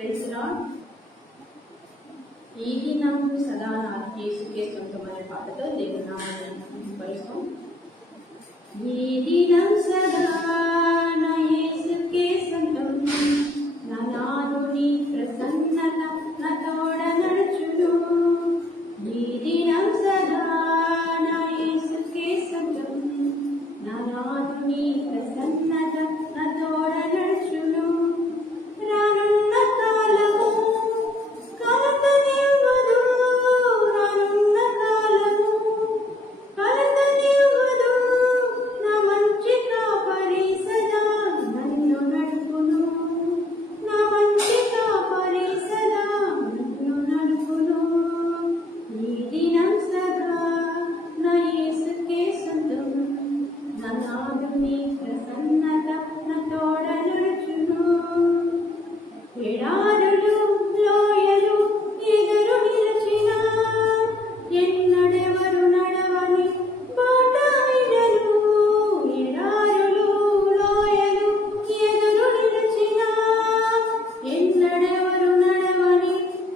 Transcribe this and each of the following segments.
Praise lord. ఈ దినం సదా నా యేసుకే సొంతం అనే పాటతో దేవుని నామాన్ని పలుకుతాం. ఈ దినం సదా నా యేసుకే సొంతం, నా నాదుని ప్రసన్నత నా తోడ నడుచును. ఈ దినం సదా నా యేసుకే సొంతం, నా నాదుని ప్రసన్నత నా తోడ నడుచును. రానున్న కాలము కలతనివ్వదు, రానున్న కాలము కలతనివ్వదు. నా మంచి కాపరి సదా నన్ను నడుపును, నా మంచి కాపరి సదా నన్ను నడుపును. ఈ దినం సదా నా యేసుకే సొంతం, నా నాదుని ప్రసన్నత నా తోడ నడుచును. ఎడారులు లోయలు ఎదురు నిలిచినా, ఎన్నడెవరు నడవని బాట అయినను. ఎడారులు లోయలు ఎదురు నిలిచినా, ఎన్నడెవరు నడవని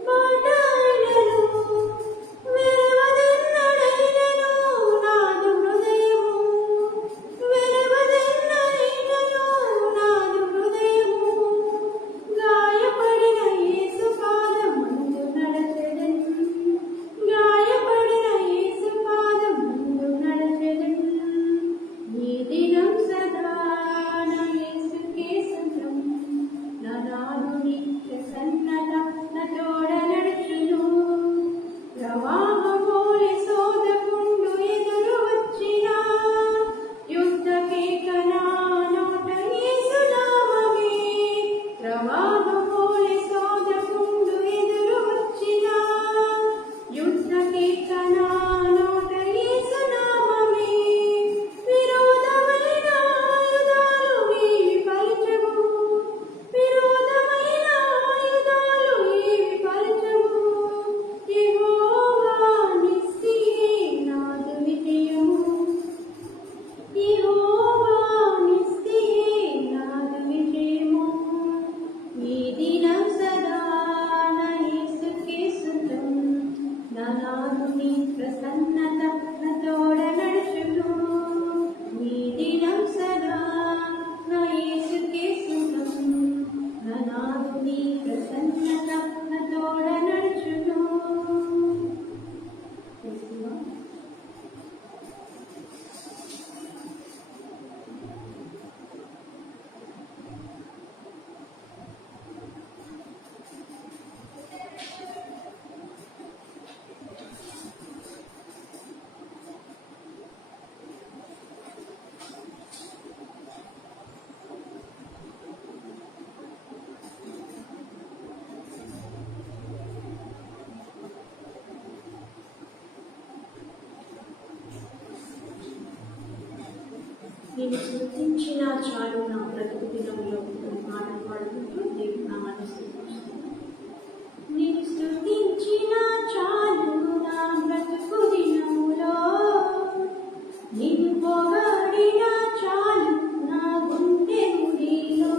బాట అయినను. వెరవదెన్నడైనను నాదు హృదయము, వెరవదెన్నడైనను నాదు హృదయము. గాయపడిన యేసు పాదమందు నడచెదను, గాయపడిన యేసు పాదమందు నడచెదను. ఈ దినం సదా నా యేసుకే సొంతం, నా నాదుని ప్రసన్నత నా తోడ నడుచును. ప్రవాహమోలె శోధకుండు ఎదురు వచ్చినా, యుద్ధ కేక నా నోట యేసు నామమే. ప్రవాహమోలె శోధకుండు ఎదురు వచ్చినా, యుద్ధ కేక నా నోట యేసు నామమే. విరోధమైన ఆయుధాలు ఏవి పలచవు, విరోధమైన ఆయుధాలు ఏవి పలచవు. యెహోవా నిస్సియే నాదు విజయము, యెహోవా నిస్సియే నాదు విజయము. ఈ దినం సదా నా యేసుకే సొంతం, నా నాదుని ప్రసన్నత నా తోడ నడుచును. ఈ దినం సదా నా యేసుకే సొంతం, నా నాదుని ప్రసన్నత నా తోడ నడుచును. నేను స్తుతించిన చాలు నా బ్రతుకు దినంలో పాట పాడుకుంటూ దేవుని నామాన్ని స్తుతిస్తాను. నేను స్తుతించిన చాలు నా బ్రతుకు దినములో, నిన్ను పొగడిన చాలు నా గుండె గుడిలో.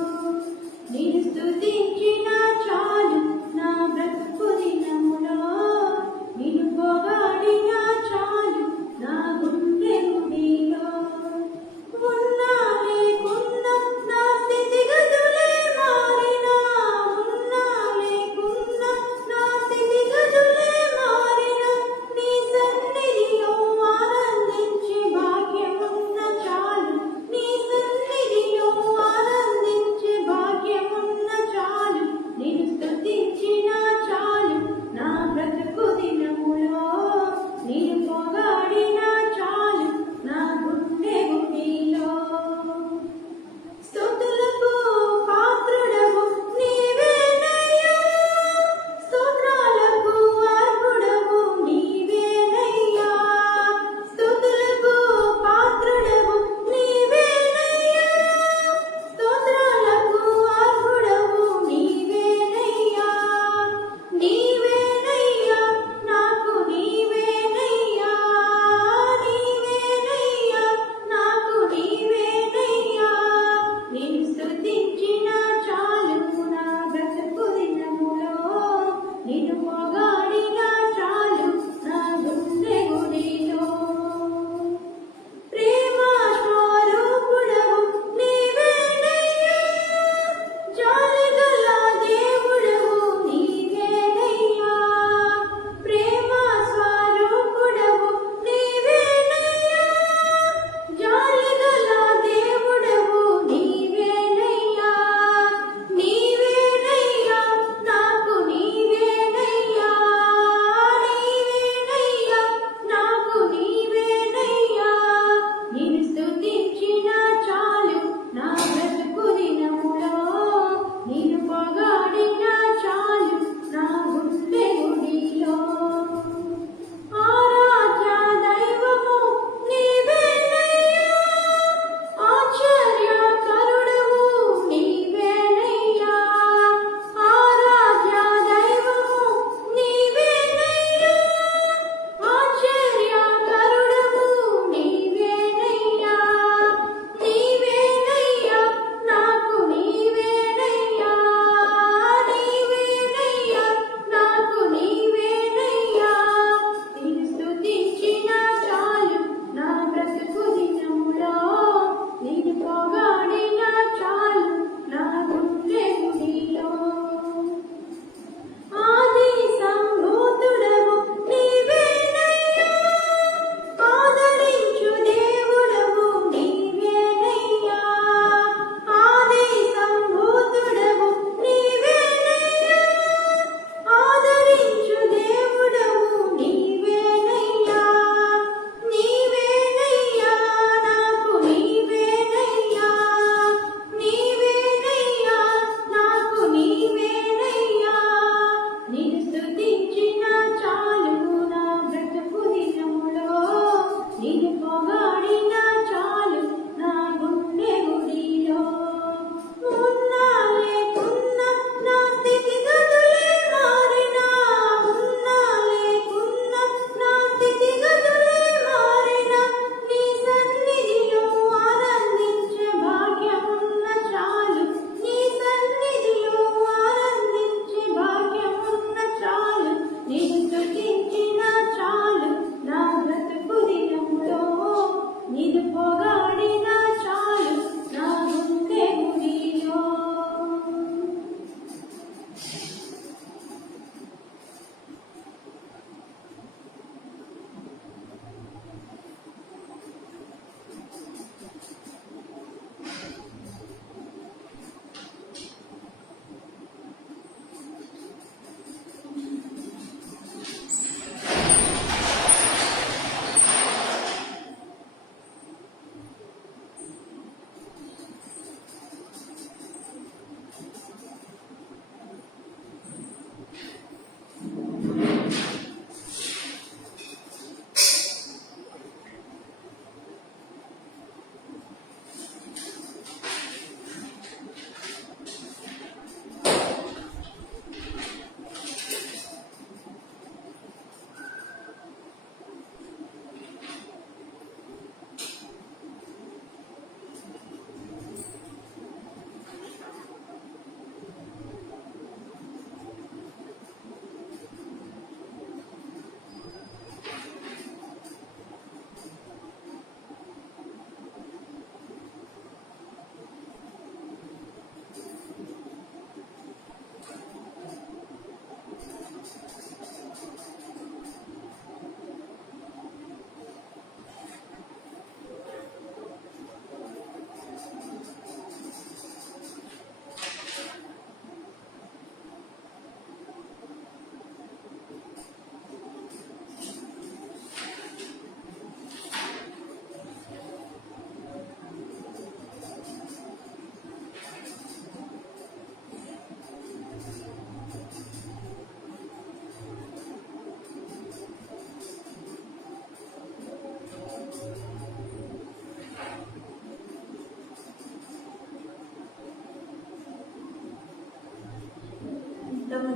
నేను స్తుతించిన చాలు నా బ్రతుకు దినములో, నిన్ను పొగడిన చాలు నా గుండె గుడిలో. ఉన్నా లేకున్నా నా స్థితిగతులను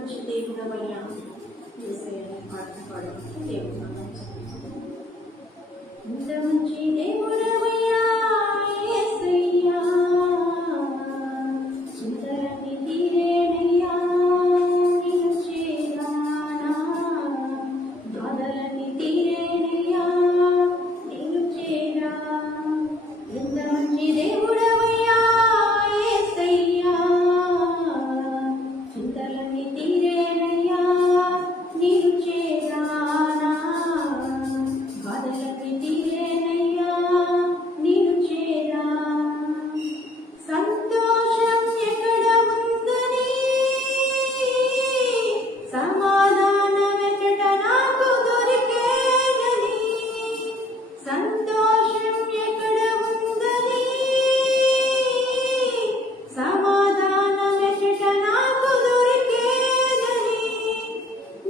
మంచి దేవుడవయ్యా యేసయ్యా పాట పాడుకుంటూ దేవుడు ఇంత మంచి దేవుడవయ్యా యేసయ్యా చింతలన్నీ తీరేనయ్యా నిన్ను చేరానా బాధలన్నీ తీరేనయ్యా నిన్ను చేరా ఇంత మంచి దేవుడవయ్యా యేసయ్యా చింతలన్నీ తీరేనయ్యా నిన్ను చేరానా బాధలన్నీ తీరేనయ్యా నిన్ను చేరా సంతోషం ఎక్కడ ఉందని సమాధానం ఎక్కడ నాకు దొరికేనని సంతోషం ఎక్కడ ఉందని సమాధానం ఎక్కడ నాకు దొరికేనని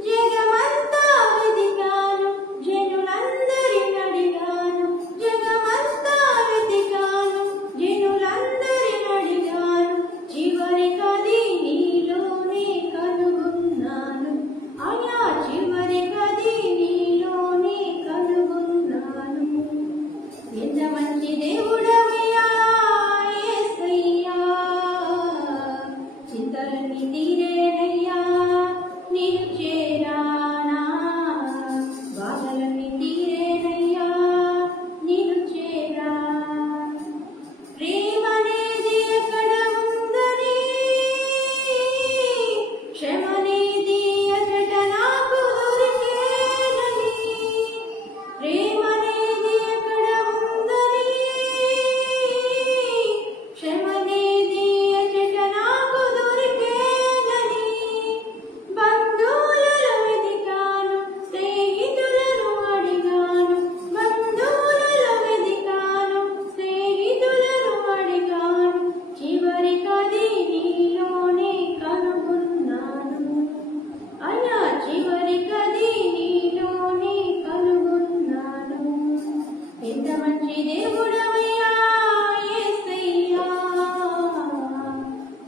జగమంతా వెతికాను జనులందరిని అడిగాను జగమంతా వెతికాను జనులందరిని అడిగాను చివరికది నీలోనే కనుగొన్నాను అయా చివరికది నీలోనే కనుగొన్నాను ఎంత మంచి దేవుడవయ్యా యేసయ్యా చింతలన్నీ తీరేనయ్యా నిన్ను చేరానా బాధలన్నీ తీరేనయ్యా నిన్ను చేరా ప్రేమనేది ఎక్కడ ఉందని క్షమనేది ఎక్కడ నాకు దొరికేనని ప్రేమనేది ఎక్కడ ఉందని క్షమనేది ఎక్కడ నాకు దొరికేనని బంధువులను వెతికాను స్నేహితులను అడిగాను బంధువులను వెతికాను స్నేహితులను అడిగాను చివరికది నీలోనే కనుగొన్నాను అయ్యా చివరికది నీలోనే కనుగొన్నాను ఎంత మంచి దేవుడవయ్యా యేసయ్యా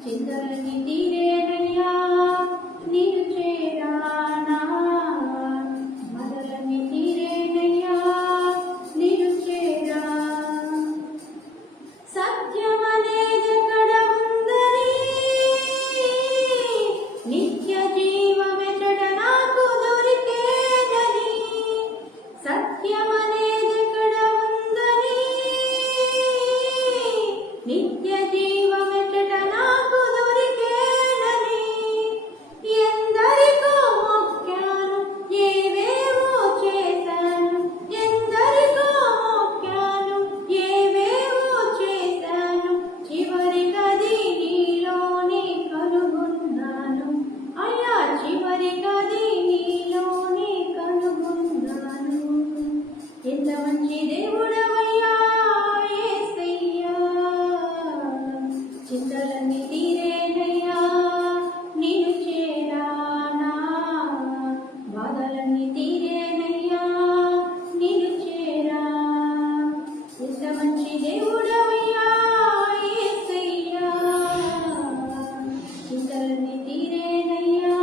చింతలన్నీ తీరేనయ్యా నిన్ను చేరానా బాధలన్నీ తీరేనయ్యా నిన్ను చేరా సత్యమనేది ఎక్కడ ఉందని నిత్య జీవమెక్కడ నాకు దొరికేనని సత్యమనేది ఎక్కడ ఉందని నిత్య జీవమెక్కడ నాకు దొరికేనని ఎందరికో మొక్కాను ఏవేవో చేశాను ఎందరికో మొక్కాను ఏవేవో చేశాను చివరికది నీలోనే కనుగొన్నాను అయ్యా చివరికది నీలోనే కనుగొన్నాను ఎంత మంచి దేవుడవయ్యా యేసయ్యా చింతలన్నీ తీరేనయ్యా నిన్ను చేరానా బాధలన్నీ తీరేనయ్యా నిన్ను చేరా ఎంత మంచి దేవుడవయ్యా యేసయ్యా చింతలన్నీ తీరేనయ్యా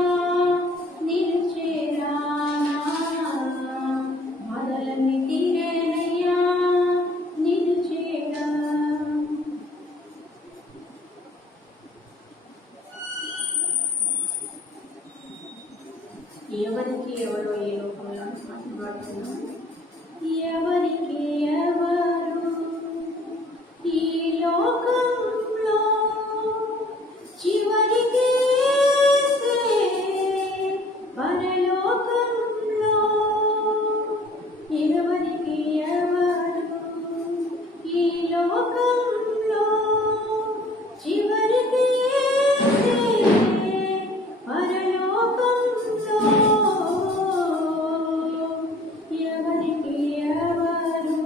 నిన్ను చేరానా బాధలన్నీ తీరేనయ్యా నిన్ను చేరా ఎవరికి ఎవరో ఏ లోకంలో మాట్లాడుతున్నాం ఎవరికి ఎవరు ఈ లోకంలో చివరికి యేసే పరలోకంలో ఎవరికి ఎవరు ఈ లోకంలో చివరికి యేసే పరలోకంలో ఎవరికి ఎవరు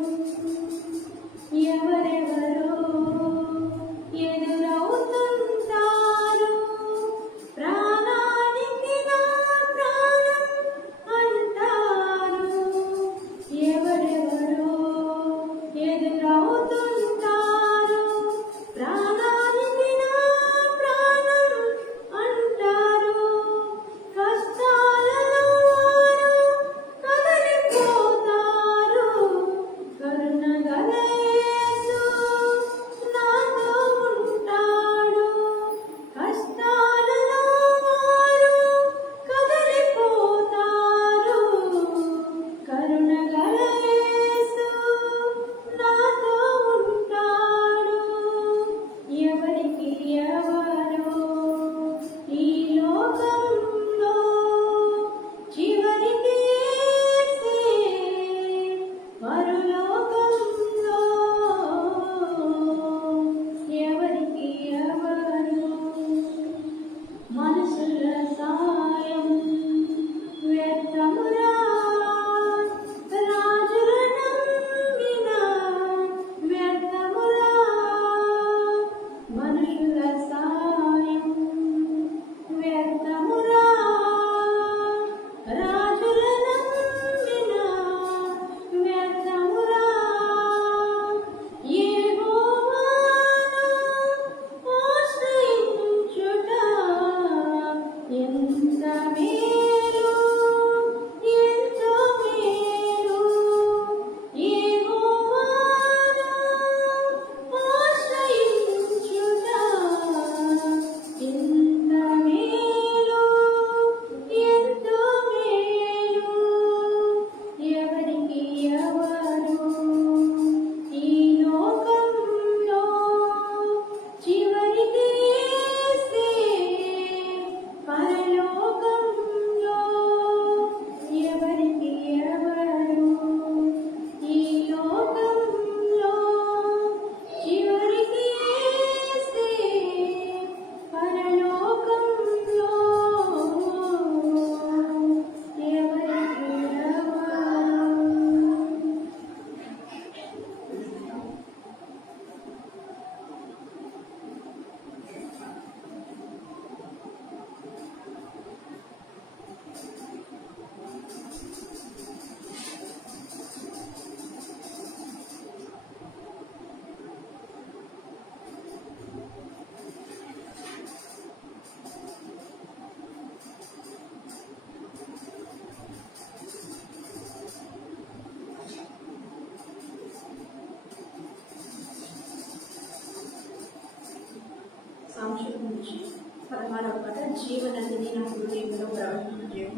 16వ పాట జీవనదిని నా హృదయంలో ప్రవహించేయు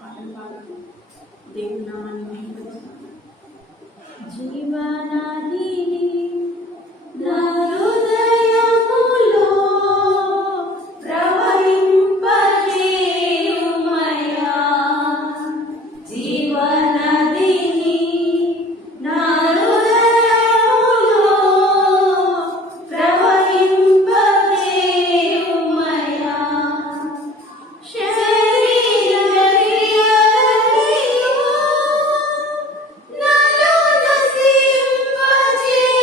పాటలు పాడుతూ దేవుని నామాన్ని మహిమపరుస్తాను. జీవనదిని నా హృదయములో ప్రవహింపజేయుమయ్యా. జీవనదిని నా హృదయములో ప్రవహింపజేయుమయ్యా. శరీరక్రియలను నన్ను నశింపజేయుమయ్యా.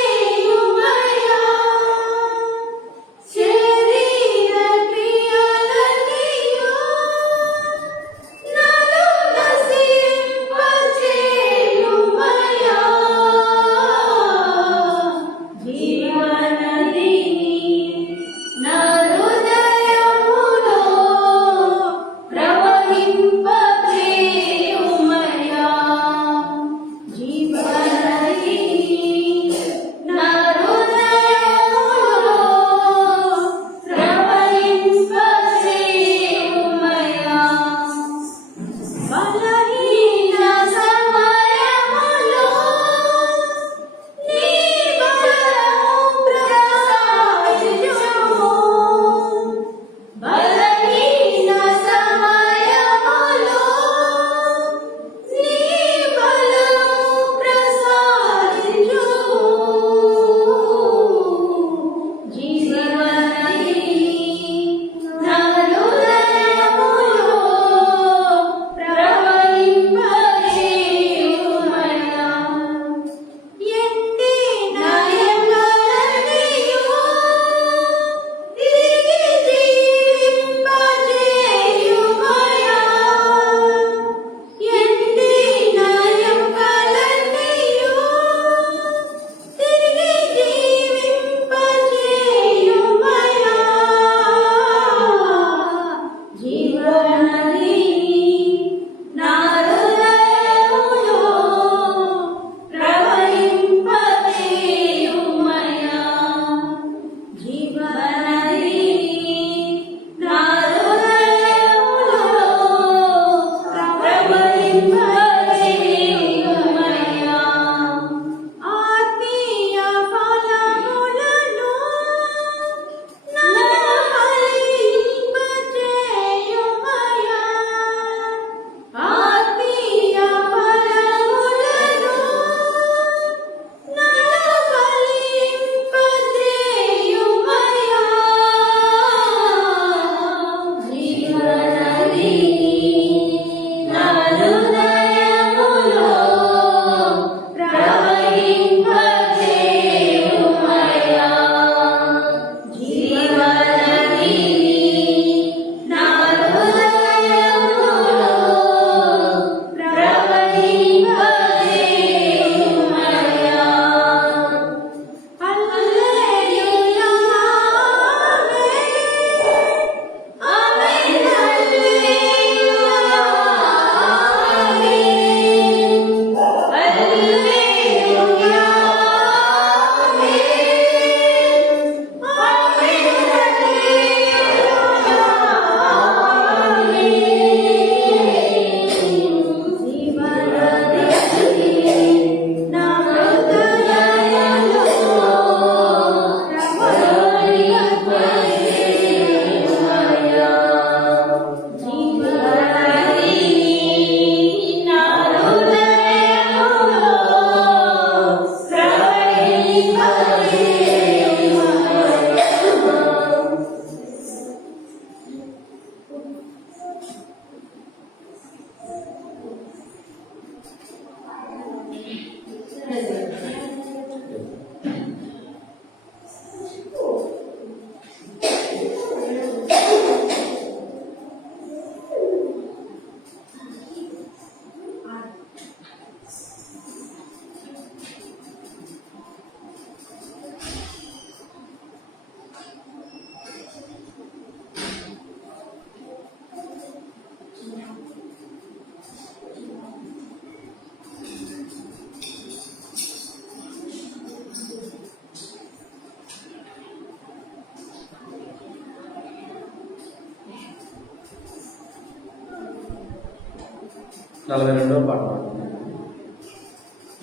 42వ పాట పాడుతున్నాను.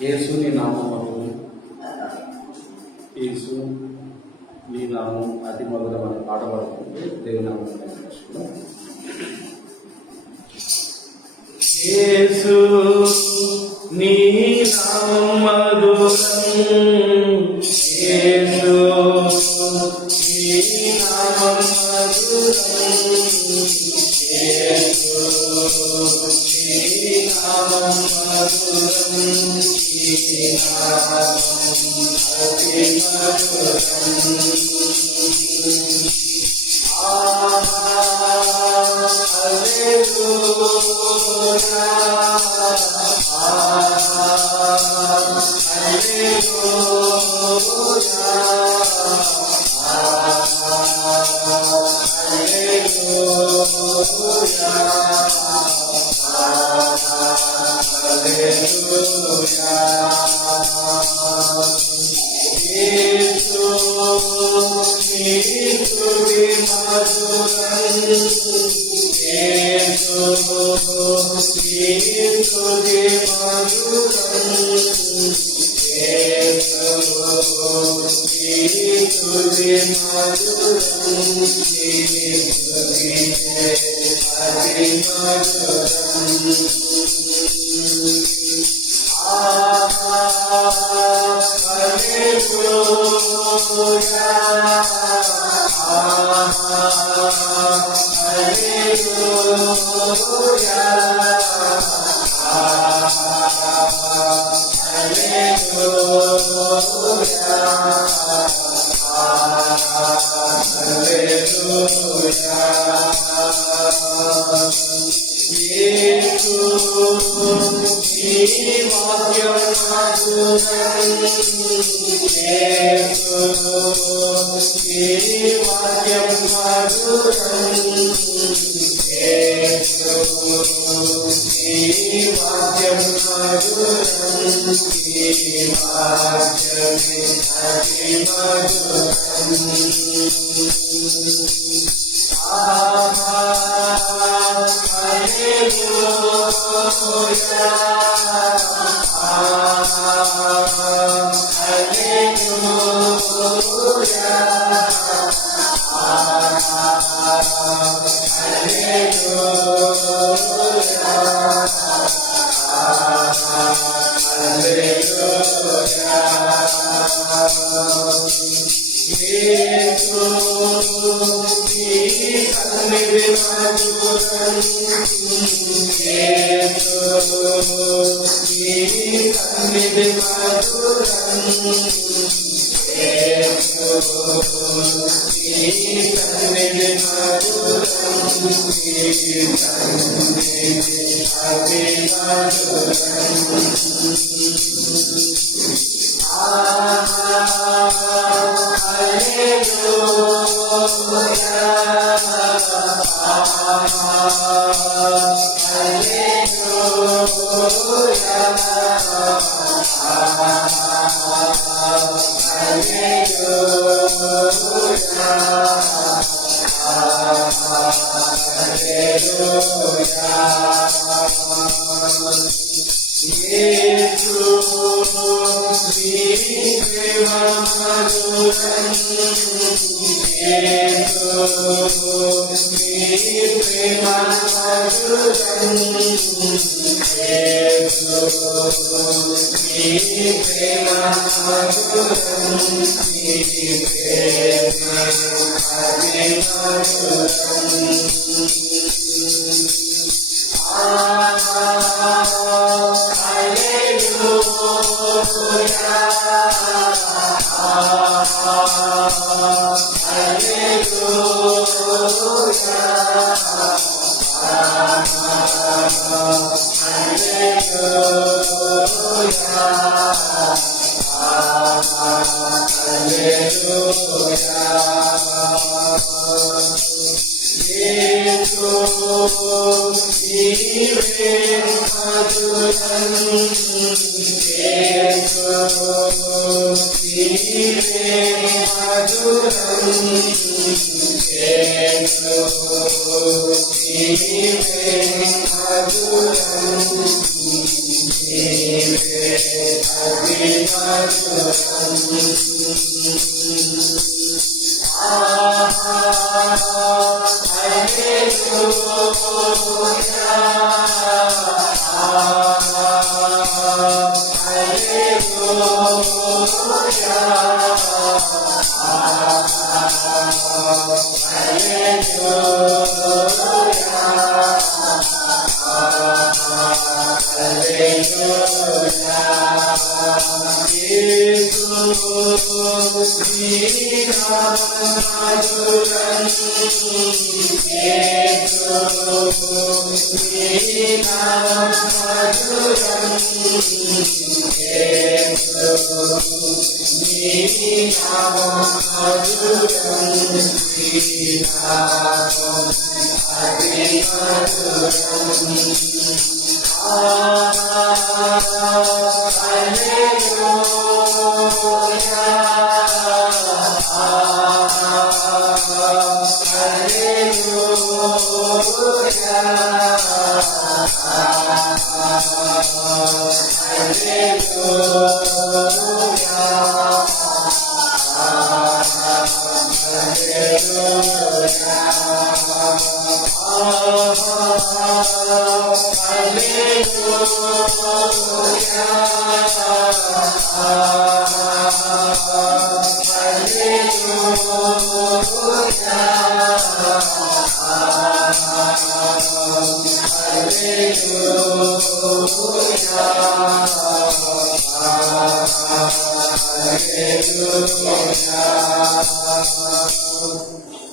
యేసు నీ నామం మధురం, యేసు నీ నామం అతి మధురం అనే పాట పాడుతుంటే దేవుని నామం యేసు నీ నామం మధురం, యేసు నీ నామం మధురం, యేసు నీ నామం మధురం, నీ నామం అతి మధురం.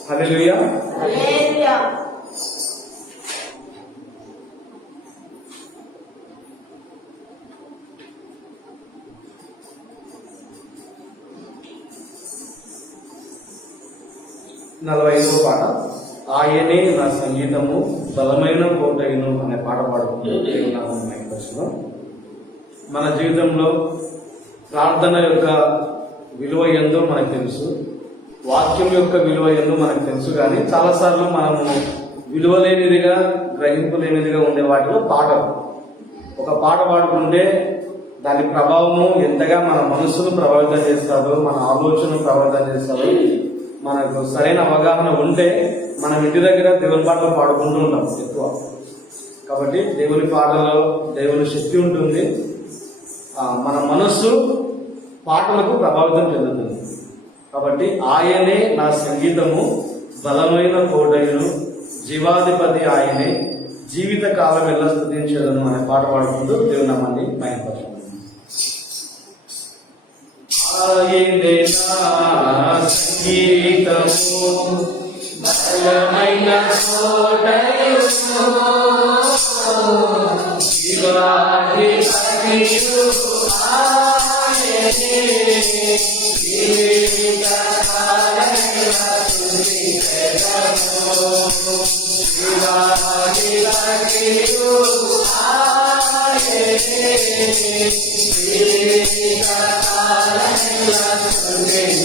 హల్లెలూయా. హల్లెలూయా. 45వ పాట, ఆయనే నా సంగీతము బలమైన కోటయును అనే పాట పాడుకుంటూ మన జీవితంలో ప్రార్థన యొక్క విలువ ఏందో మనకు తెలుసు, వాక్యం యొక్క విలువ ఏందో మనకు తెలుసు. కానీ చాలాసార్లు మనము విలువ లేనిదిగా, గ్రహింపు లేనిదిగా ఉండే వాటిలో పాటలు. ఒక పాట పాడుకుంటే దాని ప్రభావము ఎంతగా మన మనసును ప్రభావితం చేస్తారో, మన ఆలోచనను ప్రభావితం చేస్తారో మనకు సరైన అవగాహన ఉంటే మనం ఇంటి దగ్గర దేవుని పాటలు పాడుకుంటూ ఉంటాం ఎక్కువ. కాబట్టి దేవుని పాటలో దేవుని శక్తి ఉంటుంది. మన మనస్సు పాటలకు ప్రభావితం చెందుతుంది. కాబట్టి ఆయనే నా సంగీతము బలమైన కోటయును, జీవాధిపతి ఆయనే, జీవిత కాలం ఎలా స్తుతించదను అనే పాట పాడుకుంటూ దేవుని నామాన్ని మహిమపరచాలి. ఆయనే నా సంగీతము బలమైన కోటయును, జీవాధిపతియు ఆయనే, జీవిత కాలం ఎలా స్తుతించెదను, జీవాధిపతియు ఆయనే, జీవిత కాలం ఎలా స్తుతించెదను,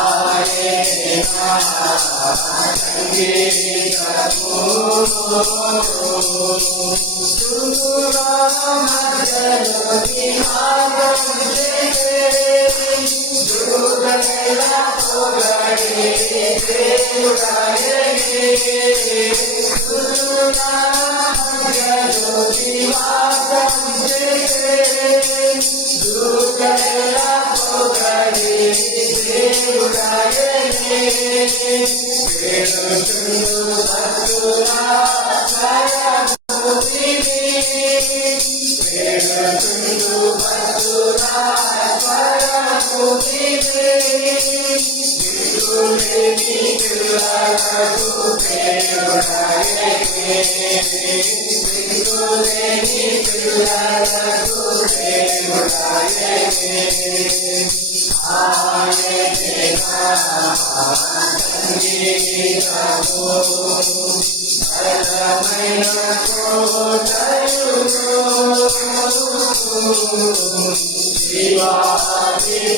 ఆయనే నా సంగీతము జీవాధిపతి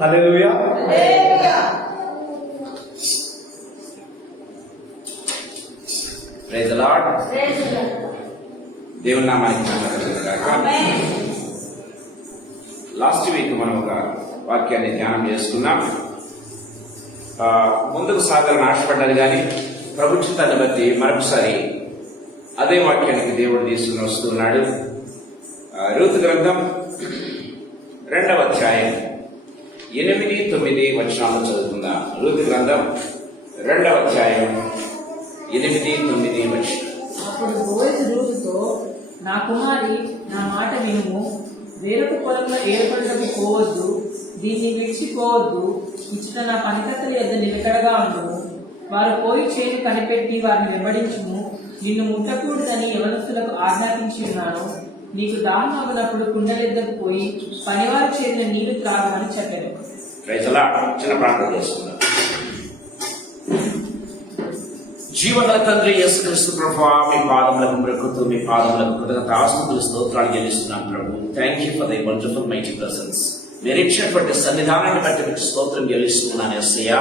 హల్లెలూయా. Praise the lord. దేవుని నామానికి మహిమ కలుగుగాక. లాస్ట్ వీక్ మనం ఒక వాక్యాన్ని ధ్యానం చేసుకున్నాం. ముందుకు సాగాలని ఆశపడ్డాను కానీ ప్రభు చిత్తాన్ని బట్టి మరొకసారి అదే వాక్యానికి దేవుడు తీసుకుని వస్తున్నాడు. రూతు గ్రంథం 2వ అధ్యాయం 8-9 వచనాలు చదువుకుందాం. రూతు గ్రంథం 2వ అధ్యాయం 8-9 వచనం. అప్పుడు బోయజు రూతుతో, నా కుమారి, నా మాట వినుము. వేరొక పొలంలో ఏర్పడటకు పోవద్దు, దీన్ని విడిచిపోవద్దు. ఇచ్చిన నా పనికత్తెల యొద్ద నిలకడగా ఉండుము. వారు పోయి చేను కనిపెట్టి వారిని వెంబడించుము. నిన్ను ముట్టకూడదని యవనస్తులకు ఆజ్ఞాపించి ఉన్నాను. నీకు దాహం అవ్వనప్పుడు కుండలెద్దకు పోయి పనివారు చేరిన నీళ్లు త్రాగమని చెప్పాను. Praise the lord. చిన్న ప్రార్థన చేసుకుందాం. జీవన తండ్రి యేసుక్రీస్తు ప్రభువా, మీ పాదములకు మొక్కుతూ మీ పాదములకు కృతజ్ఞతాస్తుతులు స్తోత్రాలు చెల్లిస్తున్నాం ప్రభు. Thank you for the wonderful mighty presence. మీరు ఇచ్చినటువంటి సన్నిధానాన్ని బట్టి మీకు స్తోత్రం చెల్లిస్తున్నాను యేసయ్యా.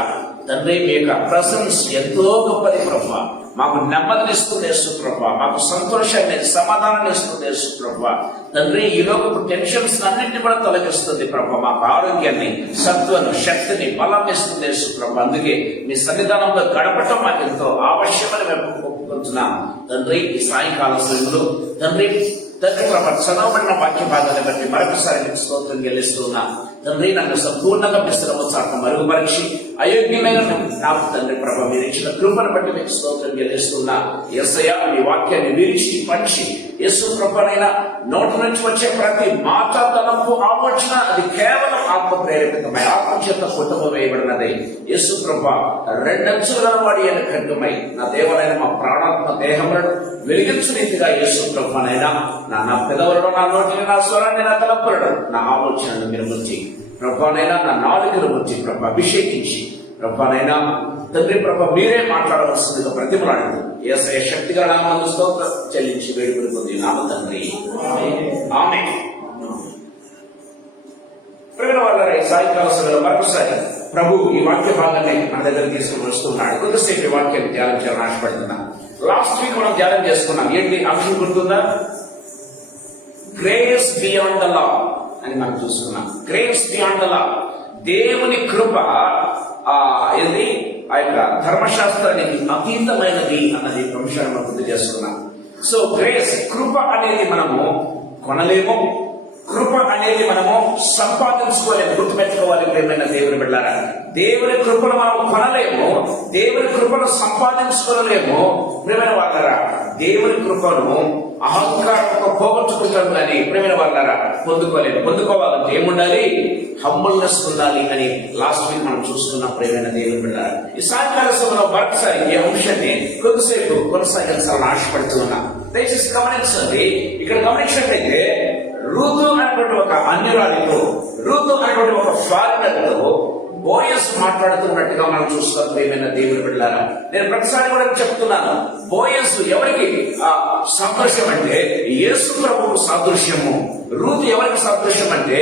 తండ్రి, మీ యొక్క ప్రెజెన్స్ ఎంతో గొప్పది ప్రభువా. మాకు నెమ్మదినిస్తుంది యేసు ప్రభువా, మాకు సంతోషాన్ని సమాధానాన్ని ఇస్తుంది యేసు ప్రభువా. తండ్రి, ఈ లోకపు టెన్షన్స్ అన్నింటినీ కూడా తొలగిస్తుంది ప్రభువా. మాకు ఆరోగ్యాన్ని, సత్వను, శక్తిని, బలాన్ని ఇస్తుంది యేసు ప్రభువా. అందుకే మీ సన్నిధానంలో గడపటం మాకు ఎంతో ఆవశ్యమని మేము ఒప్పుకుంటున్నాం తండ్రి. ఈ సాయంకాల సమయంలో తండ్రి ప్రభా చదవబడిన వాక్య భాగాన్ని బట్టి మరొకసారి మీకు స్తోత్రం చెల్లిస్తున్నా తండ్రి. నన్ను సంపూర్ణంగా మిశ్రమ చాట మరుగుపరిచి అయోగ్యమైన నాకు తండ్రి ప్రభ మీరు ఇచ్చిన కృపను బట్టి మీకు స్తోత్రం చెల్లిస్తున్నా. యేసయ్యా, మీ వాక్యాన్ని విరిచి పంచి యేసు ప్రభనైనా నోటి నుంచి వచ్చే ప్రతి మాట, తలంపు, ఆలోచన అది కేవలం ఆత్మ ప్రేరేపితమై ఆత్మ చేత కుటుంబం వేయబడినది. యేసు ప్రభ రెండంచుల వాడి అయిన ఖడ్గమై నా దేవనైన మా ప్రాణాత్మ దేహములను వెలిగించు రీతిగా యేసు ప్రభనైనా నా పెదవులను, నా నోటిని, నా స్వరాన్ని, నా తలంపులను, నా ఆలోచనను మీరు ముంచి ప్రభానైనా నా నాలుకను ముంచి ప్రభ అభిషేకించి ప్రభానైనా తండ్రి ప్రభ మీరే మాట్లాడవలసిందిగా ప్రతిమలాడు. యేసయ్య శక్తిగా నామమున స్తోత్రం చెల్లించి వేడుకుంటుంది నామ తండ్రి, ఆమేన్. ప్రియమైన వాళ్ళ సాయంకాల సమయంలో మరొకసారి ప్రభు ఈ వాక్య భాగాన్ని మన దగ్గర తీసుకుని వస్తున్నాడు. కొంతసేపు ఈ వాక్యాన్ని ధ్యానం చేయాలని ఆశపడుతున్నా. లాస్ట్ వీక్ మనం ధ్యానం చేసుకున్నాం. ఏంటి అంశం గుర్తుందా? గ్రేస్ బియాండ్ ద లా అని మనం చూసుకున్నాం. గ్రేస్ బియాండ్ ద లా, దేవుని కృప ఆ యొక్క ధర్మశాస్త్రానికి అతీతమైనది అన్నది అంశాన్ని మనం గుర్తు చేసుకున్నాం. సో గ్రేస్, కృప అనేది మనము కొనలేము, కృప అనేది మనము సంపాదించుకోలేము. గుర్తుపెట్టుకోవాలి ప్రియమైన దేవుని బిడ్డలారా, దేవుని కృపను మనం కొనలేము, దేవుని కృపను సంపాదించుకోలేము. ప్రియమైన వాళ్ళారా, దేవుని కృపను అహంకారంతో పోగొట్టుకుంటాం కానీ ప్రియమైన వాళ్ళారా పొందుకోలేము. పొందుకోవాలంటే ఏముండాలి? హంబుల్నెస్ ఉండాలి అని లాస్ట్ వీక్ మనం చూసుకున్నాం. ప్రియమైన దేవుని బిడ్డలారా, ఈ సాయంకాల సమయంలో మరొకసారి ఈ అంశాన్ని కొద్దిసేపు కొనసాగించాలని ఆశపడుతూ ఉన్నా. దయచేసి గమనించండి. ఇక్కడ గమనించినట్లయితే రూతు అనేటువంటి ఒక అన్యురాలితో, రూతు అనేటువంటి ఒక ఫారినర్తో బోయస్ మాట్లాడుతున్నట్టుగా మనం చూస్తాం. ప్రియమైన దేవుని బిడ్డలారా, నేను ప్రతిసారి కూడా చెప్తున్నాను, బోయస్ ఎవరికి సాదృశ్యం అంటే యేసు ప్రభువుకు సాదృశ్యము. రూతు ఎవరికి సాదృశ్యం అంటే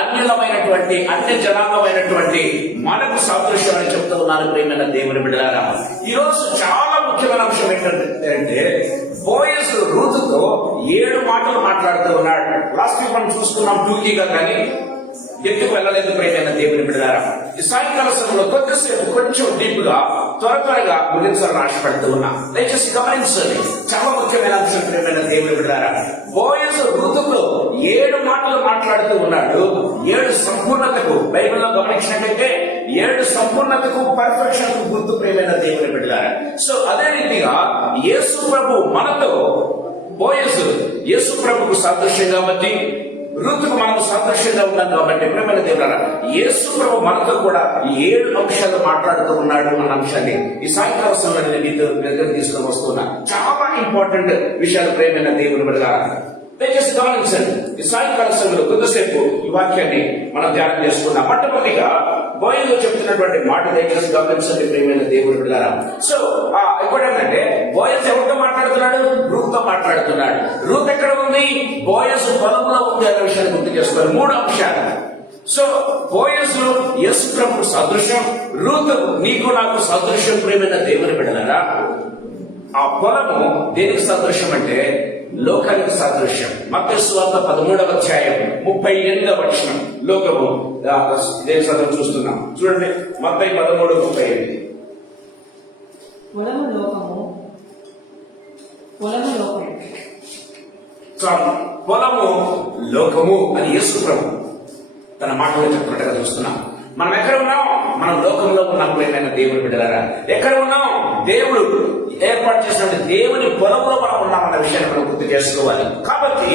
అన్యులమైనటువంటి, అన్య జనాంగమైనటువంటి మనకు సాదృశ్యం అని చెప్తూ ఉన్నాను. ప్రియమైన దేవుని బిడ్డలారా, ఈ రోజు చాలా ముఖ్యమైన అంశం ఏంటంటే బోయస్ రూతుతో 7 మాటలు మాట్లాడుతూ ఉన్నాడు. లాస్ట్ వీక్ మనం చూసుకున్నాం టూకీగా, కానీ ఎందుకు వెళ్ళలేదు. ప్రియమైన దేవుని బిడ్డలారా, ఈ సాయంకాల సమయంలో కొద్దిసేపు కొంచెం డీప్ గా త్వరగా ముగించాలని ఆశపడుతూ ఉన్నా. దయచేసి గమనించండి, చాలా ముఖ్యమైన అంశం. ప్రియమైన దేవుని బిడ్డలారా, బోయస్ రూతుతో 7 మాటలు మాట్లాడుతూ ఉన్నాడు. 7 సంపూర్ణతకు, బైబిల్లో గమనించినట్లయితే 7 సంపూర్ణతకు, పర్ఫెక్షన్ కు గుర్తు. ప్రియమైన దేవుని బిడ్డలారా, సో అదే రీతిగా యేసు ప్రభు మనతో, బోయస్ యేసు ప్రభుకు సాదృశ్యం కాబట్టి, రూతుకు మనం సాదృశ్యంగా ఉన్నాం కాబట్టి ప్రియమైన దేవులారా, యేసు ప్రభు మనతో కూడా 7 అంశాలు మాట్లాడుతూ ఉన్నాడు అన్న అంశాన్ని ఈ సాయంకాల సమయంలో నేను మీతో దగ్గర తీసుకొని వస్తున్నా. చాలా ఇంపార్టెంట్ విషయాలు ప్రియమైన దేవుని బిడ్డలారా, దయచేసి గమనించండి. ఈ సాయంకాల సమయంలో కొద్దిసేపు ఈ వాక్యాన్ని మనం ధ్యానం చేసుకున్నాం. మొట్టమొదటిగా బోయలు చెప్తున్నటువంటి మాట దయచేసి గమనించండి ప్రియమైన దేవుని బిడ్డలారా. సో ఇప్పుడేంటంటే బోయస్ ఎవరితో మాట్లాడుతున్నాడు? రూత్ తో మాట్లాడుతున్నాడు. రూత్ ఎక్కడ ఉంది? బోయస్ పొలంలో ఉంది అనే విషయాన్ని గుర్తు చేసుకోవాలి. 3 అంశాలు. సో బోయస్ యేసు ప్రభువు సాదృశ్యం, రూత్ నీకు నాకు సాదృశ్యం. ప్రియమైన దేవుని బిడ్డలారా, ఆ పొలము దేనికి సాదృశ్యం అంటే లోకానికి సాదృశ్యం. మత్తయి సువార్త 13వ అధ్యాయం 38వ వచనం. లోకము దేని సాదృశ్యం చూస్తున్నాం చూడండి. మత్తయి 13:38. పొలము లోకము, పొలము లోకము, పొలము లోకము అని యేసు ప్రభు తన మాటలో చెప్తున్నట్టుగా చూస్తున్నాం. మనం ఎక్కడ ఉన్నాం? మనం లోకంలో ఉన్నాం. ప్రియమైన దేవుని బిడ్డలారా, ఎక్కడ ఉన్నాం? దేవుడు ఏర్పాటు చేసినటువంటి దేవుని పొలంలో మనం ఉన్నామన్న విషయాన్ని మనం గుర్తు చేసుకోవాలి. కాబట్టి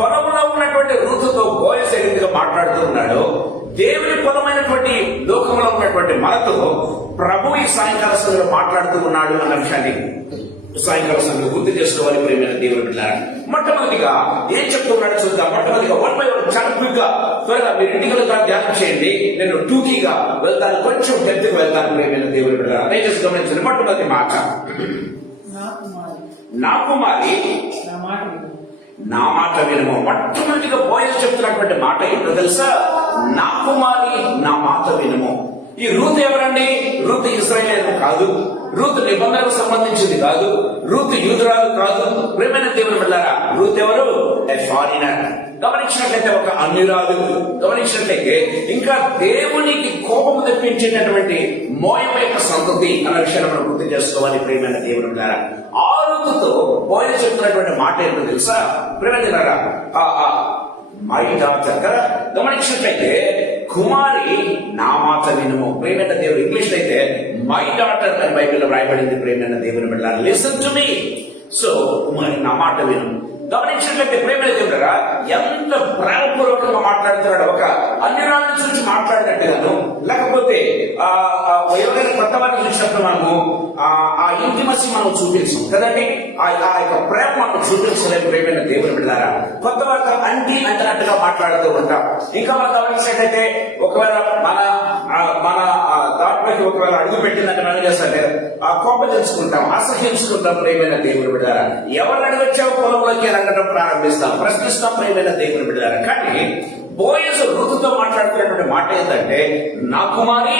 పొలంలో ఉన్నటువంటి రూతుతో బోయస్ ఏ రీతిగా మాట్లాడుతూ ఉన్నాడు, దేవుని పొలమైనటువంటి లోకంలో ఉన్నటువంటి మనతో ప్రభు ఈ సాయంకాల సమయంలో మాట్లాడుతూ ఉన్నాడు అన్న విషయాన్ని సాయంకాల సమయంలో గుర్తు చేసుకోవాలి. ప్రియమైన దేవుని బిడ్డలారా, మొట్టమొదటిగా ఏం చెప్తున్నాడో చూద్దాం. మొట్టమొదటిగా 1 by 1 చాలా క్విక్ గా త్వరగా మీరు ఇంటికి వెళ్తాను, ధ్యానం చేయండి. నేను టూకీగా వెళ్తాను, కొంచెం డెప్త్కి వెళ్తాను. ప్రియమైన దేవుని బిడ్డలారా, దయచేసి గమనించండి. మొట్టమొదటి మాట, నా కుమారి నా మాట వినుము. మొట్టమొదటిగా బోయస్ చెప్తున్నటువంటి మాట ఏంటో తెలుసా? నా కుమారి నా మాట వినుము. ఈ రూత్ ఎవరండి? రూత్ ఇశ్రాయేలు కాదు, రూత్ నిబంధనకు సంబంధించింది కాదు, రూత్ యూదురాలు కాదు. ప్రియమైన దేవుని బిడ్డలారా, రూత్ ఎవరు? ఏ ఫారినర్. గమనించినట్లయితే ఒక అన్యురాలు. గమనించినట్లయితే ఇంకా దేవునికి కోపం తెప్పించేటటువంటి మోయమ యొక్క సంతతి అన్న విషయాన్ని మనం గుర్తు చేసుకోవాలి. ప్రియమైన దేవుని బిడ్డలారా, ఆ రూతుతో బోయస్ చెప్తున్నటువంటి మాట ఏంటో తెలుసా? ప్రియమైన బిడ్డలారా, మై డాటర్ కదా. గమనించినట్లయితే కుమారి నా మాట వినుము. ప్రియమైన దేవుడు ఇంగ్లీష్ అయితే మై డాటర్ అని బైబిల్లో రాయబడింది. ప్రియమైన దేవుని బిడ్డలారా, లిసన్ టు మీ. సో కుమారి నా మాట విను. గమనించినట్లయితే ప్రియమైన దేవుడరా, ఎంత ప్రేమపూర్వకంగా మాట్లాడుతున్నాడు. ఒక అన్యురాలను చూసి మాట్లాడినట్టుగాను, లేకపోతే ఎవరైనా కొత్త వారిని చూసినప్పుడు మనము ఆ ఇంటిమసి మనం చూపించాం కదండి, ఆ యొక్క ప్రేమ మనం చూపించలేము. ప్రియమైన దేవుని బిడ్డలారా, కొత్త వారితో అంటి అంటున్నట్టుగా మాట్లాడుతూ ఉంటాం. ఇంకా మనం గమనించినట్లయితే ఒకవేళ మన దాంట్లోకి ఒకవేళ అడుగు పెట్టిందంటే మనం చేస్తాం, కోపం తెచ్చుకుంటాం, అసహించుకుంటాం. ప్రియమైన దేవుని బిడ్డలారా, ఎవరిని అడగొచ్చావు పొలంలోకి అడగడం ప్రారంభిస్తాం, ప్రశ్నిస్తాం. ప్రియమైన దేవుని బిడ్డలారా, కానీ బోయజు రూతుతో మాట్లాడుతున్నటువంటి మాట ఏంటంటే, నా కుమారి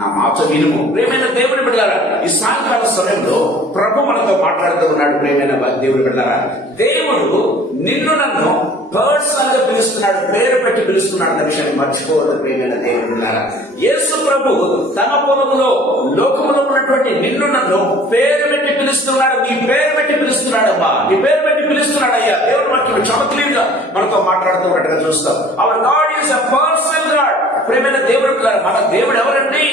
నా మాట వినుము. ప్రేమైన దేవుని బిడ్డలారా, ఈ సాయంకాల సమయంలో ప్రభు మనతో మాట్లాడుతూ ఉన్నాడు. ప్రేమైన దేవుని బిడ్డలారా, దేవుడు నిన్ను నన్ను పర్సనల్ గా పిలుస్తున్నాడు, పేరు పెట్టి పిలుస్తున్నాడు అనే విషయాన్ని మర్చిపోవద్దు. ప్రేమైన దేవుని బిడ్డలారా, యేసు ప్రభు తన పొలములో లోకములో ఉన్నటువంటి నిన్ను నన్ను పేరు పెట్టి పిలుస్తున్నాడు. నీ పేరు పెట్టి పిలుస్తున్నాడు అబ్బా, నీ పేరు పెట్టి పిలుస్తున్నాడు అయ్యా. దేవుడు మనకి చాలా క్లియర్ గా మనతో మాట్లాడుతూ ఉన్నట్టుగా చూస్తాం. Hour God is a personal God. ప్రేమైన దేవుడు, మన దేవుడు ఎవరండి?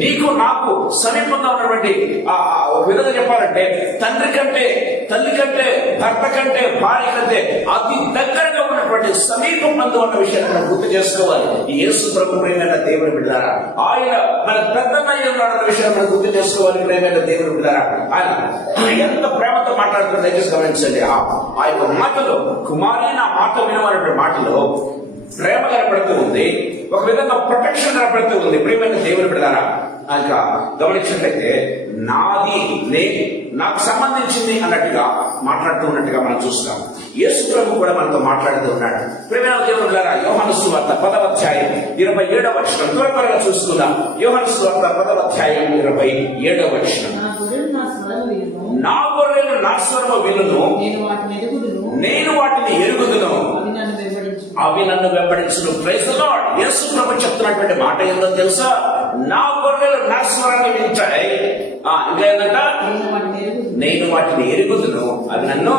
నీకు నాకు సమీపంగా ఉన్నటువంటి ఒక విధంగా చెప్పాలంటే, తండ్రి కంటే, తల్లి కంటే, భర్త కంటే, భార్య కంటే అతి దగ్గరగా ఉన్నటువంటి సమీపం నందు ఉన్న విషయాన్ని మనం గుర్తు చేసుకోవాలి. ఈ యేసు ప్రభు ప్రేమైన దేవుని బిడ్డలారా, ఆయన మన పెద్దన్నయ్య ఉన్నాడన్న విషయాన్ని మనం గుర్తు చేసుకోవాలి. ప్రేమైన దేవుని బిడ్డలారా, ఆయన ఎంత ప్రేమతో మాట్లాడుతున్న దయచేసి గమనించండి. ఆ యొక్క మాటలో కుమారి నా మాట వినమనే మాటలో ప్రేమ కనపడుతూ ఉంది, ఒక విధంగా ప్రొటెక్షన్ కనపడుతూ ఉంది. ప్రేమైన దేవుని బిడ్డలారా, ఇంకా గమనించినట్లయితే నాది నాకు సంబంధించింది అన్నట్టుగా మాట్లాడుతూ ఉన్నట్టుగా మనం చూస్తాం. యేసు ప్రభు కూడా మనతో మాట్లాడుతూ ఉన్నాడు. ప్రేమైన దేవుని బిడ్డలారా, యోహాను సువార్త 10వ అధ్యాయం 27వ వచనం త్వరగా చూసుకుందాం. యోహాను సువార్త 10వ అధ్యాయం 27వ వచనం. నా గొర్రెలు నా స్వరము వినును, నేను వాటిని ఎరుగుదును, అవి నన్ను వెంబడించును. Praise the lord. యేసు ప్రభు చెప్తున్నటువంటి మాట ఏందో తెలుసా? నా గొర్రెలు నా స్వరాన్ని వింటాయి. ఇంకా ఏంటంట? నేను వాటిని ఎరుగుదును, అవి నన్ను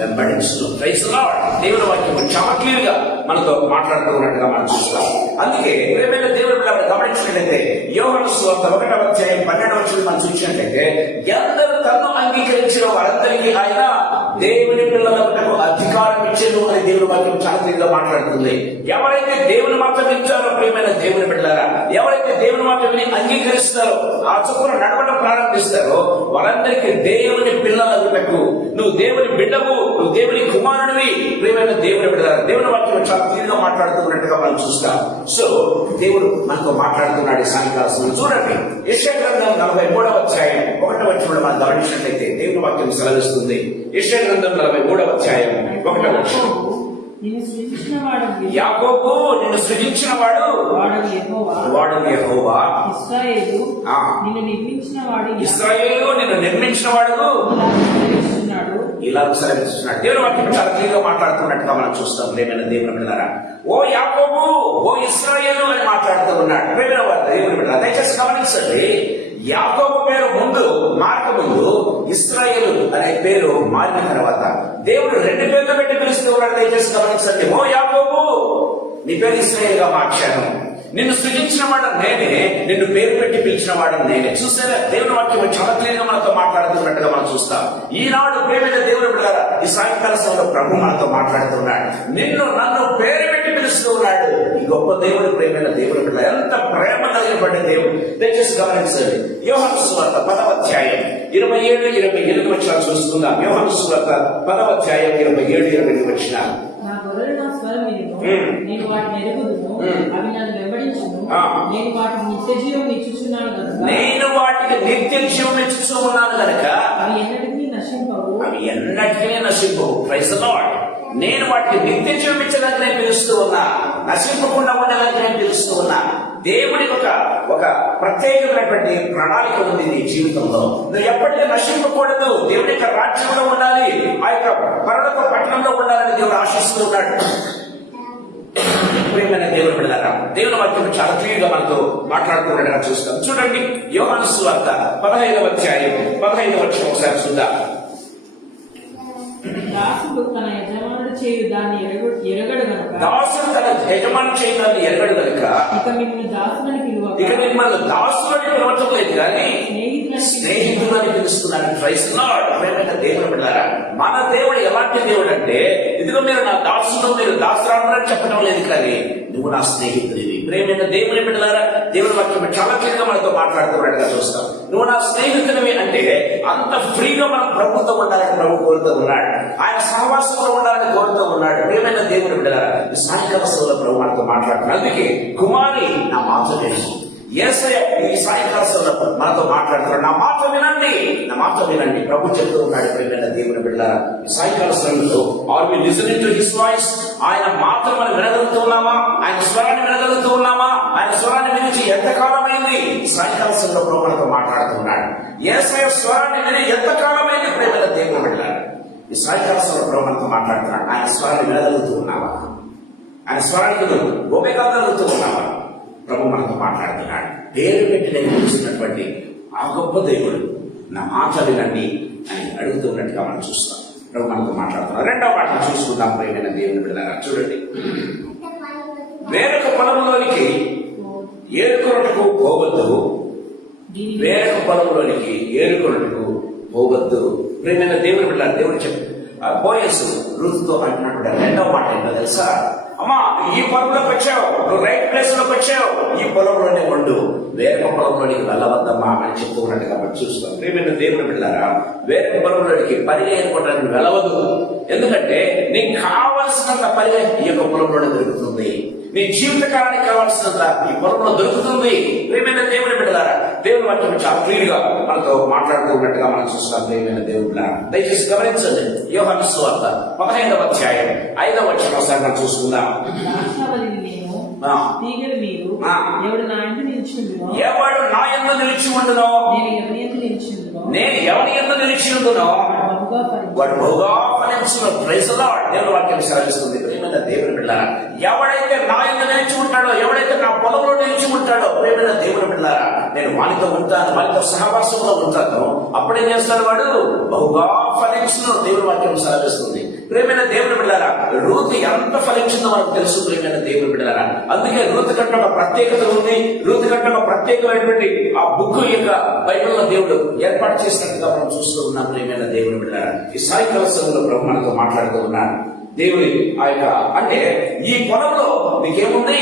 వెంబడించును. Praise the lord. దేవుని వాక్యం చాలా క్లియర్ గా మనతో మాట్లాడుతున్నట్టుగా మనం చూస్తాం. అందుకే ప్రేమైన దేవుని గమనించినట్లయితే యోహాను సువార్త 1వ అధ్యాయం 12వ వచనం మనం చూసినట్లయితే, ఎందరూ తన్ను అంగీకరించిన వారందరికీ ఆయన దేవుని పిల్లలకు అధికారం ఇచ్చేది అని దేవుని వాక్యం చాలా క్లియర్ గా మాట్లాడుతుంది. ఎవరైతే దేవుని మాట వింటారో, ప్రియమైన దేవుని బిడ్డలారా, ఎవరైతే దేవుని మాట విని అంగీకరిస్తారో, ఆ చొప్పున నడవడం ప్రారంభిస్తారో, వారందరికీ దేవుని పిల్లలకు, నువ్వు దేవుని బిడ్డవు, నువ్వు దేవుని కుమారుడివి. ప్రియమైన దేవుని బిడ్డలారా, దేవుని వాక్యం చాలా క్లియర్ గా మాట్లాడుతున్నట్టుగా మనం చూస్తాం. సో దేవుడు మనతో మాట్లాడుతున్నాడు ఈ సాయంకాల సమయం. చూడండి, యెషయా గ్రంథం 43వ అధ్యాయం 1వ వచనం మనం గమనించినట్లయితే దేవుని వాక్యం సెలవిస్తుంది. యెషయా గ్రంథం 43వ అధ్యాయం 1వ వచనం. యాకోబు నిన్ను సృజించిన వాడు వాడు యెహోవా, ఇశ్రాయేలు నిన్ను నిర్మించిన వాడు ఇలా సెలవిస్తున్నాడు. దేవుని వాక్యం చాలా క్లియర్ గా మాట్లాడుతున్నట్టుగా మనం చూస్తాం. ప్రేమైన దేవుని బిడ్డలారా, ఓ యాకోబు, ఓ ఇశ్రాయేలు అని మాట్లాడుతూ ఉన్నాడు. ప్రేమైన దేవుని బిడ్డలారా, దయచేసి గమనించండి. యాకోబు పేరు ముందు మారక ముందు ఇశ్రాయేలు అనే పేరు మారిన తర్వాత దేవుడు 2 పేర్లు పెట్టి పిలుస్తూ ఉన్నాడు. దయచేసి గమనించండి. ఓ యాకోబు, నీ పేరు ఇశ్రాయేల్ గా మార్చాను, నిన్ను సృజించిన వాడు నేనే, నిన్ను పేరు పెట్టి పిలిచిన వాడు నేనే. చూసారా, దేవుని వాక్యం చాలా క్లియర్ గా మనతో మాట్లాడుతున్నట్టుగా మనం చూస్తాం. ఈనాడు ప్రేమైన దేవుని బిడ్డలారా, ఈ సాయంకాల సమయంలో ప్రభు మనతో మాట్లాడుతున్నాడు. నిన్ను నన్ను పేరు పెట్టి పిలుస్తూ ఉన్నాడు. ఈ గొప్ప దేవుడు, ప్రేమైన దేవుని బిడ్డ, ఎంత ప్రేమ కలిగినటువంటి దేవుడు. దయచేసి గమనించండి. యోహాను సువార్త 10వ అధ్యాయం 27-28 వచనాలు చూసుకుందాం. యోహాను సువార్త 10వ అధ్యాయం 27-28 వచనాలు. నేను వాటిని ఎరుగుదును, అవి నన్ను వెంబడించును, నేను వాటిని నిత్య జీవం ఇచ్చుచున్నాను కనుక, నేను వాటిని నిత్య జీవం ఇచ్చుచున్నాను కనుక అవి ఎన్నటికీ నశింపవు, అవి ఎన్నటికీ నశింపవు. Praise the lord. నేను వాటిని నిత్య జీవం ఇచ్చడానికి నేను పిలుస్తూ ఉన్నా, నశింపకుండా ఉండడానికి నేను పిలుస్తూ ఉన్నా. దేవుడికి ఒక ప్రత్యేకమైనటువంటి ప్రణాళిక ఉంది నీ జీవితంలో. నువ్వు ఎప్పటికీ నశింపకూడదు, దేవుడి యొక్క రాజ్యంలో ఉండాలి, ఆ యొక్క పరలోక పట్టణంలో ఉండాలని దేవుడు ఆశిస్తూ ఉన్నాడు. ప్రియమైన దేవుని బిడ్డలారా, దేవుని వాక్యం చాలా క్లియర్ గా మనతో మాట్లాడుతున్నట్టుగా చూస్తాం. చూడండి, యోహాను సువార్త 15వ అధ్యాయం 15వ వచనం ఒకసారి చూద్దాం. దాసుడు తన యజమానుడు చేయు దాన్ని ఎరగడు గనుక, దాసుడు తన యజమాని చేయు దాన్ని ఎరగడు గనుక, ఇక మిమ్మల్ని దాసులని పిలువ, ఇక మిమ్మల్ని దాసులని పిలవటం లేదు కానీ స్నేహితులని పిలుస్తున్నాను. Praise the lord. ప్రేమైన దేవుని బిడ్డలారా, మన దేవుడు ఎలాంటి దేవుడు అంటే, ఇదిగో మీరు నా దాసులు, మీరు దాసురాలని చెప్పడం లేదు కానీ నువ్వు నా స్నేహితుడివి. ప్రేమైన దేవుని బిడ్డలారా, దేవుని వాక్యం చాలా క్లియర్ గా మనతో మాట్లాడుతున్నట్టుగా చూస్తాం. నువ్వు నా స్నేహితుడివి అంటే అంత ఫ్రీగా మనం ప్రభుత్వం ఉండాలని ప్రభు కోరుతూ ఉన్నాడు, ఆయన సహవాసంలో ఉండాలని కోరుతూ ఉన్నాడు. ప్రేమైన దేవుని బిడ్డలారా, ఈ సాయంకాల సమయంలో ప్రభు మనతో మాట్లాడుతున్నాడు. అందుకే కుమారి నా మాట విను, యేసయ్య ఈ సాయంకాల సమయంలో మనతో మాట్లాడుతున్నాడు. నా మాట వినండి, నా మాట వినండి. ప్రభు చెప్తూ ఉన్నాడు. ప్రియమైన దేవుని బిడ్డలారా, ఈ సాయంకాల సమయంలో are we listening to his voice? ఆయన మాటలు మనం వినగలుగుతూ ఉన్నామా? ఆయన స్వరాన్ని వినగలుగుతూ ఉన్నామా? ఆయన స్వరాన్ని వినిచి ఎంతకాలమైంది? సాయంకాల సమయంలో ప్రభు మనతో మాట్లాడుతున్నాడు. యేసయ్య స్వరాన్ని విని ఎంతకాలమైంది? ప్రియమైన దేవుని బిడ్డలారా, ఈ సాయంకాల సమయంలో ప్రభు మనతో మాట్లాడుతున్నాడు. ఆయన స్వరాన్ని వినగలుగుతూ ఉన్నావా? ఆయన స్వరాన్ని ఉపయోగలుగుతూ ఉన్నావా? ప్రభు మనతో మాట్లాడుతున్నాడు. పేరు పెట్టి నేను పిలుస్తున్నటువంటి ఆ గొప్ప దేవుడు నా మాట వినండి అని అడుగుతున్నట్టుగా మనం చూస్తాం. ప్రభు మనతో మాట్లాడుతున్నాడు. రెండవ మాట చూసుకుందాం. ప్రియమైన దేవుని బిడ్డలారా, చూడండి. వేరొక పొలంలోనికి ఏరుకొనుటకు పోవద్దు, వేరొక పొలంలోనికి ఏరుకొనుటకు పోవద్దు. ప్రియమైన దేవుని బిడ్డలారా, దేవుడు చెప్పు బోయస్ రూతుతో అంటున్నటువంటి రెండవ మాట ఏంటో తెలుసా? అమ్మా, ఈ పొలంలోకి వచ్చావు, నువ్వు రైట్ ప్లేస్ లోకి వచ్చావు, ఈ పొలంలోనే ఉండు, వేరొక పొలంలోనికి వెళ్ళవద్దమ్మా అని చెప్తూ ఉన్నట్టుగా మనం చూస్తాం. ప్రియమైన దేవుని బిడ్డలారా, వేరొక పొలంలోనికి పరిగా ఏర్పడడానికి వెళ్ళవద్దు. ఎందుకంటే నీకు కావలసినంత పరిగా ఈ యొక్క పొలంలోనే దొరుకుతుంది. నీ జీవితకాలానికి కావాల్సినంత ఈ పొలంలో దొరుకుతుంది. ప్రియమైన దేవుని బిడ్డలారా, దేవుని వాక్యం చాలా క్లియర్ గా మనతో మాట్లాడుతూ ఉన్నట్టుగా మనం చూస్తాం. ప్రియమైన దేవుని బిడ్డలారా, దయచేసి గమనించండి. యోహాను సువార్త 15వ అధ్యాయం 5వ వచనం ఒకసారి మనం చూసుకుందాం. తీగలు మీరు ఎవడు నా యందు నిలిచి ఉండునో, ఎవడు నా యందు నిలిచి ఉండునో, నేను ఎవరి యందు నిలిచి ఉండునో వాడు బహుగా ఫలించును. Praise the lord. దేవుని వాక్యం సెలవిస్తుంది. ప్రియమైన దేవుని బిడ్డలారా, ఎవడైతే నా యందు నిలిచి ఉంటాడో, ఎవడైతే నా పొలంలో నిలిచి ఉంటాడో, ప్రియమైన దేవుని బిడ్డలారా, నేను వానితో ఉంటాను, వానితో సహవాసంలో ఉంటాను. అప్పుడేం చేస్తాడు? వాడు బహుగా ఫలించును. దేవుని వాక్యం సెలవిస్తుంది. ప్రియమైన దేవుని బిడ్డలారా, రూతు ఎంత ఫలించిందో మనకు తెలుసు. ప్రియమైన దేవుని బిడ్డలారా, అందుకే రూతు కంటే ఒక ప్రత్యేకత ఉంది. రూతు కంటే ఒక ప్రత్యేకమైనటువంటి ఆ బుక్ యొక్క బైబిల్లో దేవుడు ఏర్పాటు చేసినట్టుగా మనం చూస్తూ ఉన్నాం. ప్రియమైన దేవుని బిడ్డలారా, ఈ సాయంకాల సమయంలో ప్రభు మనతో మాట్లాడుతూ ఉన్నాడు. దేవుని ఆ యొక్క అంటే ఈ పొలంలో మీకేముంది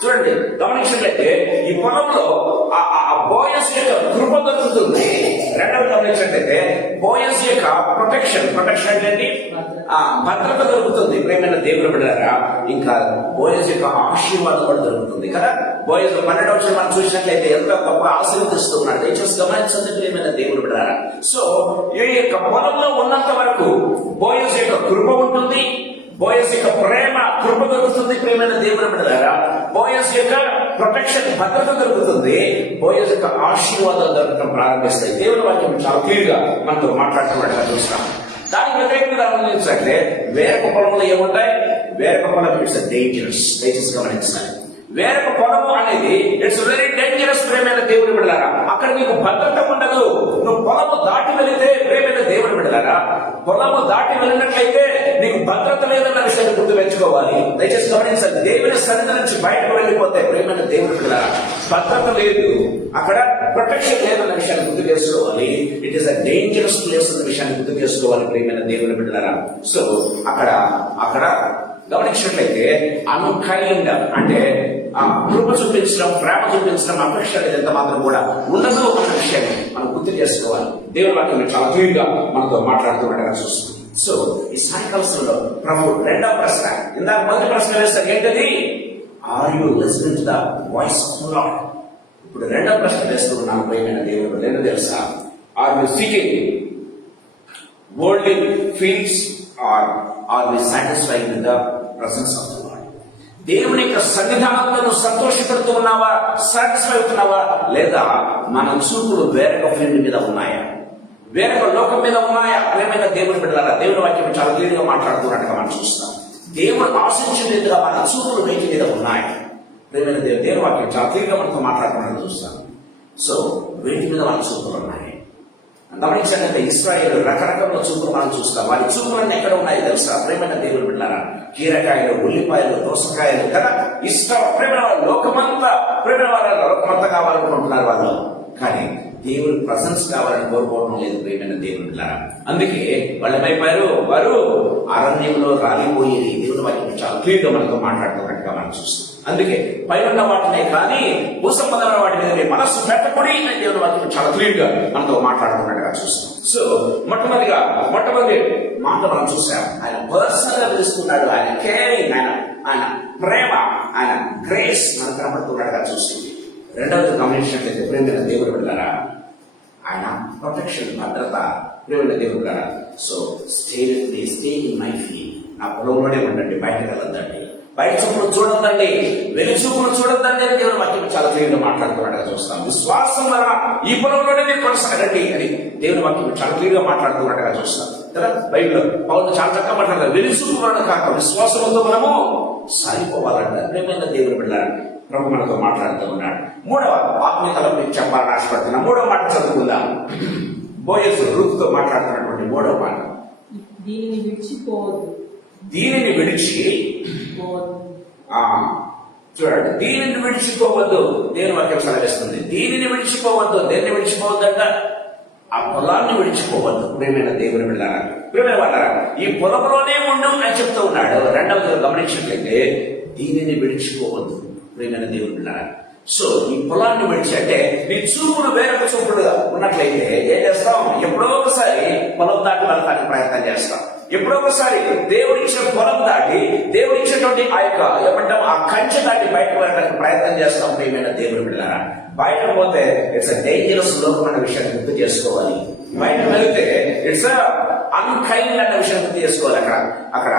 చూడండి, గమనించినట్లయితే ఈ పొలంలో ఆ బోయస్ యొక్క కృప దొరుకుతుంది. రెండవ గమనించినట్లయితే బోయస్ యొక్క ప్రొటెక్షన్ అంటే భద్రత దొరుకుతుంది. ప్రేమైన దేవుని బిడ్డలారా, ఇంకా బోయస్ యొక్క ఆశీర్వాదం కూడా దొరుకుతుంది కదా. బోయస్ 12వ వచనం మనం చూసినట్లయితే ఎంత గొప్ప ఆశీర్వదిస్తున్నాడు. దయచేసి గమనించండి ప్రియమైన దేవుని బిడ్డలారా. సో ఈ యొక్క పొలంలో ఉన్నంత వరకు బోయస్ యొక్క కృప ఉంటుంది, బోయస్ యొక్క ప్రేమ కృప దొరుకుతుంది. ప్రియమైన దేవుని బిడ్డలారా, బోయస్ యొక్క ప్రొటెక్షన్ భద్రత దొరుకుతుంది, బోయస్ యొక్క ఆశీర్వాదాలు దొరకడం ప్రారంభిస్తాయి. దేవుని వాక్యం చాలా క్లియర్ గా మనతో మాట్లాడుతున్నట్టుగా చూస్తాం. దానికి వ్యతిరేకంగా గమనించంటే వేరొక పొలంలో ఏముంటాయి? వేరొక పొలం ఇట్స్ డేంజరస్. దయచేసి గమనించాలి. వేరొక పొలము అనేది ఇట్స్ వెరీ డేంజరస్. ప్రేమైన దేవుని బిడ్డలారా, అక్కడ నీకు భద్రత ఉండదు. నువ్వు పొలము దాటి వెళితే, ప్రేమైన దేవుని బిడ్డలారా, పొలము దాటి వెళ్ళినట్లయితే నీకు భద్రత లేదన్న విషయాన్ని గుర్తు పెంచుకోవాలి. దయచేసి గమనించాలి. దేవుని సన్నిధి నుంచి బయటకు వెళ్ళిపోతే, ప్రేమైన దేవుని బిడ్డలారా, భద్రత లేదు, అక్కడ ప్రొటెక్షన్ లేదన్న విషయాన్ని గుర్తు చేసుకోవాలి. It is a dangerous place అన్న విషయాన్ని గుర్తు చేసుకోవాలి. ప్రేమైన దేవుని బిడ్డలారా, సో అక్కడ గమనించినట్లయితే అన్కైండ్ అంటే కృప చూపించడం, ప్రేమ చూపించడం, అపేక్ష ఎంత మాత్రం కూడా ఉండదు అన్న విషయాన్ని మనం గుర్తు చేసుకోవాలి. దేవుని వాక్యం చాలా క్లియర్ గా మనతో మాట్లాడుతున్నట్టుగా చూస్తుంది. సో ఈ సాయంకాలంలో ప్రభు రెండవ ప్రశ్న, ఇందాక మొదటి ప్రశ్న వేస్తారు ఏంటది? Are you listening to the voice of the lord? ఇప్పుడు రెండవ ప్రశ్న వేస్తున్నాను. ప్రియమైన దేవుడు ఏంటో తెలుసా? Are you seeking worldly fields are we satisfied with the presence of the lord? దేవుని యొక్క సన్నిధానంలో సంతోషపడుతూ ఉన్నావా, సాటిస్ఫై అవుతున్నావా, లేదా మన చూపులు వేరొక ఫీల్డ్ మీద ఉన్నాయా, వేరొక లోకం మీద ఉన్నాయా? ప్రేమైన దేవుని బిడ్డలారా, దేవుని వాక్యం చాలా క్లియర్ గా మాట్లాడుతున్నట్టుగా మనం చూస్తాం. దేవుడు ఆశించినట్టుగా మన చూపులు వేటి మీద ఉన్నాయి. ప్రేమైన దేవుని వాక్యం చాలా క్లియర్ గా మనతో మాట్లాడుతున్నట్టు చూస్తాం. సో వేటి మీద మన చూపులు ఉన్నాయి గమనించాలంటే ఇశ్రాయేలు రకరకాల చూపులు మనం చూస్తాం. వారి చూపులన్నీ ఎక్కడ ఉన్నాయి తెలుసా? ప్రేమైన దేవుని బిడ్డలారా, కీరకాయలు, ఉల్లిపాయలు, దోసకాయలు కదా, ఇష్టం. ప్రేమ లోకమంతా లోకమంతా కావాలనుకుంటున్నారు వాళ్ళు, కానీ దేవుని ప్రశంస కావాలని కోరుకోవడం లేదు. ప్రేమైన దేవుని బిడ్డలారా, అందుకే వాళ్ళు ఏమైపోయారు? వారు అరణ్యంలో రాలిపోయేది. దేవుని వాక్యం చాలా క్లియర్ గా మనతో మాట్లాడుతున్నట్టుగా మనం చూస్తాం. అందుకే పైన వాటినే కానీ భూసంబంధమైన వాటి మీద మనస్సు పెట్టకూడి అని దేవుని వాక్యం చాలా క్లియర్ గా మనతో మాట్లాడుతున్నట్టుగా చూస్తాం. సో మొట్టమొదటి మాట మనం చూసాం. ఆయన పర్సనల్ గా పిలుస్తున్నాడు. ఆయన కేరింగ్, ఆయన ప్రేమ, ఆయన గ్రేస్ మనకు కనబడుతున్నట్టుగా చూస్తుంది. రెండవది గమనించినట్లయితే ప్రేమైన దేవుడు వెళ్ళారా, ఆయన ప్రొటెక్షన్, భద్రత. ప్రేమైన దేవుడు వెళ్ళారా, so stay in my field, నా పొలంలోనే ఉండండి, బయటకు వెళ్ళొద్దండి, బయట చూపును చూడొద్దండి, వెలి చూపును చూడొద్దండి అని దేవుడు వాక్యం చాలా క్లియర్గా మాట్లాడుతున్నట్టుగా చూస్తాం. విశ్వాసం వలన ఈ పొలంలోనే మీరు కొనసాగండి అని దేవుని వాక్యం చాలా క్లియర్గా మాట్లాడుతున్నట్టుగా చూస్తాం కదా. బైబిల్లో పౌరులు చాలా చక్కగా మాట్లాడతారు, వెలి చూపు వలన కాక విశ్వాసంతో మనము సాగిపోవాలంట. ప్రేమైన దేవుడు వెళ్ళారు, ప్రభు మనతో మాట్లాడుతూ ఉన్నాడు. మూడవ ఆత్మీయతలో మీకు చెప్పాలని ఆశపడుతున్నా. మూడవ మాట చదువుకుందాం. బోయజు రూతుతో మాట్లాడుతున్నటువంటి మూడవ మాట, దీనిని విడిచిపోవద్దు. దీనిని విడిచి చూడండి, దీనిని విడిచిపోవద్దు. దేని వాక్యం సెలవిస్తుంది, దీనిని విడిచిపోవద్దు. దేన్ని విడిచిపోవద్దంట? ఆ పొలాన్ని విడిచిపోవద్దు. ప్రేమైన దేవుని వెళ్ళారా, ప్రేమైన వాళ్ళారా, ఈ పొలంలోనే ఉండు అని చెప్తూ ఉన్నాడు. రెండవది గమనించినట్లయితే దీనిని విడిచిపోవద్దు. ప్రేమైన దేవుని వెళ్ళారా, సో ఈ పొలాన్ని విడిచి అంటే నీ చూపుడు వేరొక చూపుడుగా ఉన్నట్లయితే ఏం చేస్తాం? ఎప్పుడో ఒకసారి పొలం దాటి వెళ్ళడానికి ప్రయత్నం చేస్తాం. ఎప్పుడో ఒకసారి దేవుడిచ్చిన పొలం దాటి, దేవుడిచ్చినటువంటి ఆ యొక్క ఏమంటాం ఆ కంచె దాటి బయటకు వెళ్ళడానికి ప్రయత్నం చేస్తాం. ప్రియమైన దేవుని బిడ్డలారా, బయటకు పోతే ఇట్స్ అ డేంజరస్ లోకం అనే విషయాన్ని గుర్తు చేసుకోవాలి. బయటకు వెళితే ఇట్స్ అన్కైండ్ అనే విషయం గుర్తు చేసుకోవాలి. అక్కడ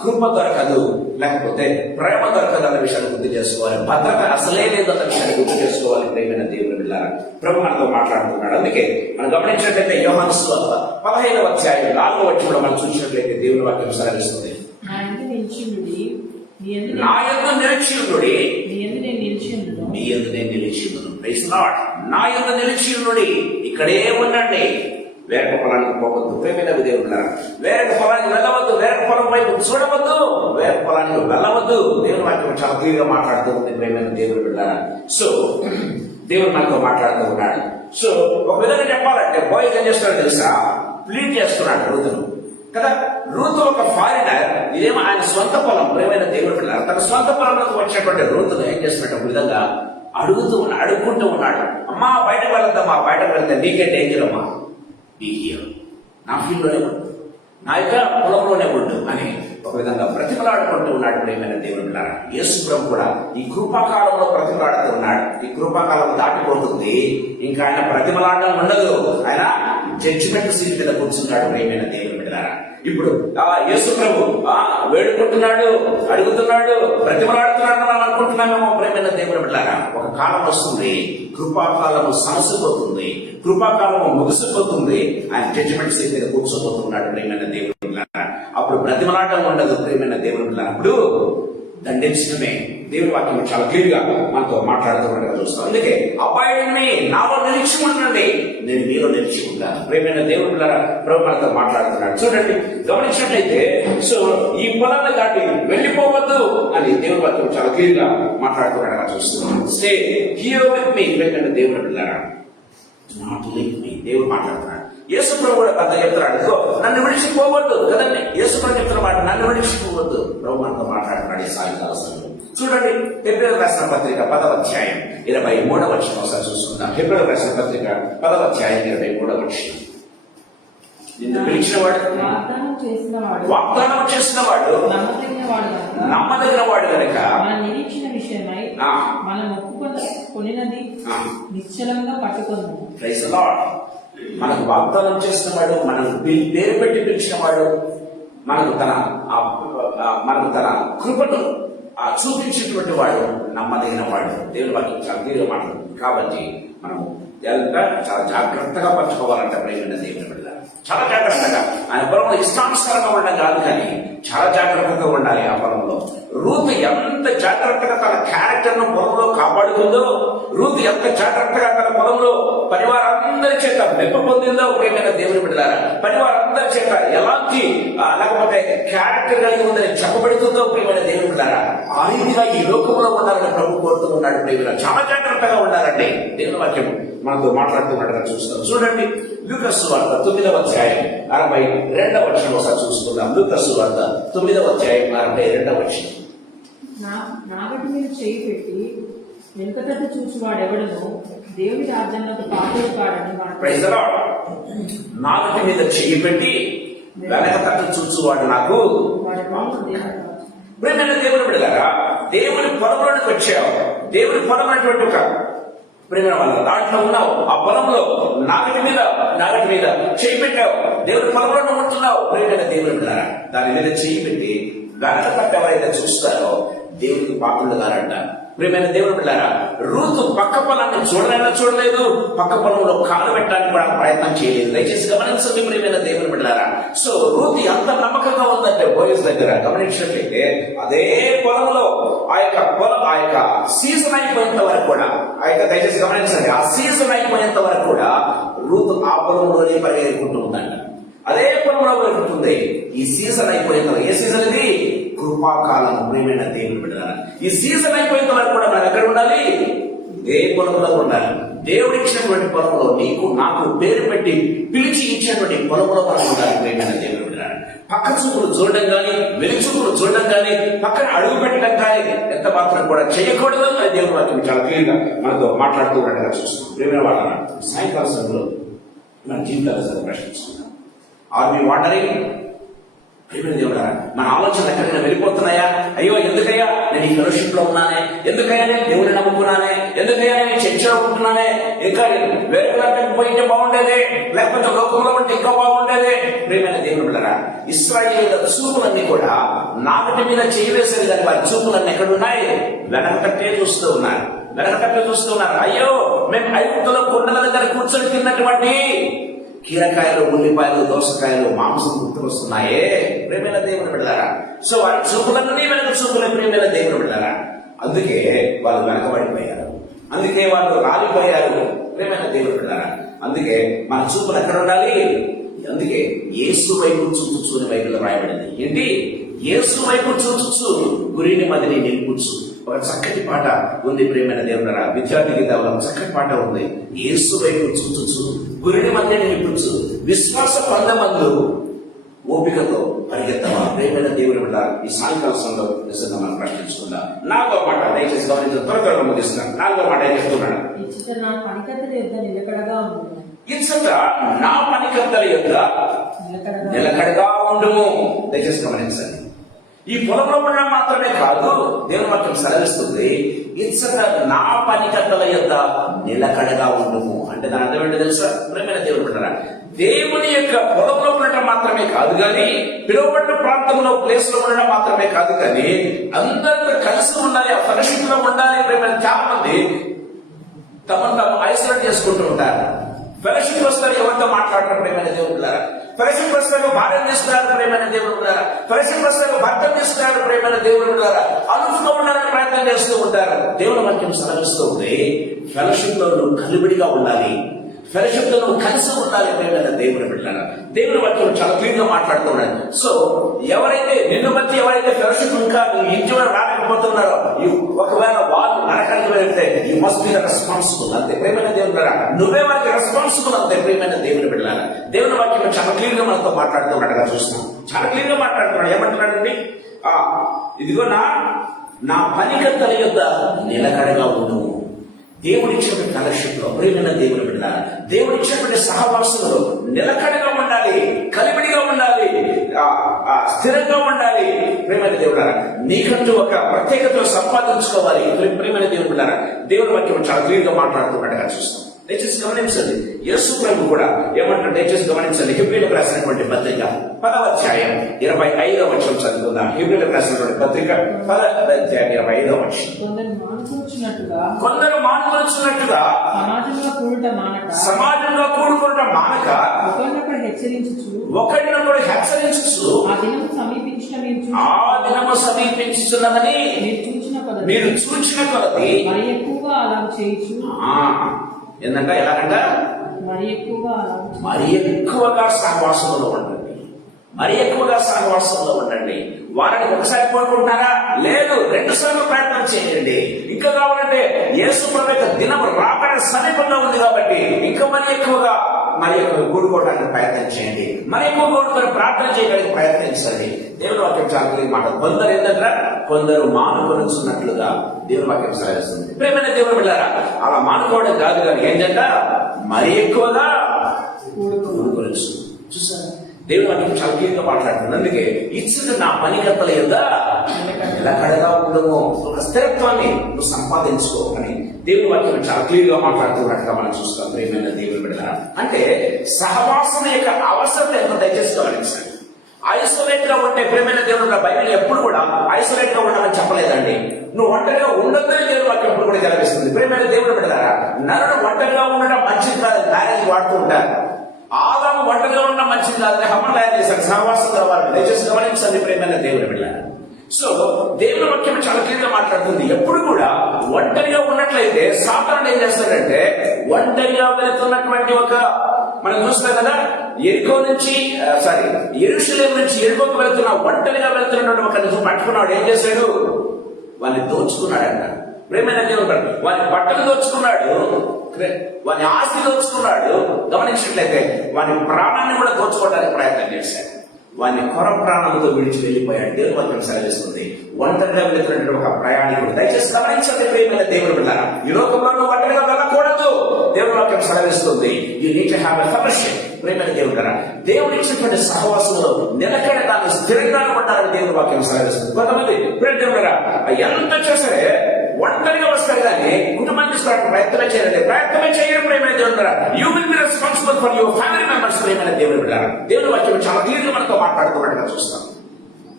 కృప దొరకదు, లేకపోతే ప్రేమ దొరకదు అన్న విషయాన్ని గుర్తు చేసుకోవాలి. భద్రత అసలే లేదు అన్న విషయాన్ని గుర్తు చేసుకోవాలి. ప్రేమైన దేవుని బిడ్డలారా, ప్రభు మనతో మాట్లాడుతున్నాడు. అందుకే మనం గమనించినట్లయితే యోహాను సువార్త 15వ అధ్యాయం 4వ వచనంలో మనం చూసినట్లయితే దేవుని వాక్యం సెలవిస్తుంది, నా యందు నిలిచియుండుడి, నా యందు నిలిచియుండుడి, నీ యందు నేను నిలిచియుందును. Praise lord. నా యందు నిలిచియుండుడి, ఇక్కడే ఉండండి, వేరొక పొలానికి పోవద్దు. ప్రేమైన దేవుడులారా, వేరొక పొలానికి వెళ్ళవద్దు, వేరొక పొలం వైపు చూడవద్దు, వేరొక పొలానికి వెళ్ళవద్దు. దేవుని వాక్యం చాలా క్లియర్గా మాట్లాడుతూ ఉంది. ప్రేమైన దేవుడు బిడ్డలారా, సో దేవుడు మనతో మాట్లాడుతూ ఉన్నాడు. సో ఒక విధంగా చెప్పాలంటే బాయ్స్ ఏం చేస్తున్నాడు తెలుసా? ప్లీడ్ చేస్తున్నాడు రూతును కదా. రూతు ఒక ఫారినర్, ఇదేమో ఆయన సొంత పొలం. ప్రేమైన దేవుడు బిడ్డలారా, తన సొంత పొలంలోకి వచ్చినటువంటి రూతును ఏం చేస్తున్నాడు? ఒక విధంగా అడుక్కుంటూ ఉన్నాడు. అమ్మా బయటకు వెళ్తామా, బయటకు వెళ్తే నీకే డేంజర్ అమ్మా, నా ఫీల్డ్లోనే ఉండు, నా యొక్క పొలంలోనే ఉండు అని ఒక విధంగా బ్రతిమలాడుకుంటూ ఉన్నాడు. ప్రేమైన దేవుని బిడ్డలారా, యేసు ప్రభు కూడా ఈ కృపాకాలంలో బ్రతిమలాడుతూ ఉన్నాడు. ఈ కృపాకాలం దాటిపోతుంది, ఇంకా ఆయన బ్రతిమలాడడం ఉండదు, ఆయన జడ్జిమెంట్ సీట్ మీద కూర్చున్నాడు. ప్రేమైన దేవుని బిడ్డలారా, ఇప్పుడు యేసు ప్రభు వేడుకుంటున్నాడు, అడుగుతున్నాడు, బ్రతిమలాడుతున్నాడు మనం అనుకుంటున్నామేమో. ప్రేమైన దేవుని బిడ్డలారా, ఒక కాలం వస్తుంది, కృపాకాలము సమసిపోతుంది, కృపాకాలము ముగిసిపోతుంది, ఆయన జడ్జిమెంట్ సీట్ మీద కూర్చోబోతున్నాడు. ప్రేమైన దేవుని బిడ్డలారా, అప్పుడు బ్రతిమలాటం ఉండదు. ప్రేమైన దేవుని బిడ్డలారా, అప్పుడు దండించడమే. దేవుని వాక్యం చాలా క్లియర్ గా మనతో మాట్లాడుతున్నట్టుగా చూస్తాం. అందుకే అబ్బాయిని నాలో నిలిచి ఉండండి, నేను మీలో నిలిచి ఉంటాను. ప్రేమైన దేవుని బిడ్డలారా, ప్రభు మనతో మాట్లాడుతున్నాడు. చూడండి, గమనించినట్లయితే సో ఈ పొలాన్ని దాటి వెళ్ళిపోవద్దు అని దేవుని వాక్యం చాలా క్లియర్ గా మాట్లాడుతున్నట్టుగా చూస్తున్నాం. Stay here with me. ప్రేమైన దేవుని బిడ్డలారా, నాట్ లీవ్ మీ. దేవుడు మాట్లాడుతున్నాడు. యేసు ప్రభు కూడా అంత చెప్తున్నాడు, నన్ను విడిచిపోవద్దు కదండి. యేసు ప్రభు చెప్తున్న మాట, నన్ను విడిచిపోవద్దు. ప్రభు మనతో మాట్లాడుతున్నాడు ఈ సాయంకాల సమయంలో. చూడండి, హెబ్రీయులకు రాసిన పత్రిక 10వ అధ్యాయం 23వ వచనం ఒకసారి చూసుకుందాం. హెబ్రీయులకు రాసిన పత్రిక 10వ అధ్యాయం 23వ వచనం. నిన్ను పిలిచినవాడు, వాగ్దానం చేసినవాడు నమ్మదగిన వాడు కనుక నిరీక్షణ విషయమై మనం ఒప్పుకొనినది నిశ్చలంగా పట్టుకుందాం. Praise the lord. మనకు వాగ్దానం చేసిన వాడు, మనకు పేరు పెట్టి పిలిచిన వాడు, మనకు తన కృపను చూపించినటువంటి వాడు నమ్మదగిన వాడు. దేవుని వాక్యం చాలా క్లియర్గా మాట్లాడుతుంది. కాబట్టి మనం చాలా జాగ్రత్తగా పంచుకోవాలంటే ప్రేమైన దేవుని బిడ్డ, చాలా జాగ్రత్తగా. ఆయన పొలంలో ఇష్టానుసారంగా ఉండడం కాదు, కానీ చాలా జాగ్రత్తగా ఉండాలి. ఆ పొలంలో రూతు ఎంత జాగ్రత్తగా తన క్యారెక్టర్ ను పొలంలో కాపాడుకుందో, రూతు ఎంత జాగ్రత్తగా తన పొలంలో పరివారందరి చేత మెప్పు పొందిందో. ప్రేమైన దేవుని బిడ్డలారా, పరివారందరి చేత ఎలాంటి లేకపోతే క్యారెక్టర్ కలిగి ఉందని చెప్పబడుతుందో ప్రేమైన దేవుని బిడ్డలారా, ఆ రీతిగా ఈ లోకంలో ఉండాలని ప్రభు కోరుతూ ఉన్నాడు. ప్రేమ చాలా జాగ్రత్తగా ఉండాలండి. దేవుని వాక్యం మనతో మాట్లాడుతున్నట్టుగా చూస్తాం. చూడండి, లూకా సువార్త 9వ అధ్యాయం 62వ వచనం ఒకసారి చూసుకుందాం. లూకా సువార్త 9వ అధ్యాయం 62వ వచనం. నాగటి మీద చేయి పెట్టి వెనుకతట్టు చూచువాడెవడనో దేవుని రాజ్యంలోకి పాటలు పాడని ప్రైజ్ ది లార్డ్. నాగటి మీద చేయి పెట్టి వెనకతట్టు చూచువాడు నాకు. ప్రేమైన దేవుని బిడ్డలారా, దేవుని పొలంలోనికి వచ్చావు. దేవుని పొలం అనేటువంటి ఒక ప్రేమ వాళ్ళ దాంట్లో ఉన్నావు, ఆ పొలంలో నాగటి మీద చేయి పెట్టావు, దేవుడి పొలంలో ఉంటున్నావు. ప్రేమైన దేవుడు అంటారా, దాని మీద చేయి పెట్టి వెనక తప్ప ఎవరైతే చూస్తారో దేవుడికి పాత్రులు గారంట. ప్రేమైన దేవుడు బిడ్డారా, రూతు పక్క పొలాన్ని చూడలేదు, పక్క పొలంలో కాలు పెట్టడానికి కూడా ప్రయత్నం చేయలేదు. దయచేసి గమనించండి ప్రేమైన దేవుడు బిడ్డారా. సో రూతు ఎంత నమ్మకంగా ఉందంటే బోయస్ దగ్గర గమనించినట్లయితే అదే పొలంలో ఆ యొక్క సీజన్ అయిపోయేంత వరకు కూడా దయచేసి గమనించండి, ఆ సీజన్ అయిపోయేంత వరకు కూడా రూతు ఆ పొలంలోనే పరిగెత్తుకుంటూ ఉందంట. అదే పొలంలో పరిగెత్తుతుంది. ఈ సీజన్ అయిపోయేంత వరకు, ఏ సీజన్ ఇది? కృపాకాలం. ప్రేమైన దేవుడు బిడ్డలారా, ఈ సీజన్ అయిపోయేంత వరకు కూడా మనం ఎక్కడ ఉండాలి? ఏ పొలంలో ఉండాలి? దేవుడు ఇచ్చినటువంటి పొలంలో, నీకు నాకు పేరు పెట్టి పిలిచి ఇచ్చినటువంటి పొలంలో మనం ఉండాలి. ప్రేమైన దేవుడు బిడ్డలారా, పక్క చూపులు చూడడం కానీ, వెలుచూపులు చూడడం కానీ, పక్కన అడుగు పెట్టడం కానీ ఎంత మాత్రం కూడా చేయకూడదు అని దేవుడు వాక్యం చాలా క్లియర్గా మనతో మాట్లాడుతూ ఉన్నట్టుగా చూస్తున్నాం. ప్రేమైన వాళ్ళ సాయంకాల సమయంలో మన జీవితాలు ప్రశ్నించుకున్నాం. Are we wandering? ప్రేమైన దేవుడా, మన ఆలోచనలు ఎక్కడైనా వెళ్ళిపోతున్నాయా? అయ్యో ఎందుకయ్యా నేను ఈ ఫెలోషిప్ లో ఉన్నానే, ఎందుకయ్యా నేను దేవుడిని నమ్ముకున్నానే, ఎందుకయ్యా నేను చర్చలో ఉంటున్నానే, ఇంకా వేరే పోయింటే బాగుండేది, లేకపోతే లోకంలో ఉంటే ఇంకా బాగుండేది. ప్రేమైన దేవుడు బిడ్డలారా, ఇశ్రాయేలు చూపులన్నీ కూడా నాగటి మీద చేయవేసేది, కానీ వారి చూపులన్నీ ఎక్కడున్నాయి? వెనకట్టే చూస్తూ ఉన్నారు. అయ్యో మేము ఐగుప్తులో కొండల దగ్గర కూర్చొని తిన్నటువంటి కీరకాయలు, ఉల్లిపాయలు, దోసకాయలు, మాంసం గుర్తుకొస్తున్నాయే. ప్రేమైన దేవుడు బిడ్డలారా, సో వారి చూపులన్నీ వెనక చూపులే. ప్రేమైన దేవుడు బిడ్డలారా, అందుకే వాళ్ళు వెనకబడిపోయారు, అందుకే వాళ్ళు రాలిపోయారు. ప్రేమైన దేవుడు బిడ్డలారా, అందుకే మన చూపులు ఎక్కడ ఉండాలి? అందుకే యేసు వైపు చూచుచు బైబిల్లో రాయబడింది. ఏంటి? యేసు వైపు చూచుచు గురిని మదిని నిలుపుచు. ఒక చక్కటి పాట ఉంది ప్రేమైన దేవుడరా, విద్యార్థి గీతాలో చక్కటి పాట ఉంది. యేసు వైపు చూచుచు గురిని మధ్య నిలుపుచు విశ్వాస పందమందు ఓపికతో పరిగెత్తమా. ప్రేమైన దేవుడు బిడ్డ, ఈ సాయంకాల సమయంలో నిజంగా మనం ప్రశ్నించుకుందాం. 4వ మాట దయచేసి గమనించిన త్వరగా ముగిస్తున్నాను. 4వ మాట ఏం చెప్తున్నాడు? ఇచ్చట నా పనికత్తెల యొద్ద నిలకడగా ఉండుము. దయచేసి గమనించండి, ఈ పొలంలో ఉండడం మాత్రమే కాదు, దేవుని వాక్యం సెలవిస్తుంది, ఇచ్చట నా పనికత్తెల యొద్ద నిలకడగా ఉండుము. అంటే దాని అర్థం ఏంటో తెలుసా? ప్రేమైన దేవుడు బిడ్డలారా, దేవుని యొక్క పొలంలో ఉండటం మాత్రమే కాదు కానీ, పిలువబడిన ప్రాంతంలో ప్లేస్ లో ఉండడం మాత్రమే కాదు కానీ, అందరితో కలిసి ఉండాలి, ఆ ఫెలోషిప్ లో ఉండాలి. ప్రేమైన చాలా మంది తమను తాము ఐసోలేట్ చేసుకుంటూ ఉంటారు. ఫెలోషిప్ వస్తారు, ఎవరితో మాట్లాడటం? ప్రేమైన దేవుడు బిడ్డలారా, ఫెలోషిప్ వస్తారు, భార్య చేస్తున్నారు. ప్రేమైన దేవుడు బిడ్డలారా, ఫెలోషిప్ వస్తారు, భర్త చేస్తున్నారు. ప్రేమైన దేవుడు బిడ్డలారా, అలుపుగా ఉండాలని ప్రయత్నం చేస్తూ ఉంటారు. దేవుని వాక్యం సెలవిస్తూ ఉంది, ఫెలోషిప్ లో నువ్వు కలిబిడిగా ఉండాలి, ఫెలోషిప్ లో నువ్వు కలిసి ఉండాలి. ప్రేమైన దేవుని బిడ్డలారా, దేవుని వాక్యం చాలా క్లియర్ గా మాట్లాడుతూ ఉన్నాడు. సో ఎవరైతే నిన్ను బట్టి ఎవరైతే ఫెలోషిప్ ఇంకా నువ్వు ఇంటి వరకు రాకపోతున్నారో, ఒకవేళ వాళ్ళు నరకానికి వెళ్తే యూ మస్ట్ బి రెస్పాన్సిబుల్. అంతే ప్రేమైన దేవుని బిడ్డలారా, నువ్వే వారికి రెస్పాన్సిబుల్. అంతే ప్రేమైన దేవుని బిడ్డలారా, దేవుని వాక్యం చాలా క్లియర్ గా మనతో మాట్లాడుతున్నట్టుగా చూస్తున్నాం. చాలా క్లియర్ గా మాట్లాడుతున్నాడు. ఏమంటున్నాడండి? ఇదిగో నా పనికత్తెల యొద్ద నిలకడగా ఉండుము. దేవుడిచ్చినటువంటి ఫెలోషిప్ లో, ప్రేమైన దేవుని బిడ్డ, దేవుడిచ్చినటువంటి సహవాసంలో నిలకడగా ఉండాలి, కలిబిడిగా ఉండాలి, స్థిరంగా ఉండాలి. ప్రేమైన దేవుడారా, నీకంటూ ఒక ప్రత్యేకతను సంపాదించుకోవాలి. ప్రేమైన దేవుని బిడ్డారా, దేవుని వాక్యం చాలా క్లియర్గా మాట్లాడుతున్నట్టుగా చూస్తాం. దయచేసి గమనించండి, యేసు ప్రభు కూడా ఏమంటారు? దయచేసి గమనించండి. హెబ్రీయులకు రాసినటువంటి పత్రిక 10వ అధ్యాయం 25వ వచనం చదువుకుందాం. హెబ్రీయులకు రాసినటువంటి పత్రిక 10వ అధ్యాయం 25వ వచనం. కొందరు మానుకొనుచున్నట్టుగా సమాజంలో కూడుకుంట మానక ఒకరినొకడు హెచ్చరించుచు ఆ దినము సమీపించుచున్నదని మీరు చూచిన కొలది ఏంటంట? ఎలాగంట? మరి ఎక్కువగా సహవాసంలో ఉండండి, మరి ఎక్కువగా సహవాసంలో ఉండండి. వారానికి ఒకసారి కోరుకుంటున్నారా? లేదు, 2 సార్లు ప్రయత్నం చేయండి. ఇంకా కావాలంటే యేసు ప్రభు యొక్క దినం రాకడ సమీపంలో ఉంది కాబట్టి ఇంకా మరి ఎక్కువగా కూడుకోవడానికి ప్రయత్నం చేయండి, మరి ఎక్కువ కూడుకొని ప్రార్థన చేయడానికి ప్రయత్నించండి. దేవుని వాక్యం చాలా మాట. కొందరు ఏంటంటే కొందరు మానుకొనుచున్నట్లుగా దేవుని వాక్యం సహాయిస్తుంది. ప్రేమైన దేవుని బిడ్డలారా, అలా మానుకోవడం కాదు కానీ ఏంటంట? మరి ఎక్కువగా కూడుకొనొచ్చు. చూసారా, దేవుని వాక్యం చాలా క్లియర్గా మాట్లాడుతుంది. అందుకే ఇచ్చిన నా పనికత్తెల యొద్ద నిలకడగా ఉండము, ఒక స్థిరత్వాన్ని నువ్వు సంపాదించుకో అని దేవుని వాక్యం చాలా క్లియర్ గా మాట్లాడుతున్నట్టుగా మనం చూస్తాం. ప్రియమైన దేవుని బిడ్డలారా, అంటే సహవాసం యొక్క అవసరం ఎంతో దయచేసి గమనించండి. ఐసోలేట్ గా ఉంటే ప్రియమైన దేవుడు బైబిల్ ఎప్పుడు కూడా ఐసోలేట్ గా ఉండమని చెప్పలేదండి. నువ్వు ఒంటరిగా ఉండొద్దని దేవుడు వాక్యం ఎప్పుడు కూడా జలవిస్తుంది. ప్రియమైన దేవుడు బిడ్డలారా, నరుడు ఒంటరిగా ఉండడం మంచిది కాదు, మ్యారేజ్ వాడుతూ ఉంటారు. ఆదాము ఒంటరిగా ఉండడం మంచిది కాదని హవ్వను తయారు చేశారు, సహవాసం కావాలి. దయచేసి గమనించండి ప్రియమైన దేవుడు బిడ్డలారా. సో దేవుని వాక్యం చాలా క్లియర్ గా మాట్లాడుతుంది. ఎప్పుడు కూడా ఒంటరిగా ఉన్నట్లయితే సాతానుడు ఏం చేస్తాడంటే, ఒంటరిగా వెళుతున్నటువంటి ఒక మనం చూస్తాం కదా, యెరూషలేము నుంచి ఎరుకోకు వెళ్తున్న ఒంటరిగా వెళ్తున్నటువంటి ఒక నిజం పట్టుకున్నాడు. ఏం చేశాడు? వాడిని దోచుకున్నాడంట. ప్రేమైన దేవుడు, వాని బట్టలు దోచుకున్నాడు, వాని ఆస్తి దోచుకున్నాడు. గమనించినట్లయితే వాని ప్రాణాన్ని కూడా దోచుకోవడానికి ప్రయత్నం చేశాడు. వాని కొర ప్రాణంతో విడిచి వెళ్ళిపోయాడు. దేవుని వాక్యం సెలవిస్తుంది. ఒంటరిగా వెళ్తున్నటువంటి ఒక ప్రయాణికుడు. దయచేసి గమనించండి ప్రియమైన దేవుడు బిడ్డలారా, ఈ లోకంలో నువ్వు ఒంటరిగా వెళ్ళకూడదు. దేవుని వాక్యం సెలవిస్తుంది. You need to have a fellowship. ప్రియమైన దేవుడు బిడ్డలారా, దేవుడు ఇచ్చినటువంటి సహవాసంలో నిలకడ దాన్ని స్థిరంగా ఉండాలని దేవుని వాక్యం సెలవిస్తుంది. కొంతమంది ప్రియమైన దేవుడు బిడ్డలారా, ఎంత చేసే ఒంటరిగా వస్తారు కానీ కుటుంబాన్ని తీసుకోవడానికి ప్రయత్నమే చేయడం. ప్రియమైన దేవుడు బిడ్డలారా, you will be responsible for your family members. ప్రియమైన దేవుడు బిడ్డలారా, దేవుని వాక్యం చాలా క్లియర్గా మనతో మాట్లాడుతున్నట్టుగా చూస్తాం.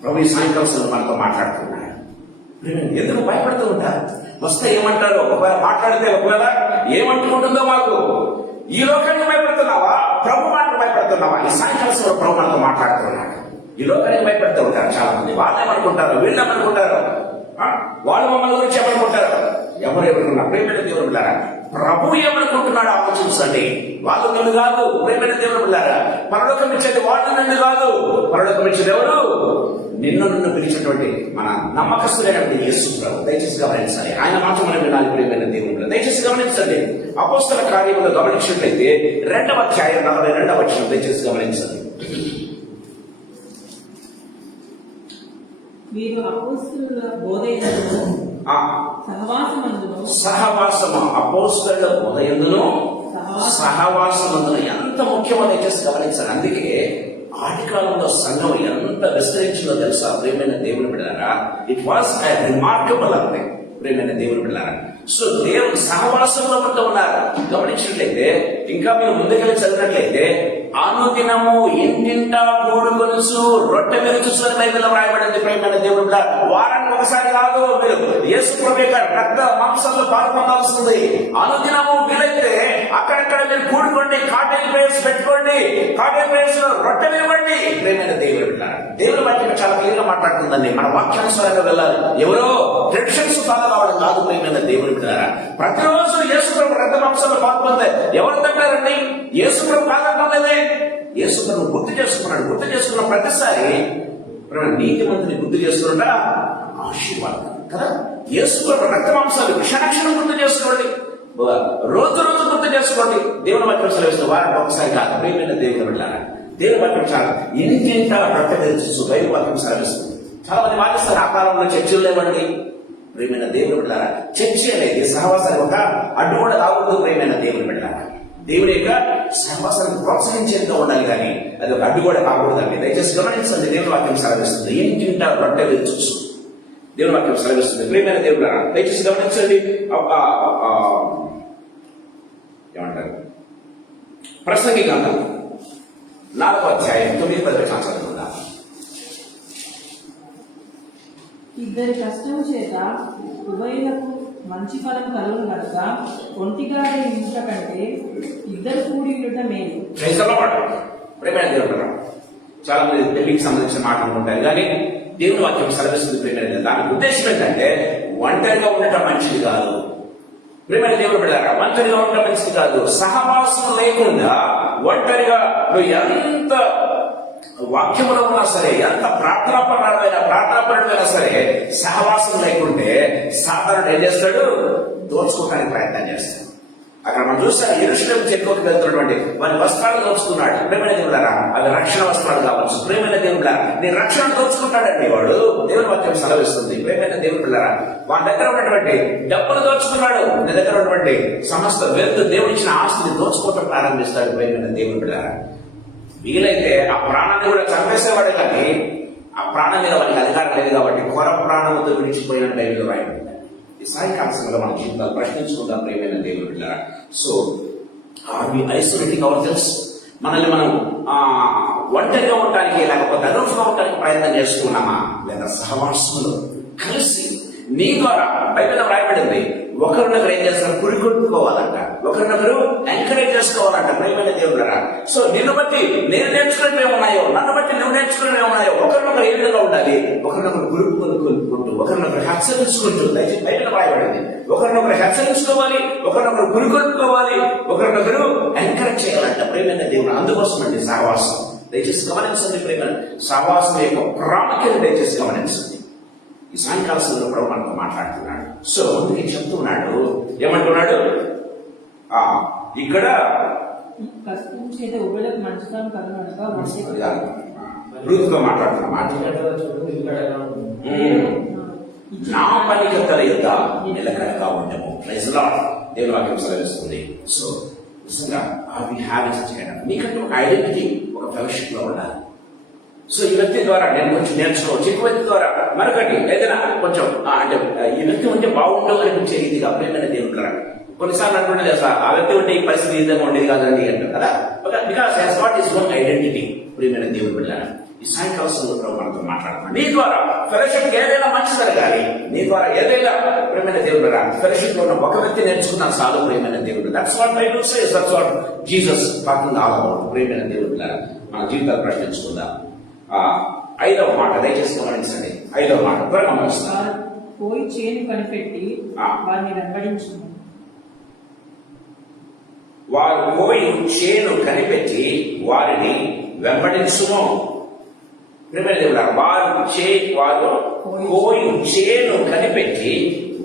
ప్రభు ఈ సాయంకాలం మనతో మాట్లాడుతున్నాడు. ఎందుకు భయపడుతూ ఉంటారు? వస్తే ఏమంటారు? ఒకవేళ మాట్లాడితే ఒకవేళ ఏమంటుకుంటుందో మాకు. ఈ లోకానికి భయపడుతున్నావా? ప్రభు మాటకు భయపడుతున్నావా? ఈ సాయంకాలం ప్రభు మనతో మాట్లాడుతున్నాడు. ఈ లోకానికి భయపడుతూ ఉంటారు చాలా మంది. వాళ్ళేమనుకుంటారు, వీళ్ళేమనుకుంటారు, వాళ్ళు మమ్మల్ని గురించి ఏమనుకుంటారు, ఎవరేమనుకున్నారు? ప్రేమైన దేవుడు బిడ్డలారా, ప్రభు ఏమనుకుంటున్నాడు ఆలోచించండి. వాళ్ళు నిన్ను కాదు. ప్రేమైన దేవుడు బిడ్డలారా, పరలోకం ఇచ్చేది వాళ్ళు నిన్ను కాదు. పరలోకం ఇచ్చేది ఎవరు? నిన్ను పిలిచినటువంటి మన నమ్మకస్తులైనటువంటి యేసు ప్రభు. దయచేసి గమనించాలి. ఆయన మాత్రం మనం వినాలి. ప్రియమైన దేవుడు బిడ్డలారా, దయచేసి గమనించండి. అపోస్తల కార్యములు గమనించినట్లయితే 2వ అధ్యాయం 42వ వచనం దయచేసి గమనించండి. మీరు అపోస్తలుల బోధయందును సహవాసము, అపోస్తలుల బోధయందును సహవాసమందును ఎంత ముఖ్యమో దయచేసి గమనించాలి. అందుకే ఆది కాలంలో సంఘం ఎంత విస్తరించిందో తెలుసా ప్రియమైన దేవుని బిడ్డలారా? ఇట్ వాస్ ఎ రిమార్కబుల్ అంటే ప్రియమైన దేవుని బిడ్డలారా. సో దేవుడు సహవాసంలో ఉంటూ ఉన్నారు. గమనించినట్లయితే ఇంకా మీరు ముందుకెళ్ళి చదివినట్లయితే అనుదినము ఇంటింటా కూడుకొనుచు రొట్టె విరుచుచు అని బైబిల్లో వ్రాయబడింది. ప్రియమైన దేవుని బిడ్డలారా, వారానికి ఒకసారి కాదు మీరు యేసు ప్రభు యొక్క రక్త మాంసంలో పాల్పొందాల్సింది. అనుదినము వీలైతే అక్కడక్కడ మీరు కూడుకోండి, కాటేజ్ ప్రేయర్స్ పెట్టుకోండి, కాటేజ్ ప్రేయర్స్ లో రొట్టె విరవండి. ప్రియమైన దేవుని బిడ్డలారా, దేవుని వాక్యం చాలా క్లియర్ గా మాట్లాడుతుందండి. మన వాక్యానుసారంగా వెళ్ళాలి. ఎవరో ట్రెడిషన్స్ ఫాలో కావడం కాదు. ప్రియమైన దేవుని బిడ్డలారా, ప్రతిరోజు యేసు ప్రభు రక్త మాంసంలో పాల్పొందే ఎవరు తగ్గారండి? యేసు ప్రభు కాదంటే యేసు ప్రభు గుర్తు చేసుకున్నాడు. గుర్తు చేసుకున్న ప్రతిసారి నీతి మంత్రిని గుర్తు చేసుకున్నట ఆశీర్వాదం కదా. యేసు ప్రభు రక్త మాంసాలు క్షణక్షణం గుర్తు చేసుకోండి, రోజు రోజు గుర్తు చేసుకోండి. దేవుని వాక్యం సెలవిస్తుంది. వారానికి ఒకసారి కాదు. ప్రియమైన దేవుని బిడ్డలారా, దేవుని వాక్యం చాలా ఇంటింటా రొట్టె తెలుసు బైబిల్ వాక్యం సెలవిస్తుంది. చాలా మంది వాదిస్తారు, ఆ కాలంలో చర్చలు లేవండి. ప్రియమైన దేవుని బిడ్డలారా, చర్చ అనేది సహవాసానికి ఒక అడ్డు కూడా కాకూడదు. ప్రియమైన దేవుని బిడ్డలారా, దేవుని యొక్క సహవాసాన్ని ప్రోత్సహించేందుకు ఉండాలి కానీ అది ఒక అడ్డు కూడా కాకూడదండి. దయచేసి గమనించండి. దేవుని వాక్యం సెలవిస్తుంది. ఇంటింటా రొట్టె తెలుసు దేవుని వాక్యం సెలవిస్తుంది. ప్రియమైన దేవుని బిడ్డలారా, దయచేసి గమనించండి. ఏమంటారు? ప్రసంగి గ్రంథం 4వ అధ్యాయం 9-10 చదువుకుందాం. ఇద్దరి కష్టము చేత ఉభయులకు మంచి ఫలం కలుగును కనుక ఒంటిగా ఇంట కంటే ఇద్దరు కూడి ఉండటం మేలు. ప్రేమైన దేవుడు, చాలా మంది పెళ్లికి సంబంధించిన మాటలు ఉంటాయి కానీ దేవుని వాక్యం సెలవిస్తుంది. ప్రేమైన దాని ఉద్దేశం ఏంటంటే ఒంటరిగా ఉండటం మంచిది కాదు. ప్రేమైన దేవుడు బిడ్డలారా, ఒంటరిగా ఉండటం మంచిది కాదు. సహవాసం లేకుండా ఒంటరిగా నువ్వు ఎంత వాక్యంలో ఉన్నా సరే, ఎంత ప్రార్థనాపరుడైనా సరే, సహవాసం లేకుంటే సాధారణ ఏం చేస్తాడు? దోచుకోవడానికి ప్రయత్నం చేస్తాడు. అక్కడ మనం చూస్తాం, యెరూషలేము చెరుకోకి వెళ్తున్నటువంటి వారి వస్త్రాలు దోచుకున్నాడు. ప్రేమైన దేవుడారా, అవి రక్షణ వస్త్రాలు కావచ్చు. ప్రేమైన దేవుడారా, నీ రక్షణ దోచుకుంటాడండి వాడు. దేవుని వాక్యం సెలవిస్తుంది. ప్రేమైన దేవుని బిడ్డలారా, వాడి దగ్గర ఉన్నటువంటి డబ్బులు దోచుకున్నాడు. నీ దగ్గర ఉన్నటువంటి సమస్త వెలుగు దేవుడు ఇచ్చిన ఆస్తిని దోచుకోవటం ప్రారంభిస్తాడు. ప్రేమైన దేవుని బిడ్డలారా, వీలైతే ఆ ప్రాణాన్ని కూడా చంపేసేవాడే కానీ ఆ ప్రాణం మీద వాడికి అధికారం లేదు కాబట్టి కొర ప్రాణంతో విడిచిపోయిన బైబిల్ రాయబడింది. ఈ సాయంకాల సమయంలో మన జీవితాలు ప్రశ్నించుకుందాం ప్రియమైన దేవుని బిడ్డలారా. So are we isolating our cells? మనల్ని మనం ఒంటరిగా ఉండడానికి లేకపోతే అదనంగా ఉండడానికి ప్రయత్నం చేసుకున్నామా, లేదా సహవాసంలో కలిసి నీ ద్వారా బైబిల్లో రాయబడింది ఒకరినొకరు ఏం చేస్తారు, పురికొట్టుకోవాలంట, ఒకరినొకరు ఎంకరేజ్ చేసుకోవాలంట ప్రియమైన దేవుడురా. సో నిన్ను బట్టి నేను నేర్చుకున్నవి ఏమున్నాయో, నన్ను బట్టి నువ్వు నేర్చుకున్నవి ఏమున్నాయో, ఒకరినొకరు ఏ విధంగా ఉండాలి, ఒకరినొకరు పురుకొనుకుంటూ ఒకరినొకరు హెచ్చరించుకుంటూ, దయచేసి బైబిల్లో రాయబడింది ఒకరినొకరు హెచ్చరించుకోవాలి, ఒకరినొకరు పురికొనుకోవాలి, ఒకరినొకరు ఎంకరేజ్ చేయాలంట ప్రియమైన దేవుడు. అందుకోసం అండి సహవాసం. దయచేసి గమనించండి ప్రియమైన సహవాసం యొక్క ప్రాముఖ్యత దయచేసి గమనించండి. ఈ సాయంకాల సందర్భంలో మనతో మాట్లాడుతున్నాడు. సో అందుకే చెప్తున్నాడు, ఏమంటున్నాడు, ఇక్కడ వృత్తితో మాట్లాడుతున్న మాట, నా పనికత్తల యొక్క నిలకడగా ఉండము. దేవుని వాక్యం సెలవిస్తుంది. సో నిజంగా నీకంటే ఒక ఐడెంటిటీ, ఒక ఫెలోషిప్ లో ఉండాలి. సో ఈ వ్యక్తి ద్వారా నేను కొంచెం నేర్చుకోవచ్చు, ఇంకో వ్యక్తి ద్వారా మరొకటి ఏదైనా కొంచెం అంటే ఈ వ్యక్తి ఉంటే బాగుండవు అనిపించే రీతిగా ప్రేమైన దేవుడు. కొన్నిసార్లు అంటుండే ఆ వ్యక్తి ఉంటే ఈ పరిస్థితి ఈ విధంగా ఉండేది కాదండి అంటారు కదా. Because has what is own identity ప్రియమైన దేవుడు బిడ్డలారా. ఈ సాయంకాల సందర్భంలో మనతో మాట్లాడుతున్నాను. నీ ద్వారా ఫెలోషిప్ ఏదైనా మంచి జరగాలి, నీ ద్వారా ఏదైనా ప్రియమైన దేవుడు బిడ్డ ఫెలోషిప్ లో ఉన్న ఒక వ్యక్తి నేర్చుకున్నాను చాలు ప్రియమైన దేవుడు. That's what Bible says, that's what Jesus talking all about ప్రియమైన దేవుడు బిడ్డలారా. మన జీవితాలు ప్రశ్నించుకుందాం. 5వ మాట దయచేసి గమనించండి. 5వ మాట త్వరగా గమనిస్తాను. పోయి చేను కనిపెట్టి వారిని వెంబడించు. వారు పోయి చేను కనిపెట్టి వారిని వెంబడించుము. వారు పోయి చేను కనిపెట్టి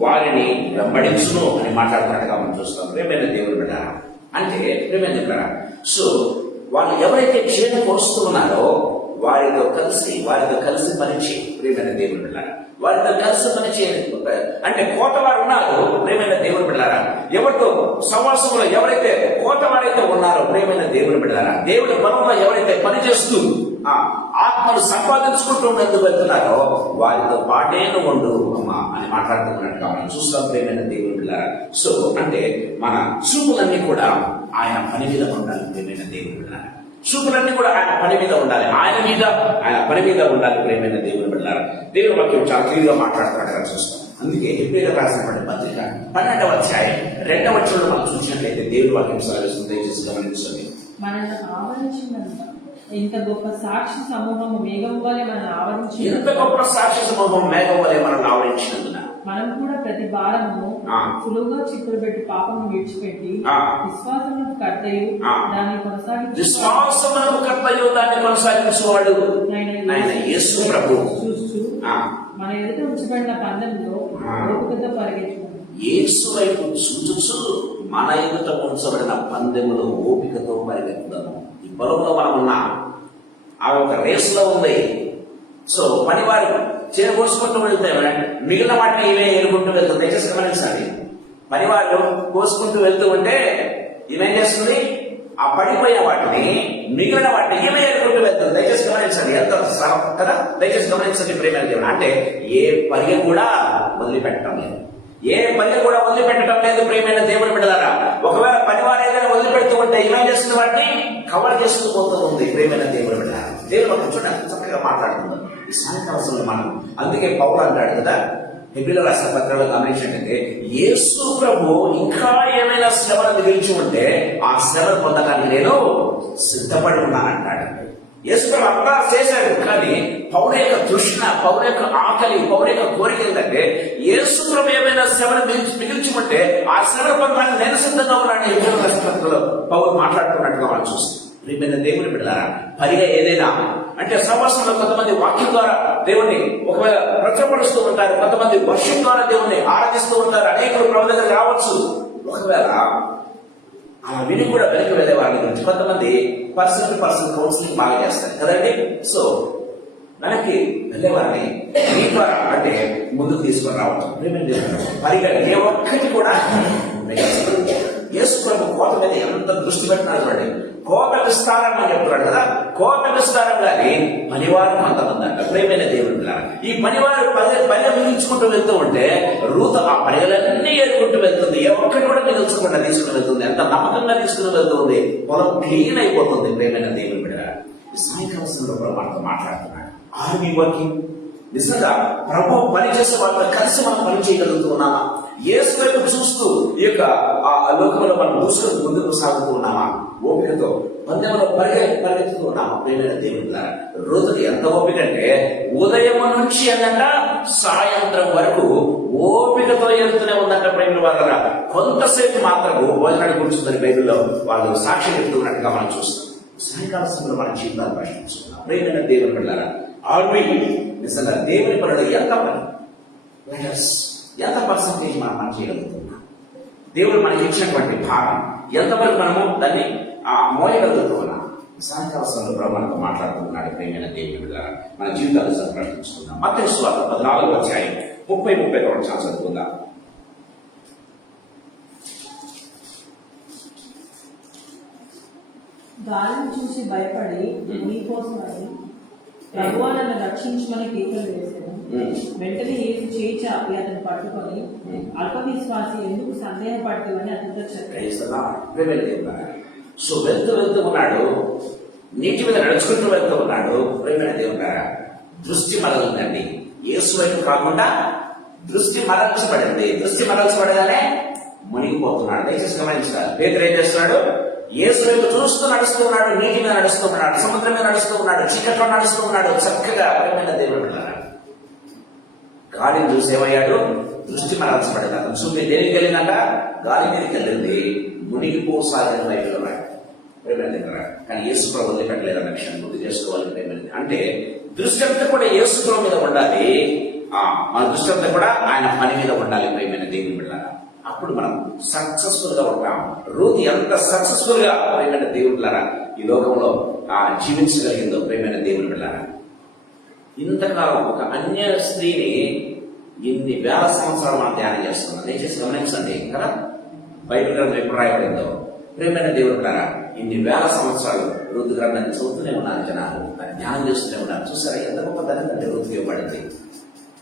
వారిని వెంబడించును అని మాట్లాడుతున్నట్టుగా మనం చూస్తాం ప్రియమైన దేవుడు బిడ్డ. అంటే ప్రియమైన బిడ్డ, సో వాళ్ళు ఎవరైతే చేను కోస్తూ ఉన్నారో వారితో కలిసి పనిచేయి ప్రియమైన దేవుని బిడ్డలారా. వారితో కలిసి పనిచేయాలి. అంటే కోతవారు ఉన్నారు ప్రియమైన దేవుని బిడ్డలారా. ఎవరితో సమాసంలో ఎవరైతే కోతవారైతే ఉన్నారో ప్రియమైన దేవుని బిడ్డలారా, దేవుడి పొలంలో ఎవరైతే పనిచేస్తూ ఆత్మలు సంపాదించుకుంటూ ఎందుకు వెళ్తున్నారో వారితో పాటేను ఉండు అమ్మా అని మాట్లాడుతున్నట్టుగా మనం చూస్తాం ప్రియమైన దేవుని బిడ్డలారా. సో అంటే మన చూపులన్నీ కూడా ఆయన పని మీద ఉండాలి ప్రియమైన దేవుని బిడ్డలారా. చూపులన్నీ కూడా ఆయన పని మీద ఉండాలి, ఆయన పని మీద ఉండాలి ప్రియమైన దేవుని బిడ్డలారా. దేవుని వాక్యం చాలా క్లియర్గా మాట్లాడుతున్నట్టుగా చూస్తాం. అందుకే ఎప్పుడు రాసినటువంటి పత్రిక 12వ అధ్యాయం 2వ వచనంలో మనం చూసినట్లయితే దేవుని వాక్యం సెలవిస్తుంది. దయచేసి గమనించండి. మనల్ని ఆవరించిందంట ఇంత గొప్ప సాక్షి సమూహం మేఘం వలె మనల్ని ఆవరించి, ఇంత గొప్ప సాక్షి సమూహం మేఘం వలె మనల్ని ఆవరించినందున మనం కూడా ప్రతి భారము సులువుగా చిక్కులు పెట్టి పాపము విడిచిపెట్టి విశ్వాసములకు కర్తయు దాన్ని కొనసాగించేవాడు ఆయన యేసు ప్రభువు చూస్తూ మన ఎదుట ఉంచబడిన పందెంలో ఓపికతో పరిగెత్తుకుంటాం. యేసు వైపు చూచు మన ఎదుట ఉంచబడిన పందెములో ఓపికతో పరిగెత్తుదాము. ఈ పొలంలో మనం ఉన్నాం, ఆ ఒక రేస్ లో ఉంది. సో పనివారు చేరుకోసుకుంటూ వెళ్తే మిగిలిన వాటిని ఇవే ఏరుకుంటూ వెళ్తుంది. దయచేసి గమనించాలి. పనివారు కోసుకుంటూ వెళ్తూ ఉంటే ఇవేం చేస్తుంది, ఆ పడిపోయిన వాటిని మిగిలిన వాటిని ఈమె ఏరుకుంటూ వెళ్తుంది. దయచేసి గమనించండి, ఎంత కదా. దయచేసి గమనించండి ప్రేమ దేవుడు. అంటే ఏ పరిగె కూడా వదిలిపెట్టడం లేదు, ఏ పని కూడా వదిలిపెట్టడం లేదు ప్రియమైన దేవుని బిడ్డలారా. ఒకవేళ పనివారు ఏదైనా వదిలిపెడుతూ ఉంటే ఏమేం చేస్తుంది, వాటిని కవర్ చేస్తూ పోతూ ఉంది ప్రియమైన దేవుని బిడ్డలారా. దేవుడు ఒక చూడండి చక్కగా మాట్లాడుతుంది ఈ సాయంకాలంలో మనం. అందుకే పౌలు అంటాడు కదా హెబ్రీయుల రాసిన పత్రికలో గమనించినట్లయితే, యేసు ప్రభు ఇంకా ఏమైనా శ్రమను మిగిల్చి ఉంటే ఆ శ్రమను పొందడానికి నేను సిద్ధపడి ఉన్నానంటాడు. యేసు ప్రభు అంతా చేశాడు, కానీ పౌరు యొక్క తృష్ణ, పౌరు యొక్క ఆకలి, పౌరు యొక్క కోరిక ఏంటంటే యేసు ప్రభు ఏమైనా శ్రమను మిగిల్చి ఉంటే ఆ శ్రమను పొందడానికి నేను సిద్ధంగా ఉన్నాను. హెబ్రీయుల రాసిన పత్రికలో పౌరు మాట్లాడుతున్నట్టుగా మనం చూస్తాం. ప్రియమైన దేవుని బిడ్డలారా, పరిగా ఏదైనా అంటే సమాసంలో కొంతమంది వాక్యం ద్వారా దేవుణ్ణి ఒకవేళ ప్రచురపరుస్తూ ఉంటారు, కొంతమంది వర్షం ద్వారా దేవుణ్ణి ఆరాధిస్తూ ఉంటారు, అనేకులు ప్రభు దగ్గర రావచ్చు. ఒకవేళ అలా విని కూడా వెనక్కి వెళ్లే వారి గురించి కొంతమంది పర్సన్ టు పర్సన్ కౌన్సిలింగ్ బాగా చేస్తారు కదండి. సో వెనక్కి వెళ్ళేవారిని మీ ద్వారా అంటే ముందుకు తీసుకొని రావటం. పరిగా ఏ ఒక్కటి కూడా యేసు ప్రభు కోత మీద ఎంత దృష్టి పెట్టినాడు చూడండి. కోత విస్తారం అని చెప్తున్నాడు కదా, కోత విస్తారం కానీ పనివారు కొంతమంది అంట. ప్రేమైన దేవుడు ఈ పనివారు పని మిగించుకుంటూ వెళ్తూ ఉంటే రూతు ఆ పనిలన్నీ ఏరుకుంటూ వెళ్తుంది. ఏ ఒక్కటి కూడా మిగిల్చకుండా తీసుకుని వెళ్తుంది. ఎంత నమ్మకంగా తీసుకుని వెళ్తుంది. పొలం క్లీన్ అయిపోతుంది. ప్రేమైన దేవుడు బిడ్డ ఈ సాయంకాల సమయంలో మనతో మాట్లాడుతున్నాడు. Are we working? నిజంగా ప్రభు పని చేసే వాళ్ళతో కలిసి మనం పని చేయగలుగుతూ ఉన్నామా? యేసు వైపు చూస్తూ ఈ యొక్క ఆ లోకంలో మనం దూసుకొని ముందుకు సాగుతూ ఉన్నామా? ఓపికతో పందెంలో పరిగెత్తుతూ ఉన్నామా? ప్రేమైన దేవుడు రోజుకి ఎంత ఓపిక అంటే ఉదయం నుంచి అనంట సాయంత్రం వరకు ఓపికతో వెళ్తూనే ఉందంట. ప్రేమ వాళ్ళ కొంతసేపు మాత్రం భోజనాన్ని కూర్చుందని బైబిల్లో వాళ్ళు సాక్ష్యం చెప్తున్నట్టుగా మనం చూస్తాం. సాయంకాల సమయంలో మన జీవితాలు ప్రశ్నించుకున్నాం. ప్రేమైన దేవుని బిడ్డలారా, ఆల్వీ నిజంగా దేవుని పనులు ఎంత పర్సంటేజ్ మనం పని చేయగలుగుతున్నాం? దేవుడు మనకి ఇచ్చినటువంటి భాగం ఎంతవరకు మనము దాన్ని మోయగలుగుతున్నాం? సాయంకాల సమయంలో మనతో మాట్లాడుతున్నాడు. ప్రేమైన దేవుని బిడ్డలారా, మన జీవితాలు ప్రశ్నించుకుందాం. మత్తయి సువార్త 14వ అధ్యాయం 30-31 చదువుకుందాం. గాలిని చూసి భయపడి నీకోసమని ప్రభువా నన్ను రక్షించమని కేకలు వేశాను. వెంటనే యేసు చేయి చాపి అతను పట్టుకొని అల్ప విశ్వాసి ఎందుకు సందేహపడతావని అతనితో చెప్పాడు. సో వెళ్తూ ఉన్నాడు, నీటి మీద నడుచుకుంటూ వెళ్తూ ఉన్నాడు. ప్రేమైన దేవుడా, దృష్టి మరలుందండి. యేసు వైపు కాకుండా దృష్టి మరల్చబడింది. దృష్టి మరల్చబడగానే మునిగిపోతున్నాడు. దయచేసి గమనించాలి. పేతురు ఏం చేస్తున్నాడు? యేసు వైపు చూస్తూ నడుస్తూ ఉన్నాడు. నీటి మీద నడుస్తూ ఉన్నాడు, సముద్రం మీద నడుస్తూ ఉన్నాడు, చీకట్లో నడుస్తూ ఉన్నాడు. చక్కగా ప్రేమైన దేవుడు గాలిని చూసేమయ్యాడు. దృష్టి మరల్చబడింది. అతను చూపి దేనికి వెళ్ళిందంట? గాలి మీదకి వెళ్ళింది. మునిగిపోసాగిన వైపులో ప్రేమైన దగ్గర. కానీ యేసు ప్రభు వదిలిపెట్టలేదన్న విషయాన్ని గుర్తు చేసుకోవాలి. ప్రేమైనది అంటే దృష్టి అంతా కూడా యేసు ప్రభు మీద ఉండాలి. మన దృష్టి అంతా కూడా ఆయన పని మీద ఉండాలి. ప్రేమైన దేవుని బిడ్డలారా, అప్పుడు మనం సక్సెస్ఫుల్ గా ఉంటాం. రూతు ఎంత సక్సెస్ఫుల్ గా ప్రేమైన దేవుళ్ళారా ఈ లోకంలో జీవించగలిగిందో ప్రేమైన దేవుని బిడ్డలారా. ఇంతకాలం ఒక అన్య స్త్రీని ఇన్ని వేల సంవత్సరాలు మనం ధ్యానం చేస్తున్నాం. దయచేసి గమనించండి కదా, బైబిల్ గ్రంథం ఎప్పుడు రాయబడిందో. ప్రేమైన దేవుడు బిడ్డలారా, ఇన్ని వేల సంవత్సరాలు రూతు గ్రంథాన్ని చదువుతూనే ఉన్నారు జనాలు, దాన్ని ధ్యానం చేస్తూనే ఉన్నారు. చూసారా ఎంత గొప్ప దానికంటే రూతుకి ఇవ్వబడింది.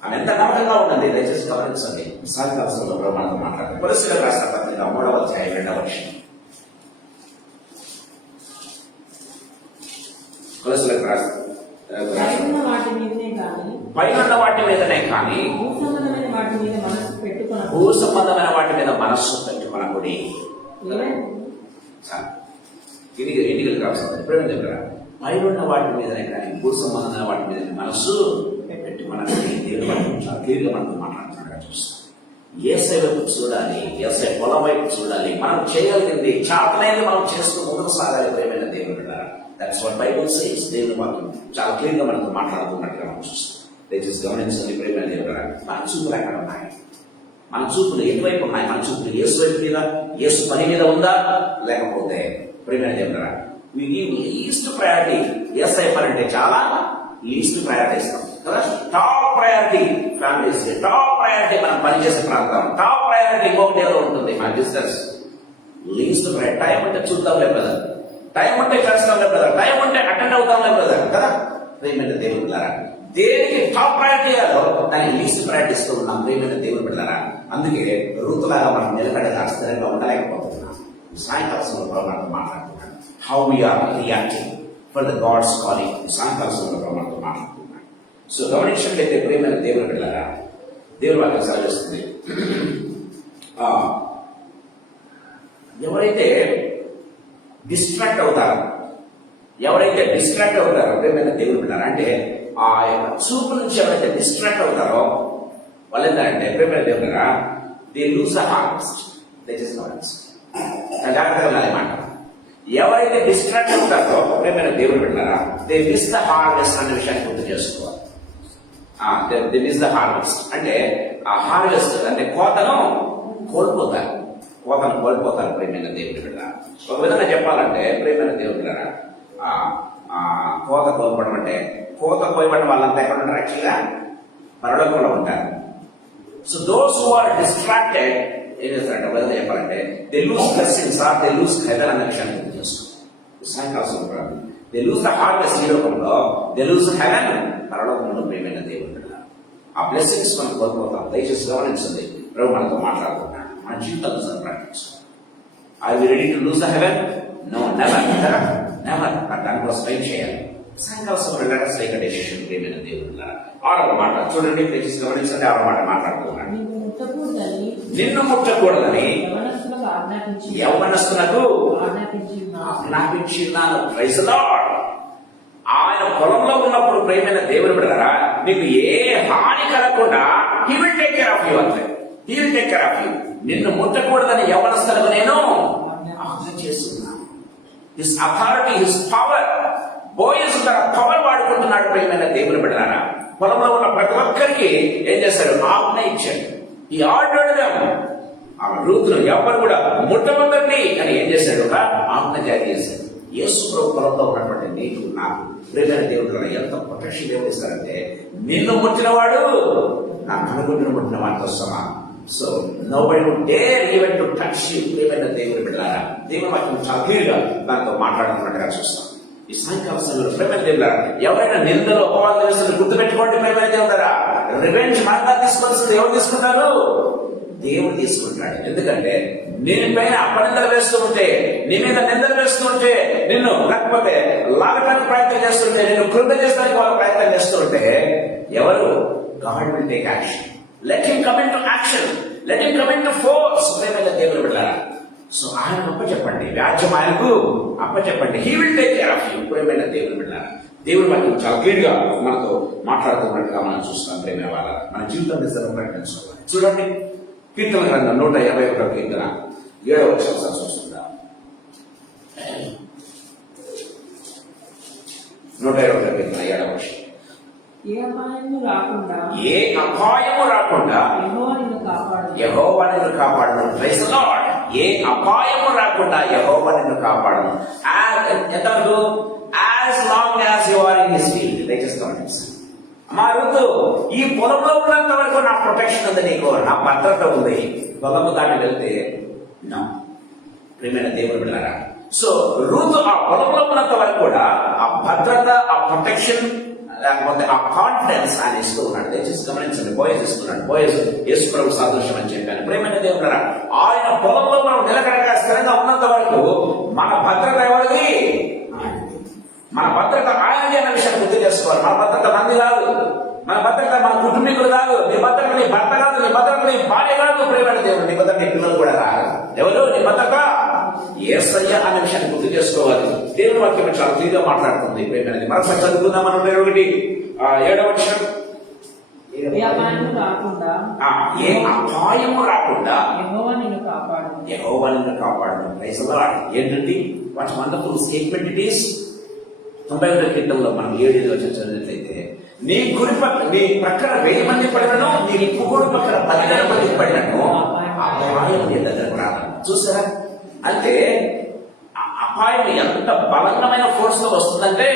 ఆమె ఎంత నమ్మకంగా ఉంటుంది. దయచేసి గమనించండి. సాయంకాల సమయంలో మనతో మాట్లాడాలి. కొలస్సీయులకు రాసిన పత్రిక 3వ అధ్యాయం 2వ వచనం. కొలస్సీయులకు రాసిన పైనున్న వాటి మీదనే కానీ భూ సంబంధమైన వాటి మీద మనస్సు పెట్టుకొనకుడి. ఇంటికి రాస్తుంది. ప్రేమ దగ్గర పైనున్న వాటి మీదనే కానీ భూ సంబంధమైన వాటి మీద మనస్సు పెట్టుకున్నది. దేవుడు చాలా క్లియర్గా మనతో మాట్లాడుతున్నాడుగా చూస్తాం. ఏసై వైపు చూడాలి, ఏసై పొలం వైపు చూడాలి. మనం చేయగలిగింది చాపలేదు మనం చేస్తూ ముందుకు సాగాలి. ప్రేమైన దేవుడు దట్స్ వాట్ బైబిల్ సేస్. దేవుడు మాత్రం చాలా క్లియర్గా మనతో మాట్లాడుతున్నట్టుగా మనం చూస్తాం. దయచేసి గమనించండి. ప్రేమైన దేవుడు, మన చూపులు ఎక్కడ ఉన్నాయి? మన చూపులు ఎటువైపు ఉన్నాయి? మన చూపులు యేసు వైపు మీద, యేసు పని మీద ఉందా? లేకపోతే ప్రేమైన దేవుడు లీస్ట్ ప్రయారిటీ ఏసై పని అంటే చాలా లీస్ట్ ప్రయారిటీ ఇస్తాం కదా. Top priority families, top priority మనం పనిచేసే ప్రాంతం, టాప్ ప్రయారిటీ ఇంకొకటి ఏదో ఉంటుంది మన బిజినెస్. లీస్ట్ ప్రయారిటీ టైం అంటే చూద్దాంలే బ్రదర్, టైం ఉంటే చేస్తాంలే బ్రదర్, టైం ఉంటే అటెండ్ అవుతాంలే బ్రదర్ కదా. ప్రేమైన దేవుడు బిడ్డలారా, దేనికి టాప్ ప్రయారిటీ ఇవ్వాలో దానికి లీస్ట్ ప్రయారిటీ ఇస్తూ ఉన్నాం. ప్రేమైన దేవుడు బిడ్డలారా, అందుకే రూతులాగా మనం నిలబడే స్థిరంగా ఉండలేకపోతున్నాం. సాయంకాల సమయంలో మనతో మాట్లాడుతున్నాం. How we are reacting for the God's calling. సాయంకాల సమయంలో మనతో మాట్లాడుతున్నాం. సో గమనించినట్లయితే ప్రేమైన దేవుని బిడ్డలారా, దేవుని వాక్యం సెలవిస్తుంది. ఎవరైతే డిస్ట్రాక్ట్ అవుతారో ప్రేమైన దేవుని బిడ్డలారా, అంటే ఆ యొక్క చూపు నుంచి ఎవరైతే డిస్ట్రాక్ట్ అవుతారో వాళ్ళు ఏంటంటే ప్రేమైన దేవుని బిడ్డలారా, దే లూజ్ ద హార్వెస్ట్. జాగ్రత్తగా మాట. ఎవరైతే డిస్ట్రాక్ట్ అవుతారో ప్రేమైన దేవుని బిడ్డలారా, దే మిస్ ద హార్వెస్ట్ అనే విషయాన్ని గుర్తు చేసుకోవాలి. దే మిస్ ద హార్వెస్ట్ అంటే ఆ హార్వెస్ట్ అంటే కోతను కోల్పోతారు. ప్రేమైన దేవుని బిడ్డలారా. ఒక విధంగా చెప్పాలంటే ప్రేమైన దేవుని బిడ్డలారా, కోత కోల్పోవడం అంటే కోత కోయబడిన వాళ్ళంతా ఎక్కడ ఉంటారు? యాక్చువల్గా పరలోకంలో ఉంటారు. So those who are distracted ఏం చేస్తారంటే ఒకవేళ చెప్పాలంటే they lose blessings or they lose heaven అన్న విషయాన్ని గుర్తు చేసుకో. సాయంకాలం దే లూజ్ ద హార్వెస్ట్ ఈ లోకంలో, దే లూజ్ హెవెన్ పరలోకంలో ప్రేమైన దేవుడు. ఆ బ్లెస్సింగ్స్ మనం కోల్పోతాం. దయచేసి గమనించండి, ప్రభు మనతో మాట్లాడుతున్నాడు. మన జీవితాలు ప్రాక్టించాలి. Are we ready to lose the heaven? No, never. Never. దానికోసం ఏం చేయాలి? సాయంకాలం రిలాక్స్ టేక్ డెసిషన్ ప్రేమైన దేవుడు. ఆరవ మాట చూడండి, దయచేసి గమనించండి. ఆరవ మాట మాట్లాడుతున్నాడు. నిన్ను ముట్టకూడదని యవ్వనస్తులకు ఆజ్ఞాపించినాను. Praise the lord. ఆయన పొలంలో ఉన్నప్పుడు ప్రేమైన దేవుడు బిడ్డలారా, నీకు ఏ హాని కలగకుండా he will take care of you. అంటే he will take care of you. నిన్ను ముట్టకూడదని యవ్వనస్తులకు నేను ఆజ్ఞ చేస్తున్నాను. His authority, his power. Boaz తన పవర్ వాడుకుంటున్నాడు ప్రేమైన దేవుడు బిడ్డలారా. పొలంలో ఉన్న ప్రతి ఒక్కరికి ఏం చేశాడు? ఆజ్ఞ ఇచ్చాడు. ఈ ఆర్డర్డ్ దెమ్. ఆ రూతులు ఎవరు కూడా ముట్టవద్దండి అని ఏం చేశాడు? ఒక ఆజ్ఞ జారీ చేశాడు. యేసు ప్రభు పొలంలో ఉన్నటువంటి నీకు నాకు ప్రేమైన దేవుడు ఎంత ప్రొటెక్షన్ దేవుడు ఇస్తారంటే, నిన్ను ముట్టినవాడు నా కనుగొంటును ముట్టిన వాడితో సమానం. So nobody would dare even to touch you. ప్రేమైన దేవుడు బిడ్డలారా, దేవుని వాక్యం చాలా క్లియర్గా దాంతో మాట్లాడుతున్నట్టుగా చూస్తాం. ఈ సాయంకాల సమయంలో ప్రేమైన దేవుడారా, ఎవరైనా నిందలో అపవాదం వేస్తుంది గుర్తుపెట్టుకోండి ప్రేమైన దేవుడారా. రివెంజ్ మాత్రం తీసుకోవాల్సింది ఎవరు తీసుకుంటారు? దేవుడు తీసుకుంటాడు. ఎందుకంటే నేను పైన అపనిందలు వేస్తూ ఉంటే, నీ మీద నిందలు వేస్తూ ఉంటే, నిన్ను లేకపోతే లాగడానికి ప్రయత్నం చేస్తుంటే, నిన్ను కృంగ చేసడానికి వాళ్ళు ప్రయత్నం చేస్తూ ఉంటే, ఎవరు? God will take action. Let him come in to action. Let him come in to force. ప్రేమైన దేవుడు బిడ్డలారా, సో ఆయన అప్పచెప్పండి, వ్యాజ్యం ఆయనకు అప్పచెప్పండి. He will take care of you. ప్రేమైన దేవుడు బిడ్డలారా, దేవుడు మనకి చాలా క్లియర్ గా మనతో మాట్లాడుతున్నట్టుగా మనం చూస్తాం. ప్రేమ వాళ్ళ మన జీవితం నిజంగా ప్రకటించుకోవాలి. చూడండి, కీర్తన గ్రంథం 151 కీర్తన 7వ వచనం చూస్తుందా? 151 కీర్తన 7వ వచనం. ఏ అపాయము రాకుండా యెహోవా నిన్ను కాపాడును. Praise the lord. ఏ అపాయము రాకుండా యెహోవా నిన్ను కాపాడును. ఎంతవరకు? As long as you are in his field. దయచేస్తామండి మా ఋతు, ఈ పొలంలో ఉన్నంత వరకు నా ప్రొటెక్షన్ ఉంది, నీకు నా భద్రత ఉంది. పొలము దాటి వెళ్తే నా ప్రేమైన దేవుడు బిడ్డలారా, సో ఋతు ఆ పొలంలో ఉన్నంత వరకు కూడా ఆ భద్రత, ఆ ప్రొటెక్షన్, లేకపోతే ఆ కాన్ఫిడెన్స్ ఆయన ఇస్తూ ఉన్నాడు. దయచేసి గమనించండి, బోయస్ ఇస్తున్నాడు. బోయస్ యేసు ప్రభు సాదృశ్యం అని చెప్పాను. ప్రేమైన దేవుడారా, ఆయన పొలంలో మనం నిలకడగా స్థిరంగా ఉన్నంత వరకు మన భద్రత ఎవరిది? మన భద్రత ఆయనది అన్న విషయాన్ని గుర్తు చేసుకోవాలి. మన భద్రత మంది కాదు, మన భద్రత మన కుటుంబీకులు కాదు, నీ భద్రత నీ భర్త కాదు, నీ భద్రత నీ భార్య కాదు. ప్రేమైన దేవుడు, నీ భద్రత నీ పిల్లలు కూడా కాదు. ఎవరు? నీ భద్రత యేసయ్య అనే విషయాన్ని గుర్తు చేసుకోవాలి. దేవుని వాక్యం చాలా క్లియర్గా మాట్లాడుతుంది. ప్రేమైనది మరొకసారి చదువుకుందాం. మనం 7వ వచనం. ఏ అపాయము రాకుండా యెహోవా నిన్ను కాపాడు. Praise the lord. ఏంటండి what wonderful statement it is. 91వ కీర్తనలో మనం 7వ వచనం చదివినట్లయితే, నీ కుడి పక్క నీ ప్రక్కన 1000 మంది పడినను, నీ కుడి పక్కన 10,000 మంది పడినను అపాయం నీ దగ్గరకు రాదు. చూసారా? అంటే అపాయం ఎంత బలమైన ఫోర్స్ తో వస్తుందంటే,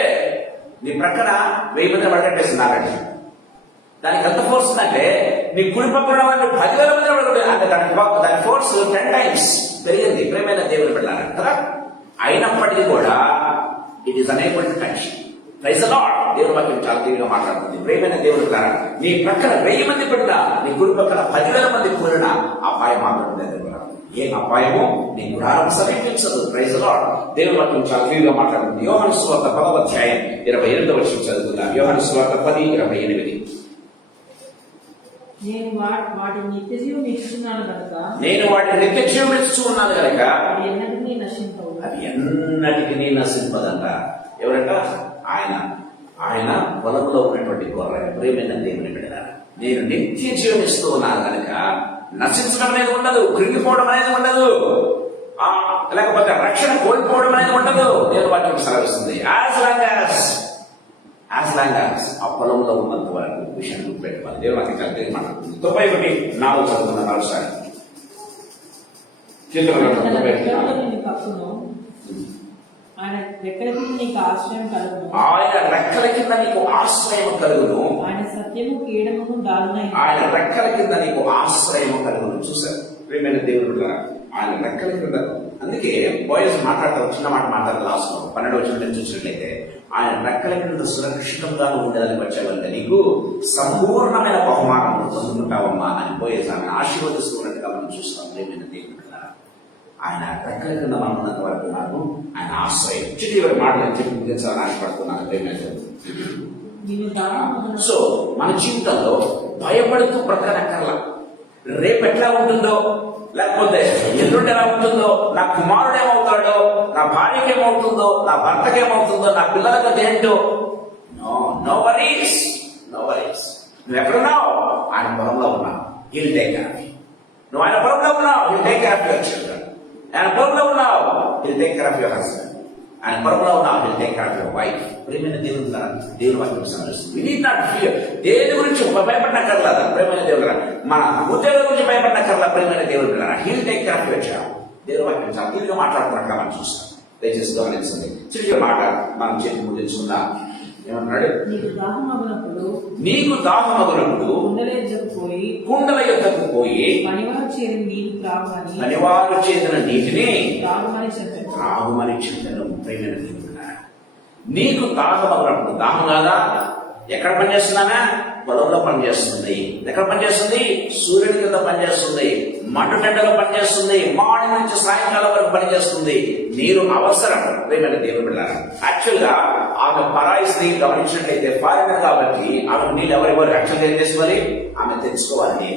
నీ ప్రక్కన 1000 మంది పడగట్టేస్తున్నారండి. దానికి ఎంత ఫోర్స్ ఉందంటే, నీ కుడి పక్కన వాళ్ళు 10,000 మంది పడగొట్టారు. అంటే దాని ఫోర్స్ 10 times పెరిగింది. ప్రేమైన దేవుడు పెట్టారు కదా. అయినప్పటికీ కూడా it is unable to touch. Praise the lord. దేవుని వాక్యం చాలా క్లియర్గా మాట్లాడుతుంది. ప్రేమైన దేవుడు ద్వారా నీ ప్రక్కన 1000 మంది పడినా, నీ కుడి పక్కన 10,000 మంది కూడినా అపాయం మాత్రం దగ్గర. ఏ అపాయము నీ గుడారం సమీపించదు. Praise the lord. దేవుని వాక్యం చాలా క్లియర్గా మాట్లాడుతుంది. యోహాను సువార్త 10వ అధ్యాయం 28వ వచనం చదువుకుందాం. యోహాను సువార్త 10:28. నేను వాటిని నిత్య జీవం ఇస్తున్నాను కనుక అవి ఎన్నటికీ నశింపదంట. ఎవరంట? ఆయన పొలంలో ఉన్నటువంటి గొర్రె. ప్రేమైన దేవుని బిడ్డలారా, నేను నిత్య జీవం ఇస్తూ ఉన్నాను కనుక నశించడం అనేది ఉండదు, కృంగిపోవడం అనేది ఉండదు, లేకపోతే రక్షణ కోల్పోవడం అనేది ఉండదు. దేవుని వాక్యం సెలవిస్తుంది. యాజ్ లాంగ్ యాజ్ ఆ పొలంలో ఉన్నంత వరకు విషయం గుర్తుపెట్టుకోవాలి. దేవుని వాక్యం కలిపి మాట్లాడుతుంది. 91:4 చదువుతున్న మరోసారి. ఆయన రెక్కల కింద నీకు ఆశ్రయం కలుగును. ఆయన రెక్కల కింద నీకు ఆశ్రయం కలుగును. ఆయన సత్యము కీడమును దారుణైన. ఆయన రెక్కల కింద నీకు ఆశ్రయం కలుగును. చూసారు? ప్రియమైన దేవుడు బిడ్డలారా, ఆయన రెక్కల క్రింద. అందుకే బాయ్స్ మాట్లాడతారు, చిన్న మాట మాట్లాడతారు. లాస్ట్ 12వ వచనం చూసినట్లయితే ఆయన రెక్కల క్రింద సురక్షితంగా ఉండేదానికి వచ్చేవాళ్ళంటే నీకు సంపూర్ణమైన బహుమానం పొందుకుంటావమ్మా అని బాయ్స్ ఆమెను ఆశీర్వదిస్తున్నట్టుగా మనం చూస్తాం. ప్రియమైన దేవుడు బిడ్డలారా, ఆయన రెక్కల కింద మనం ఉన్నంత వరకు నాకు ఆయన ఆశ్రయం. చిటి మాటలు చెప్పి ముగించాలని ఆశపడుతున్నాను. ప్రియమైన దేవుడు, సో మన జీవితంలో భయపడుతూ బ్రతకనక్కర్లా. రేపు ఎట్లా ఉంటుందో, లేకపోతే ఎల్లుండి ఎలా ఉంటుందో, నా కుమారుడు ఏమవుతాడో, నా భార్యకి ఏమవుతుందో, నా భర్తకి ఏమవుతుందో, నా పిల్లలతో ఏంటో, నో వరీస్, నో వరీస్. నువ్వు ఎక్కడున్నావు? ఆయన పొలంలో ఉన్నావు, he'll take care of you. నువ్వు ఆయన పొలంలో ఉన్నావు, he'll take care of your children. ఆయన పొలంలో ఉన్నావు, he'll take care of your husband. ఆయన పొలంలో ఉన్నావు, he'll take care of your wife. ప్రేమైన దేవుడు దేవుని వాక్యం సంరక్షిస్తుంది. We need not fear. దేని గురించి భయపడినక్కర్లా. ప్రేమైన దేవుడు, మన ఉద్యోగం గురించి భయపడినక్కర్లా. ప్రేమైన దేవుడు, heal take care of your job. దేవుని వాక్యం చాలా తీరుగా మాట్లాడుతున్నట్టుగా మనం చూస్తాం. దయచేసి గమనించండి. చిన్న మాట మనం చేతి ముగించుకుందాం. ఏమన్నాడు? నీకు దాహమగునప్పుడు కుండల యొద్దకు పోయి పనివారు చేసిన నీటిని త్రాగుమని చెప్పాను. ప్రేమైన దేవుడు, నీకు దాహమగునప్పుడు, దాహం కాదా? ఎక్కడ పనిచేస్తున్నానా? పొలంలో పనిచేస్తుంది. ఎక్కడ పనిచేస్తుంది? సూర్యుడి కింద పనిచేస్తుంది, మండుటెండలో పనిచేస్తుంది, మార్నింగ్ నుంచి సాయంకాలం వరకు పనిచేస్తుంది. నీరు అవసరం. ప్రేమైన దేవుడు బిడ్డలారా, యాక్చువల్ గా ఆమె పరాయి స్త్రీ గమనించినట్లయితే ఫారినర్ కాబట్టి ఆమె నీళ్ళు ఎవరెవరు యాక్చువల్గా ఏం చేసుకోవాలి? ఆమె తెచ్చుకోవాలి.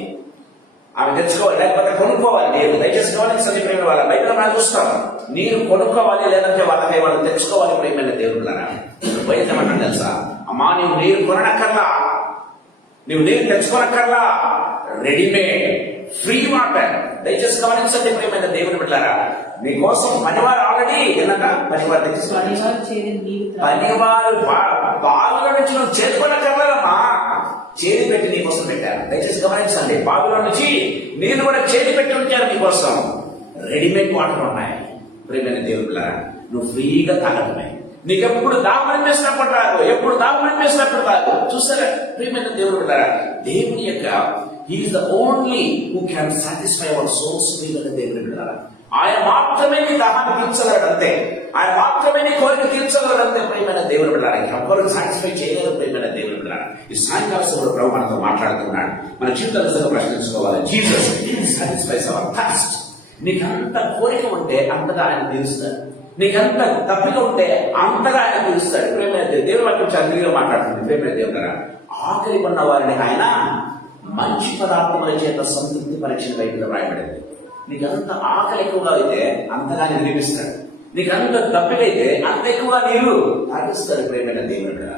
ఆమె తెచ్చుకోవాలి, లేకపోతే కొనుక్కోవాలి. నీరు దయచేసి గమనించండి. ప్రేమ వాళ్ళ బయట మనం చూస్తాం, నీరు కొనుక్కోవాలి, లేదంటే వాళ్ళకి వాళ్ళు తెచ్చుకోవాలి. ప్రేమైన దేవుడు బిడ్డలారా, బయటమంటాను తెలుసా? అమ్మా, నీవు నీరు కొనక్కర్లా, నువ్వు నీరు తెచ్చుకోనక్కర్లా, రెడీమేడ్ ఫ్రీ వాటర్. దయచేసి గమనించండి. ప్రేమైన దేవుని బిడ్డలారా, మీకోసం పనివారు ఆల్రెడీ ఏంటంటే పనివారు తెచ్చుకోవాలి. పనివారు బావిలో నుంచి నువ్వు చేరుకోనక్కర్లేదమ్మా, చేతి పెట్టి నీకోసం పెట్టారు. దయచేసి గమనించండి. బావిలో నుంచి నీరు కూడా చేతి పెట్టి ఉంచారు మీకోసం. రెడీమేడ్ వాటర్ ఉన్నాయి. ప్రేమైన దేవుని బిడ్డలారా, నువ్వు ఫ్రీగా తాగడమే. నీకెప్పుడు దాహం వేసినప్పుడు రాదు, ఎప్పుడు దాహం వేసినప్పుడు రాదు. చూస్తారా ప్రియమైన దేవుడు బిడ్డలారా, దేవుని యొక్క he is the only who can satisfy our souls. ప్రియమైన దేవుని బిడ్డలారా, ఆయన మాత్రమే నీ దాహాన్ని తీర్చగలడంతే, ఆయన మాత్రమే నీ కోరిక తీర్చగలడంతే. ప్రియమైన దేవుని బిడ్డలారా, ఎవరికి సాటిస్ఫై చేయలేదు. ప్రియమైన దేవుని బిడ్డలారా, ఈ సాయంకాల సమయంలో ప్రభు మనతో మాట్లాడుతున్నాడు. మన జీవితాలు ప్రశ్నించుకోవాలి. Jesus satisfies our thirst. నీకంత కోరిక ఉంటే అంతగా ఆయన తీరుస్తాడు. నీకంత తప్పిక ఉంటే అంతగా ఆయన పిలుస్తాడు. ప్రేమైన దేవుని వాక్యం చదివిగా మాట్లాడుతుంది. ప్రేమైన దేవుడు, ఆకలి ఉన్న వారిని ఆయన మంచి పదార్థముల చేత సంతృప్తి పరీక్షణ బయటలో రాయబడింది. నీకంత ఆకలి ఎక్కువగా అయితే అంతగా నిర్మిస్తాడు. నీకంత తప్పికైతే అంత ఎక్కువగా నీరు తాగిస్తాడు. ప్రేమైన దేవుడు,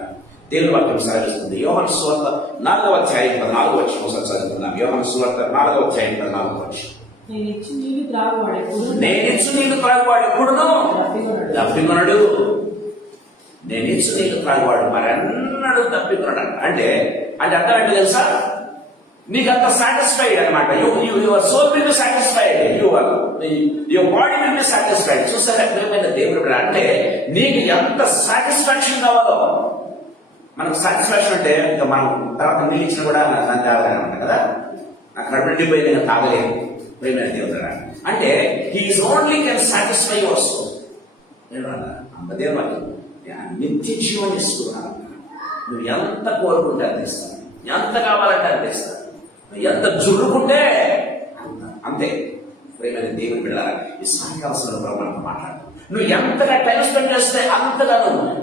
దేవుని వాక్యం సాగిస్తుంది. యోహాను సువార్త 4వ అధ్యాయం 14వ వచనం ఒకసారి చదువుతున్నాం. యోహాను సువార్త 4వ అధ్యాయం 14వ వచనం. నేను ఇచ్చు నీళ్లు త్రాగువాడు ఎప్పుడును తప్పికొనడు. నేను ఇచ్చు నీళ్లు త్రాగువాడు మరెన్నడూ తప్పికొనడు. అంటే అర్థం ఏంటో తెలుసా? నీకు అంత సాటిస్ఫైడ్ అనమాట. Your soul will be satisfied, your body will be satisfied. చూసారా ప్రియమైన దేవుడు, అంటే నీకు ఎంత సాటిస్ఫాక్షన్ కావాలో. మనకు సాటిస్ఫాక్షన్ అంటే ఇంకా మనం తర్వాత నీళ్ళు ఇచ్చినా కూడా దాన్ని తాగలేనమాట కదా. అక్కడ నిండిపోయి నేను తాగలేను. ప్రేమైన దేవుడు అంటే he is only can satisfy your soul. దేవుడు నిత్య జీవనం ఇస్తున్నాను. నువ్వు ఎంత కోరుకుంటే అంత ఇస్తాను, ఎంత కావాలంటే అంత ఇస్తాను, నువ్వు ఎంత జుర్రుకుంటే అంతే. ప్రేమైన దేవుని బిడ్డలారా, ఈ సాయంకాల మనతో మాట్లాడు. నువ్వు ఎంతగా టైం స్పెండ్ చేస్తే అంతగా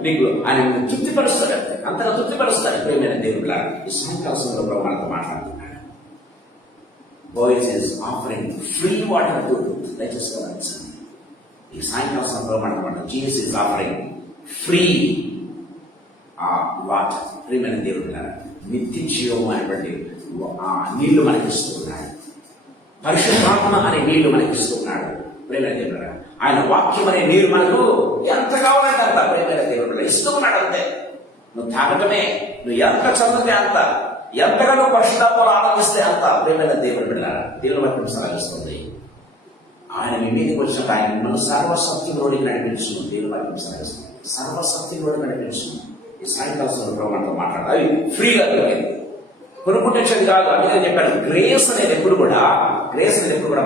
నీకు ఆయన తృప్తిపరుస్తాడు, అంతగా తృప్తిపరుస్తాడు. ప్రేమైన దేవుని బిడ్డలారా, ఈ సాయంకాల మనతో మాట్లాడుతున్నాడు. Boys is offering free water to దయచేసి గమనించండి. ఈ సాయంకాల సమయంలో మనమాట Jesus is offering free water. ప్రియమైన దేవుడు, నిత్య జీవం అనేటువంటి ఆ నీళ్లు మనకిస్తున్నాడు. పరిశుద్ధాత్మ అనే నీళ్లు మనకిస్తున్నాడు. ప్రియమైన దేవుడు, ఆయన వాక్యం అనే నీరు మనకు ఎంత కావాలంటే అంత. ప్రియమైన దేవుడు ఇస్తున్నాడు అంతే. నువ్వు తాగటమే, నువ్వు ఎంత చదివితే అంత, ఎంతగా నువ్వు పరిశుద్ధాత్మలో ఆనందిస్తే అంత. ప్రియమైన దేవుడు బిడ్డలారా, దేవుని వాక్యం సాగిస్తుంది. ఆయన మీ మీదకి వచ్చినట్టు ఆయన మిమ్మల్ని సర్వశక్తిలోకి నడిపించును. దేవుని వాక్యం సాగిస్తుంది. సర్వశక్తిలోకి నడిపించును. ఈ సాయంకాల ప్రభు మనతో మాట్లాడాలి. ఫ్రీగా దొరికింది. కొనుక్కుంటే వచ్చేది కాదు. అంటే నేను చెప్పాను, గ్రేస్ అనేది ఎప్పుడు కూడా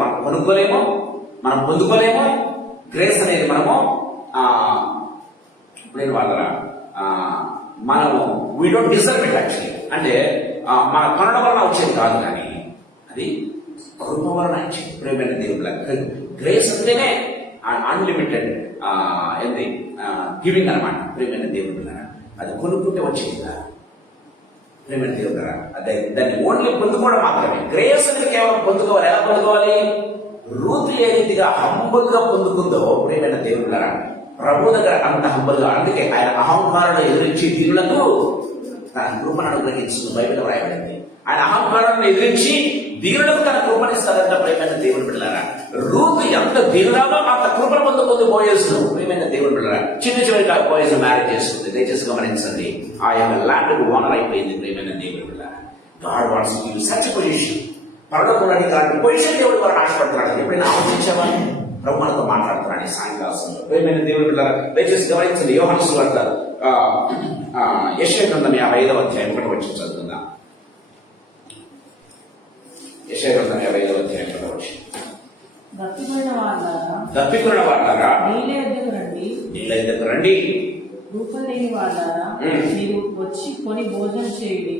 మనం కొనుక్కోలేము, మనం పొందుకోలేము. గ్రేస్ అనేది మనము నేను వాళ్ళ మనము we don't deserve it actually. అంటే మన కొనడం వలన వచ్చేది కాదు, కానీ అది కృప వలన వచ్చేది. ప్రేమైన దేవుళ్ళ గ్రేస్ అంటేనే అన్లిమిటెడ్ ఏంటి గివింగ్ అనమాట. ప్రేమైన దేవుళ్ళ అది కొనుక్కుంటే వచ్చేది కాదు. ప్రేమైన దేవుళ్ళ అదే దాన్ని ఓన్లీ పొందుకోవడం మాత్రమే. గ్రేస్ అనేది కేవలం పొందుకోవాలి. ఎలా పొందుకోవాలి? రూతు ఏ రీతిగా హంబుల్గా పొందుకుందో ప్రేమైన దేవుళ్ళ ప్రభు దగ్గర అంత హంబుల్గా. అందుకే ఆయన అహంకారులు ఎదిరించి దీనులకు తన కృపను అనుగ్రహించిన బైబిల్ రాయబడింది. ఆయన అహంకారాన్ని ఎదిరించి దీనులకు తన కృపనిస్తారంట. ప్రేమైన దేవుని బిడ్డలారా, రూతు ఎంత దీనురాలో అంత కృపను పొందుకుంది బోయజు. ప్రేమైన దేవుని బిడ్డలారా, చివరిగా బోయజు మ్యారేజ్ చేస్తుంది. దయచేసి గమనించండి, ఆ యొక్క ల్యాండ్ ఓనర్ అయిపోయింది. ప్రేమైన దేవుని బిడ్డలారా, God wants to give such a position. పరలోకంలోని గాడ్ పొజిషన్ దేవుడు వారు ఆశపడుతున్నాడు. ఎప్పుడైనా ఆలోచించావా? ప్రభు మనతో మాట్లాడుతున్నాడు ఈ సాయంకాలంలో. ప్రేమైన దేవుని బిడ్డలారా, దయచేసి గమనించండి, యోహాను సువార్త యెషయా గ్రంథం 55వ అధ్యాయం 1వ వచనం చదువుకుందాం. యెషయా గ్రంథం 55వ అధ్యాయం 1వ వచనం. దప్పికొనిన వారులారా నీళ్ళ యొద్దకు రండి, రూపం లేని వారులారా మీరు వచ్చి కొని భోజనం చేయండి.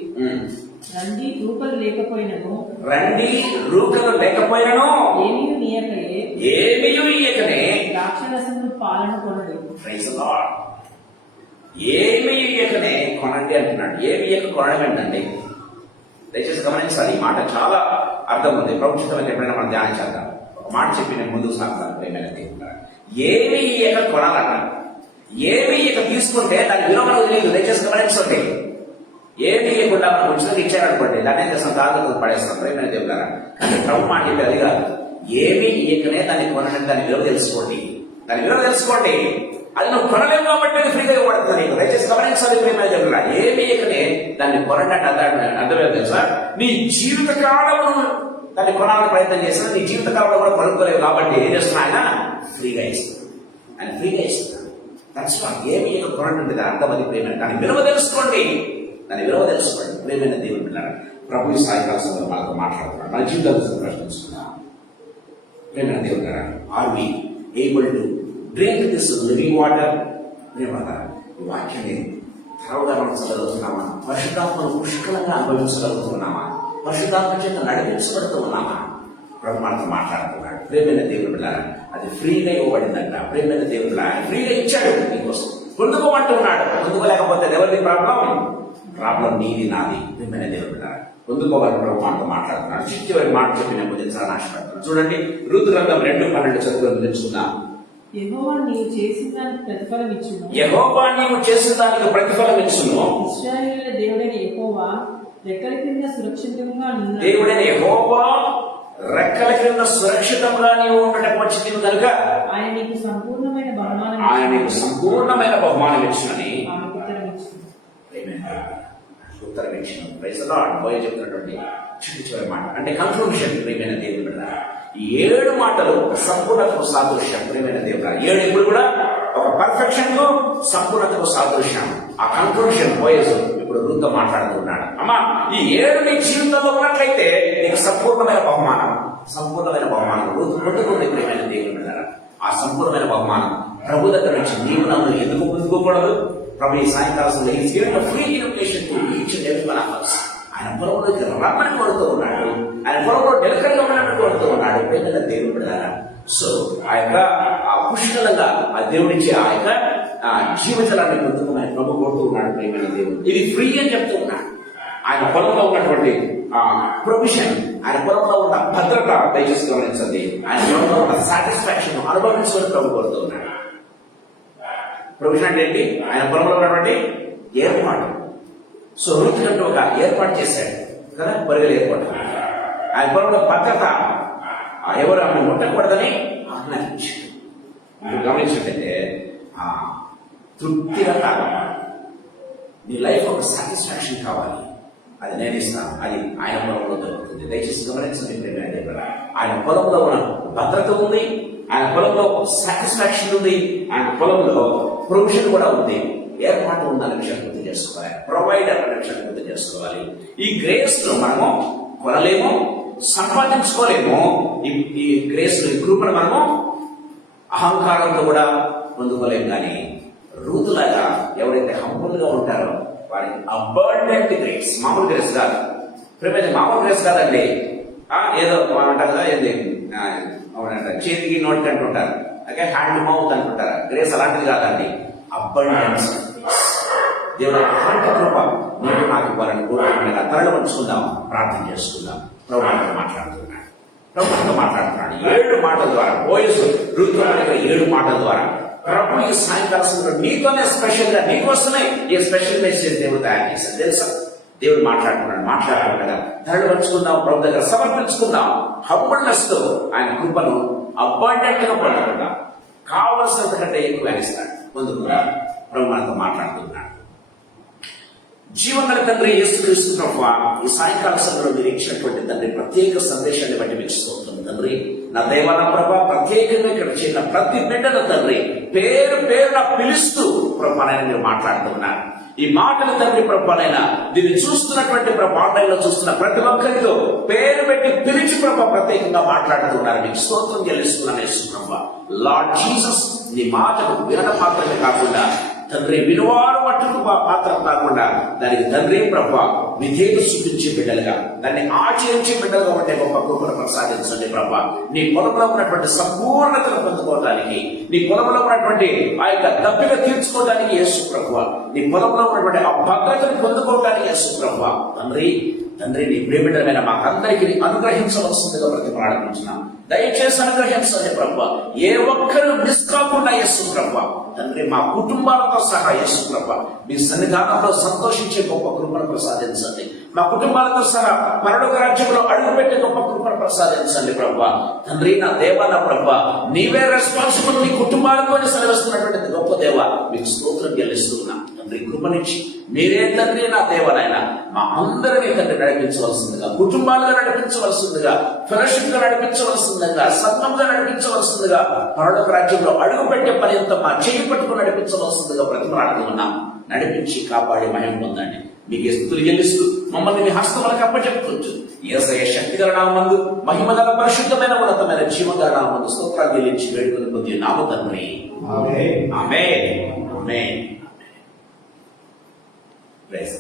రండి, రూపలు లేకపోయినను ఏమీయు ఇయ్యకనే ద్రాక్షరసము పాలను కొనడు. Praise the lord. ఏమీయు ఇయ్యకనే కొనండి అంటున్నాడు. ఏమి ఇయ్యక కొనడం ఏంటండి? దయచేసి గమనించాలి, ఈ మాట చాలా అర్థం ఉంది. ప్రభుత్వం ఎప్పుడైనా మనం ధ్యానం చేద్దాం. ఒక మాట చెప్పి నేను ముందుకు సాగుతాను. ప్రేమైన దేవుడా, ఏమి ఇయ్యక కొనాలట. ఏమి ఇయ్యక తీసుకుంటే దాని విలువ మనకు తెలియదు. దయచేసి గమనించండి, ఏమి ఇవ్వకుండా మనం ఉచితంగా ఇచ్చారనుకోండి, దాన్ని చేస్తాం, దాదాపు పడేస్తాం. ప్రేమైన దేవుడా, కానీ ప్రభు మాట చెప్పి అది కాదు. ఏమి ఇయ్యకనే దాన్ని కొనండి, దాని విలువ తెలుసుకోండి. దాని విలువ తెలుసుకోండి. అది నువ్వు కొనలేవు కాబట్టి అది ఫ్రీగా ఇవ్వబడుతుంది నీకు. దయచేసి గమనించాలి ప్రేమైన దేవుడా, ఏమి ఇయ్యకనే దాన్ని కొనండి అంటే అర్థమే తెలుసా? నీ జీవిత కాలంలో దాన్ని కొనాలని ప్రయత్నం చేసినా నీ జీవిత కాలంలో కూడా కొనుక్కోలేవు. కాబట్టి ఏం చేస్తున్నా? ఆయన ఫ్రీగా ఇస్తున్నాడు. ఆయన ఫ్రీగా ఇస్తున్నాడు. That's what. ఏమి ఇయ్యక కొనండి దాని అర్థం అది. ప్రేమైన దాని విలువ తెలుసుకోండి. దాని విలువ తెలుసుకోండి. ప్రేమైన దేవుని పిల్లలు, ప్రభు సాయంకాల సమయంలో మనతో మాట్లాడుతున్నాడు. మన జీవితాలు ప్రశ్నిస్తున్నాం. ప్రేమైన దేవుని పిల్లలు, are we able to drink this living water? ఈ వాక్యాన్ని త్వరగా మనం చదువుతున్నామా? పరిశుద్ధాత్మను పుష్కలంగా అనుభవించగలుగుతున్నామా? పరిశుద్ధాత్మ చేత నడిపించబడుతూ ఉన్నామా? ప్రభు మనతో మాట్లాడుతున్నాడు. ప్రేమైన దేవుని పిల్లలు, అది ఫ్రీగా ఇవ్వబడిందంట. ప్రేమైన దేవుని పిల్లలు, ఆయన ఫ్రీగా ఇచ్చాడు నీకోసం. పొందుకోమంటున్నాడు. పొందుకోలేకపోతే ఎవరిది ప్రాబ్లం? నీది, నాది. ప్రేమైన దేవుని పిల్లలు, పొందుకోవాలని ప్రభు మనతో మాట్లాడుతున్నాడు. చివరి మాట చెప్పి నేను ముగించాలని ఆశపడుతున్నాను. చూడండి, రూతు గ్రంథం 2:12 చదువుకొని తెలుసుకుందాం. యెహోవా నీవు చేసిన దానికి ప్రతిఫలం ఇచ్చును. ఇశ్రాయేలు దేవుడైన యెహోవా రెక్కల క్రింద సురక్షితంగా ఉన్నాడు. దేవుడైన యెహోవా రెక్కల క్రింద సురక్షితంగా నీవు ఉండటం వచ్చింది కనుక ఆయన నీకు సంపూర్ణమైన బహుమానం ఇచ్చునని ఉత్తరం ఇచ్చిన. Praise the lord. బోయ చెప్తున్నటువంటి చివరి మాట అంటే కన్క్లూషన్. ప్రియమైన దేవుని బిడ్డ, ఈ 7 మాటలు సంపూర్ణతకు సాదృశ్యం. ప్రియమైన దేవుడు, 7 ఇప్పుడు కూడా ఒక పర్ఫెక్షన్ కు సంపూర్ణతకు సాదృశ్యం. ఆ కన్క్లూషన్ బోయస్ ఇప్పుడు రూతో మాట్లాడుతున్నాడు. అమ్మా, ఈ 7 నీ జీవితంలో ఉన్నట్లయితే నీకు సంపూర్ణమైన బహుమానం రూతు పొందుకుంది. ప్రియమైన దేవుని బిడ్డ, ఆ సంపూర్ణమైన బహుమానం ప్రభు దగ్గర నుంచి నీవు నన్ను ఎందుకు పొందుకోకూడదు? ప్రభు ఈ సాయంకాలం free invitation to each and every one of us. ఆయన పొలంలోకి రమ్మని కోరుతూ ఉన్నాడు. ఆయన పొలంలో నిలకడగా ఉండమని కోరుతూ ఉన్నాడు. ప్రేమైన దేవుని బిడ్డలారా, సో ఆ యొక్క పుష్కలంగా ఆ దేవుడిచ్చే ఆ యొక్క జీవజలాన్ని పొందుకుని ప్రభు కోరుతూ ఉన్నాడు. ప్రేమైన దేవుడు, ఇది ఫ్రీ అని చెప్తూ ఉన్నాడు. ఆయన పొలంలో ఉన్నటువంటి ప్రొవిజన్, ఆయన పొలంలో ఉన్న భద్రత దయచేసి గమనించండి. ఆయన పొలంలో ఉన్న సాటిస్ఫాక్షన్ అనుభవించమని ప్రభు కోరుతూ ఉన్నాడు. ప్రొవిజన్ అంటే ఏంటి? ఆయన పొలంలో ఉన్నటువంటి ఏర్పాటు. సో రూతు కంటూ ఒక ఏర్పాటు చేశాడు కదా, బరిగల ఏర్పాటు. ఆయన పొలంలో భద్రత, ఎవరు ఆమె ముట్టకూడదని ఆజ్ఞాపించాడు. మీరు గమనించినట్టయితే తృప్తిగా కావాలి. నీ లైఫ్ ఒక సాటిస్ఫాక్షన్ కావాలి, అది నేను ఇస్తాను. అది ఆయన పొలంలో దొరుకుతుంది. దయచేసి గమనించండి. ఆయన పొలంలో ఉన్న భద్రత ఉంది, ఆయన పొలంలో సాటిస్ఫాక్షన్ ఉంది, ఆయన పొలంలో ప్రొవిజన్ కూడా ఉంది. ఏర్పాటు ఉందని విషయం గుర్తు చేసుకోవాలి. ప్రొవైడర్ అనే విషయం గుర్తు చేసుకోవాలి. ఈ గ్రేస్ ను మనము కొనలేము, సంపాదించుకోలేము. ఈ గ్రేస్ ఈ కృపను మనము అహంకారంతో కూడా పొందుకోలేము. కానీ రూతులాగా ఎవరైతే హంబుల్ గా ఉంటారో వారికి అబండెంట్ గ్రేస్, మామూలు గ్రేస్ కాదు. మామూలు గ్రేస్ కాదండి. ఏదో అంటారు కదా, ఏంటి అవునంటారు, చేతికి నోటికి అంటుంటారు, ఓకే, హ్యాండ్ మౌత్ అంటుంటారు. గ్రేస్ అలాంటిది కాదండి, అబండెన్స్. దేవుడు అలాంటి కృప నేను నాకు ఇవ్వాలని కోరుకుంటున్నా. త్వరలో పంచుకుందాం, ప్రార్థన చేసుకుందాం. ప్రభుత్వంతో మాట్లాడుతున్నాడు, ప్రభుత్వంతో మాట్లాడుతున్నాడు 7 మాటల ద్వారా. ఓయసు ఋతువు 7 మాటల ద్వారా ప్రభు ఈ సాయంకాల సమయంలో నీతోనే స్పెషల్ గా నీకోసమే ఈ స్పెషల్ మెసేజ్ దేవుడు తయారు చేశాడు. తెలుసా, దేవుడు మాట్లాడుతున్నాడు. ధరలు పంచుకుందాం, ప్రభు దగ్గర సమర్పించుకుందాం. హంబుల్నెస్ తో ఆయన కృపను అబాండెంట్ గా పొందుకుందాం. కావలసినంత కంటే ఎక్కువ ఇస్తాడు, పొందుకుందాం. ప్రభు మనతో మాట్లాడుతున్నాడు. జీవగల తండ్రి యేసుక్రీస్తు ప్రభువా, ఈ సాయంకాల సమయంలో మీరు ఇచ్చినటువంటి తండ్రి ప్రత్యేక సందేశాన్ని బట్టి మీకు స్తోత్రం తండ్రి. నా దేవన ప్రభా, ప్రత్యేకంగా ఇక్కడ చేరిన ప్రతి బిడ్డను తండ్రి పేరు పేరున పిలుస్తూ ప్రభానైనా మీరు మాట్లాడుతున్నారు. ఈ మాటలు తండ్రి ప్రభానైనా దీన్ని చూస్తున్నటువంటి ఆన్లైన్ లో చూస్తున్న ప్రతి ఒక్కరితో పేరు పెట్టి పిలిచి ప్రభా ప్రత్యేకంగా మాట్లాడుతున్నారు. మీకు స్తోత్రం చెల్లిస్తున్నాను యేసు ప్రభువా. లార్డ్ జీసస్, నీ మాటలు వినడం మాత్రమే కాకుండా తండ్రి వినువారు మట్టుకు మాత్రం కాకుండా దానికి తండ్రి ప్రభా విధేయత చూపించే బిడ్డలుగా, దాన్ని ఆచరించే బిడ్డలుగా ఉండే గొప్ప కృపను ప్రసాదించండి ప్రభా. నీ పొలంలో ఉన్నటువంటి సంపూర్ణతను పొందుకోవడానికి, నీ పొలంలో ఉన్నటువంటి ఆ యొక్క దప్పిక తీర్చుకోవడానికి యేసు ప్రభువా, నీ పొలంలో ఉన్నటువంటి ఆ భద్రతను పొందుకోవడానికి యేసు ప్రభువా. తండ్రి నీ ప్రేమిడమైన మాకందరికీ అనుగ్రహించవలసిందిగా ప్రతిపాదించున్నాం. దయచేసి అనుగ్రహించండి ప్రభువా. ఏ ఒక్కరూ మిస్ కాకుండా యేసు ప్రభువా తండ్రి, మా కుటుంబాలతో సహా యేసు ప్రభువా మీ సన్నిధానంలో సంతోషించే గొప్ప కృపను ప్రసాదించండి. మా కుటుంబాలతో సహా పరలోక రాజ్యంలో అడుగుపెట్టే గొప్ప కృపను ప్రసాదించండి ప్రభువా. తండ్రి నా దేవా ప్రభువా, నీవే రెస్పాన్సిబుల్, నీ కుటుంబాలతో సెలవిస్తున్నటువంటి గొప్ప దేవ మీకు స్తోత్రం చెల్లిస్తున్నాం. తండ్రి కృపనిచ్చి మీరే తండ్రి నా దేవనైనా మా అందరినీ తండ్రి నడిపించవలసిందిగా, కుటుంబాలుగా నడిపించవలసిందిగా, ఫెలోషిప్ గా నడిపించవలసిందిగా, సంఘంగా నడిపించవలసిందిగా, పరలోక రాజ్యంలో అడుగు పెట్టే పర్యంతం మా చేయి పట్టుకుని నడిపించవలసిందిగా ప్రతిపాడుతూ ఉన్నాం. నడిపించి కాపాడి మహిమ పొందండి. మీకు స్తుతులు చెల్లిస్తూ మమ్మల్ని మీ హస్తములకు అప్పచెప్పుకుంటూ యేసయ్య శక్తిగల నామమందు, మహిమగల పరిశుద్ధమైన ఉన్నతమైన జీవగల నామమందు స్తోత్రాలు చెల్లించి వేడుకొని పొంది నామ తండ్రి. ఆమేన్. ఆమేన్. ఆమేన్. Praise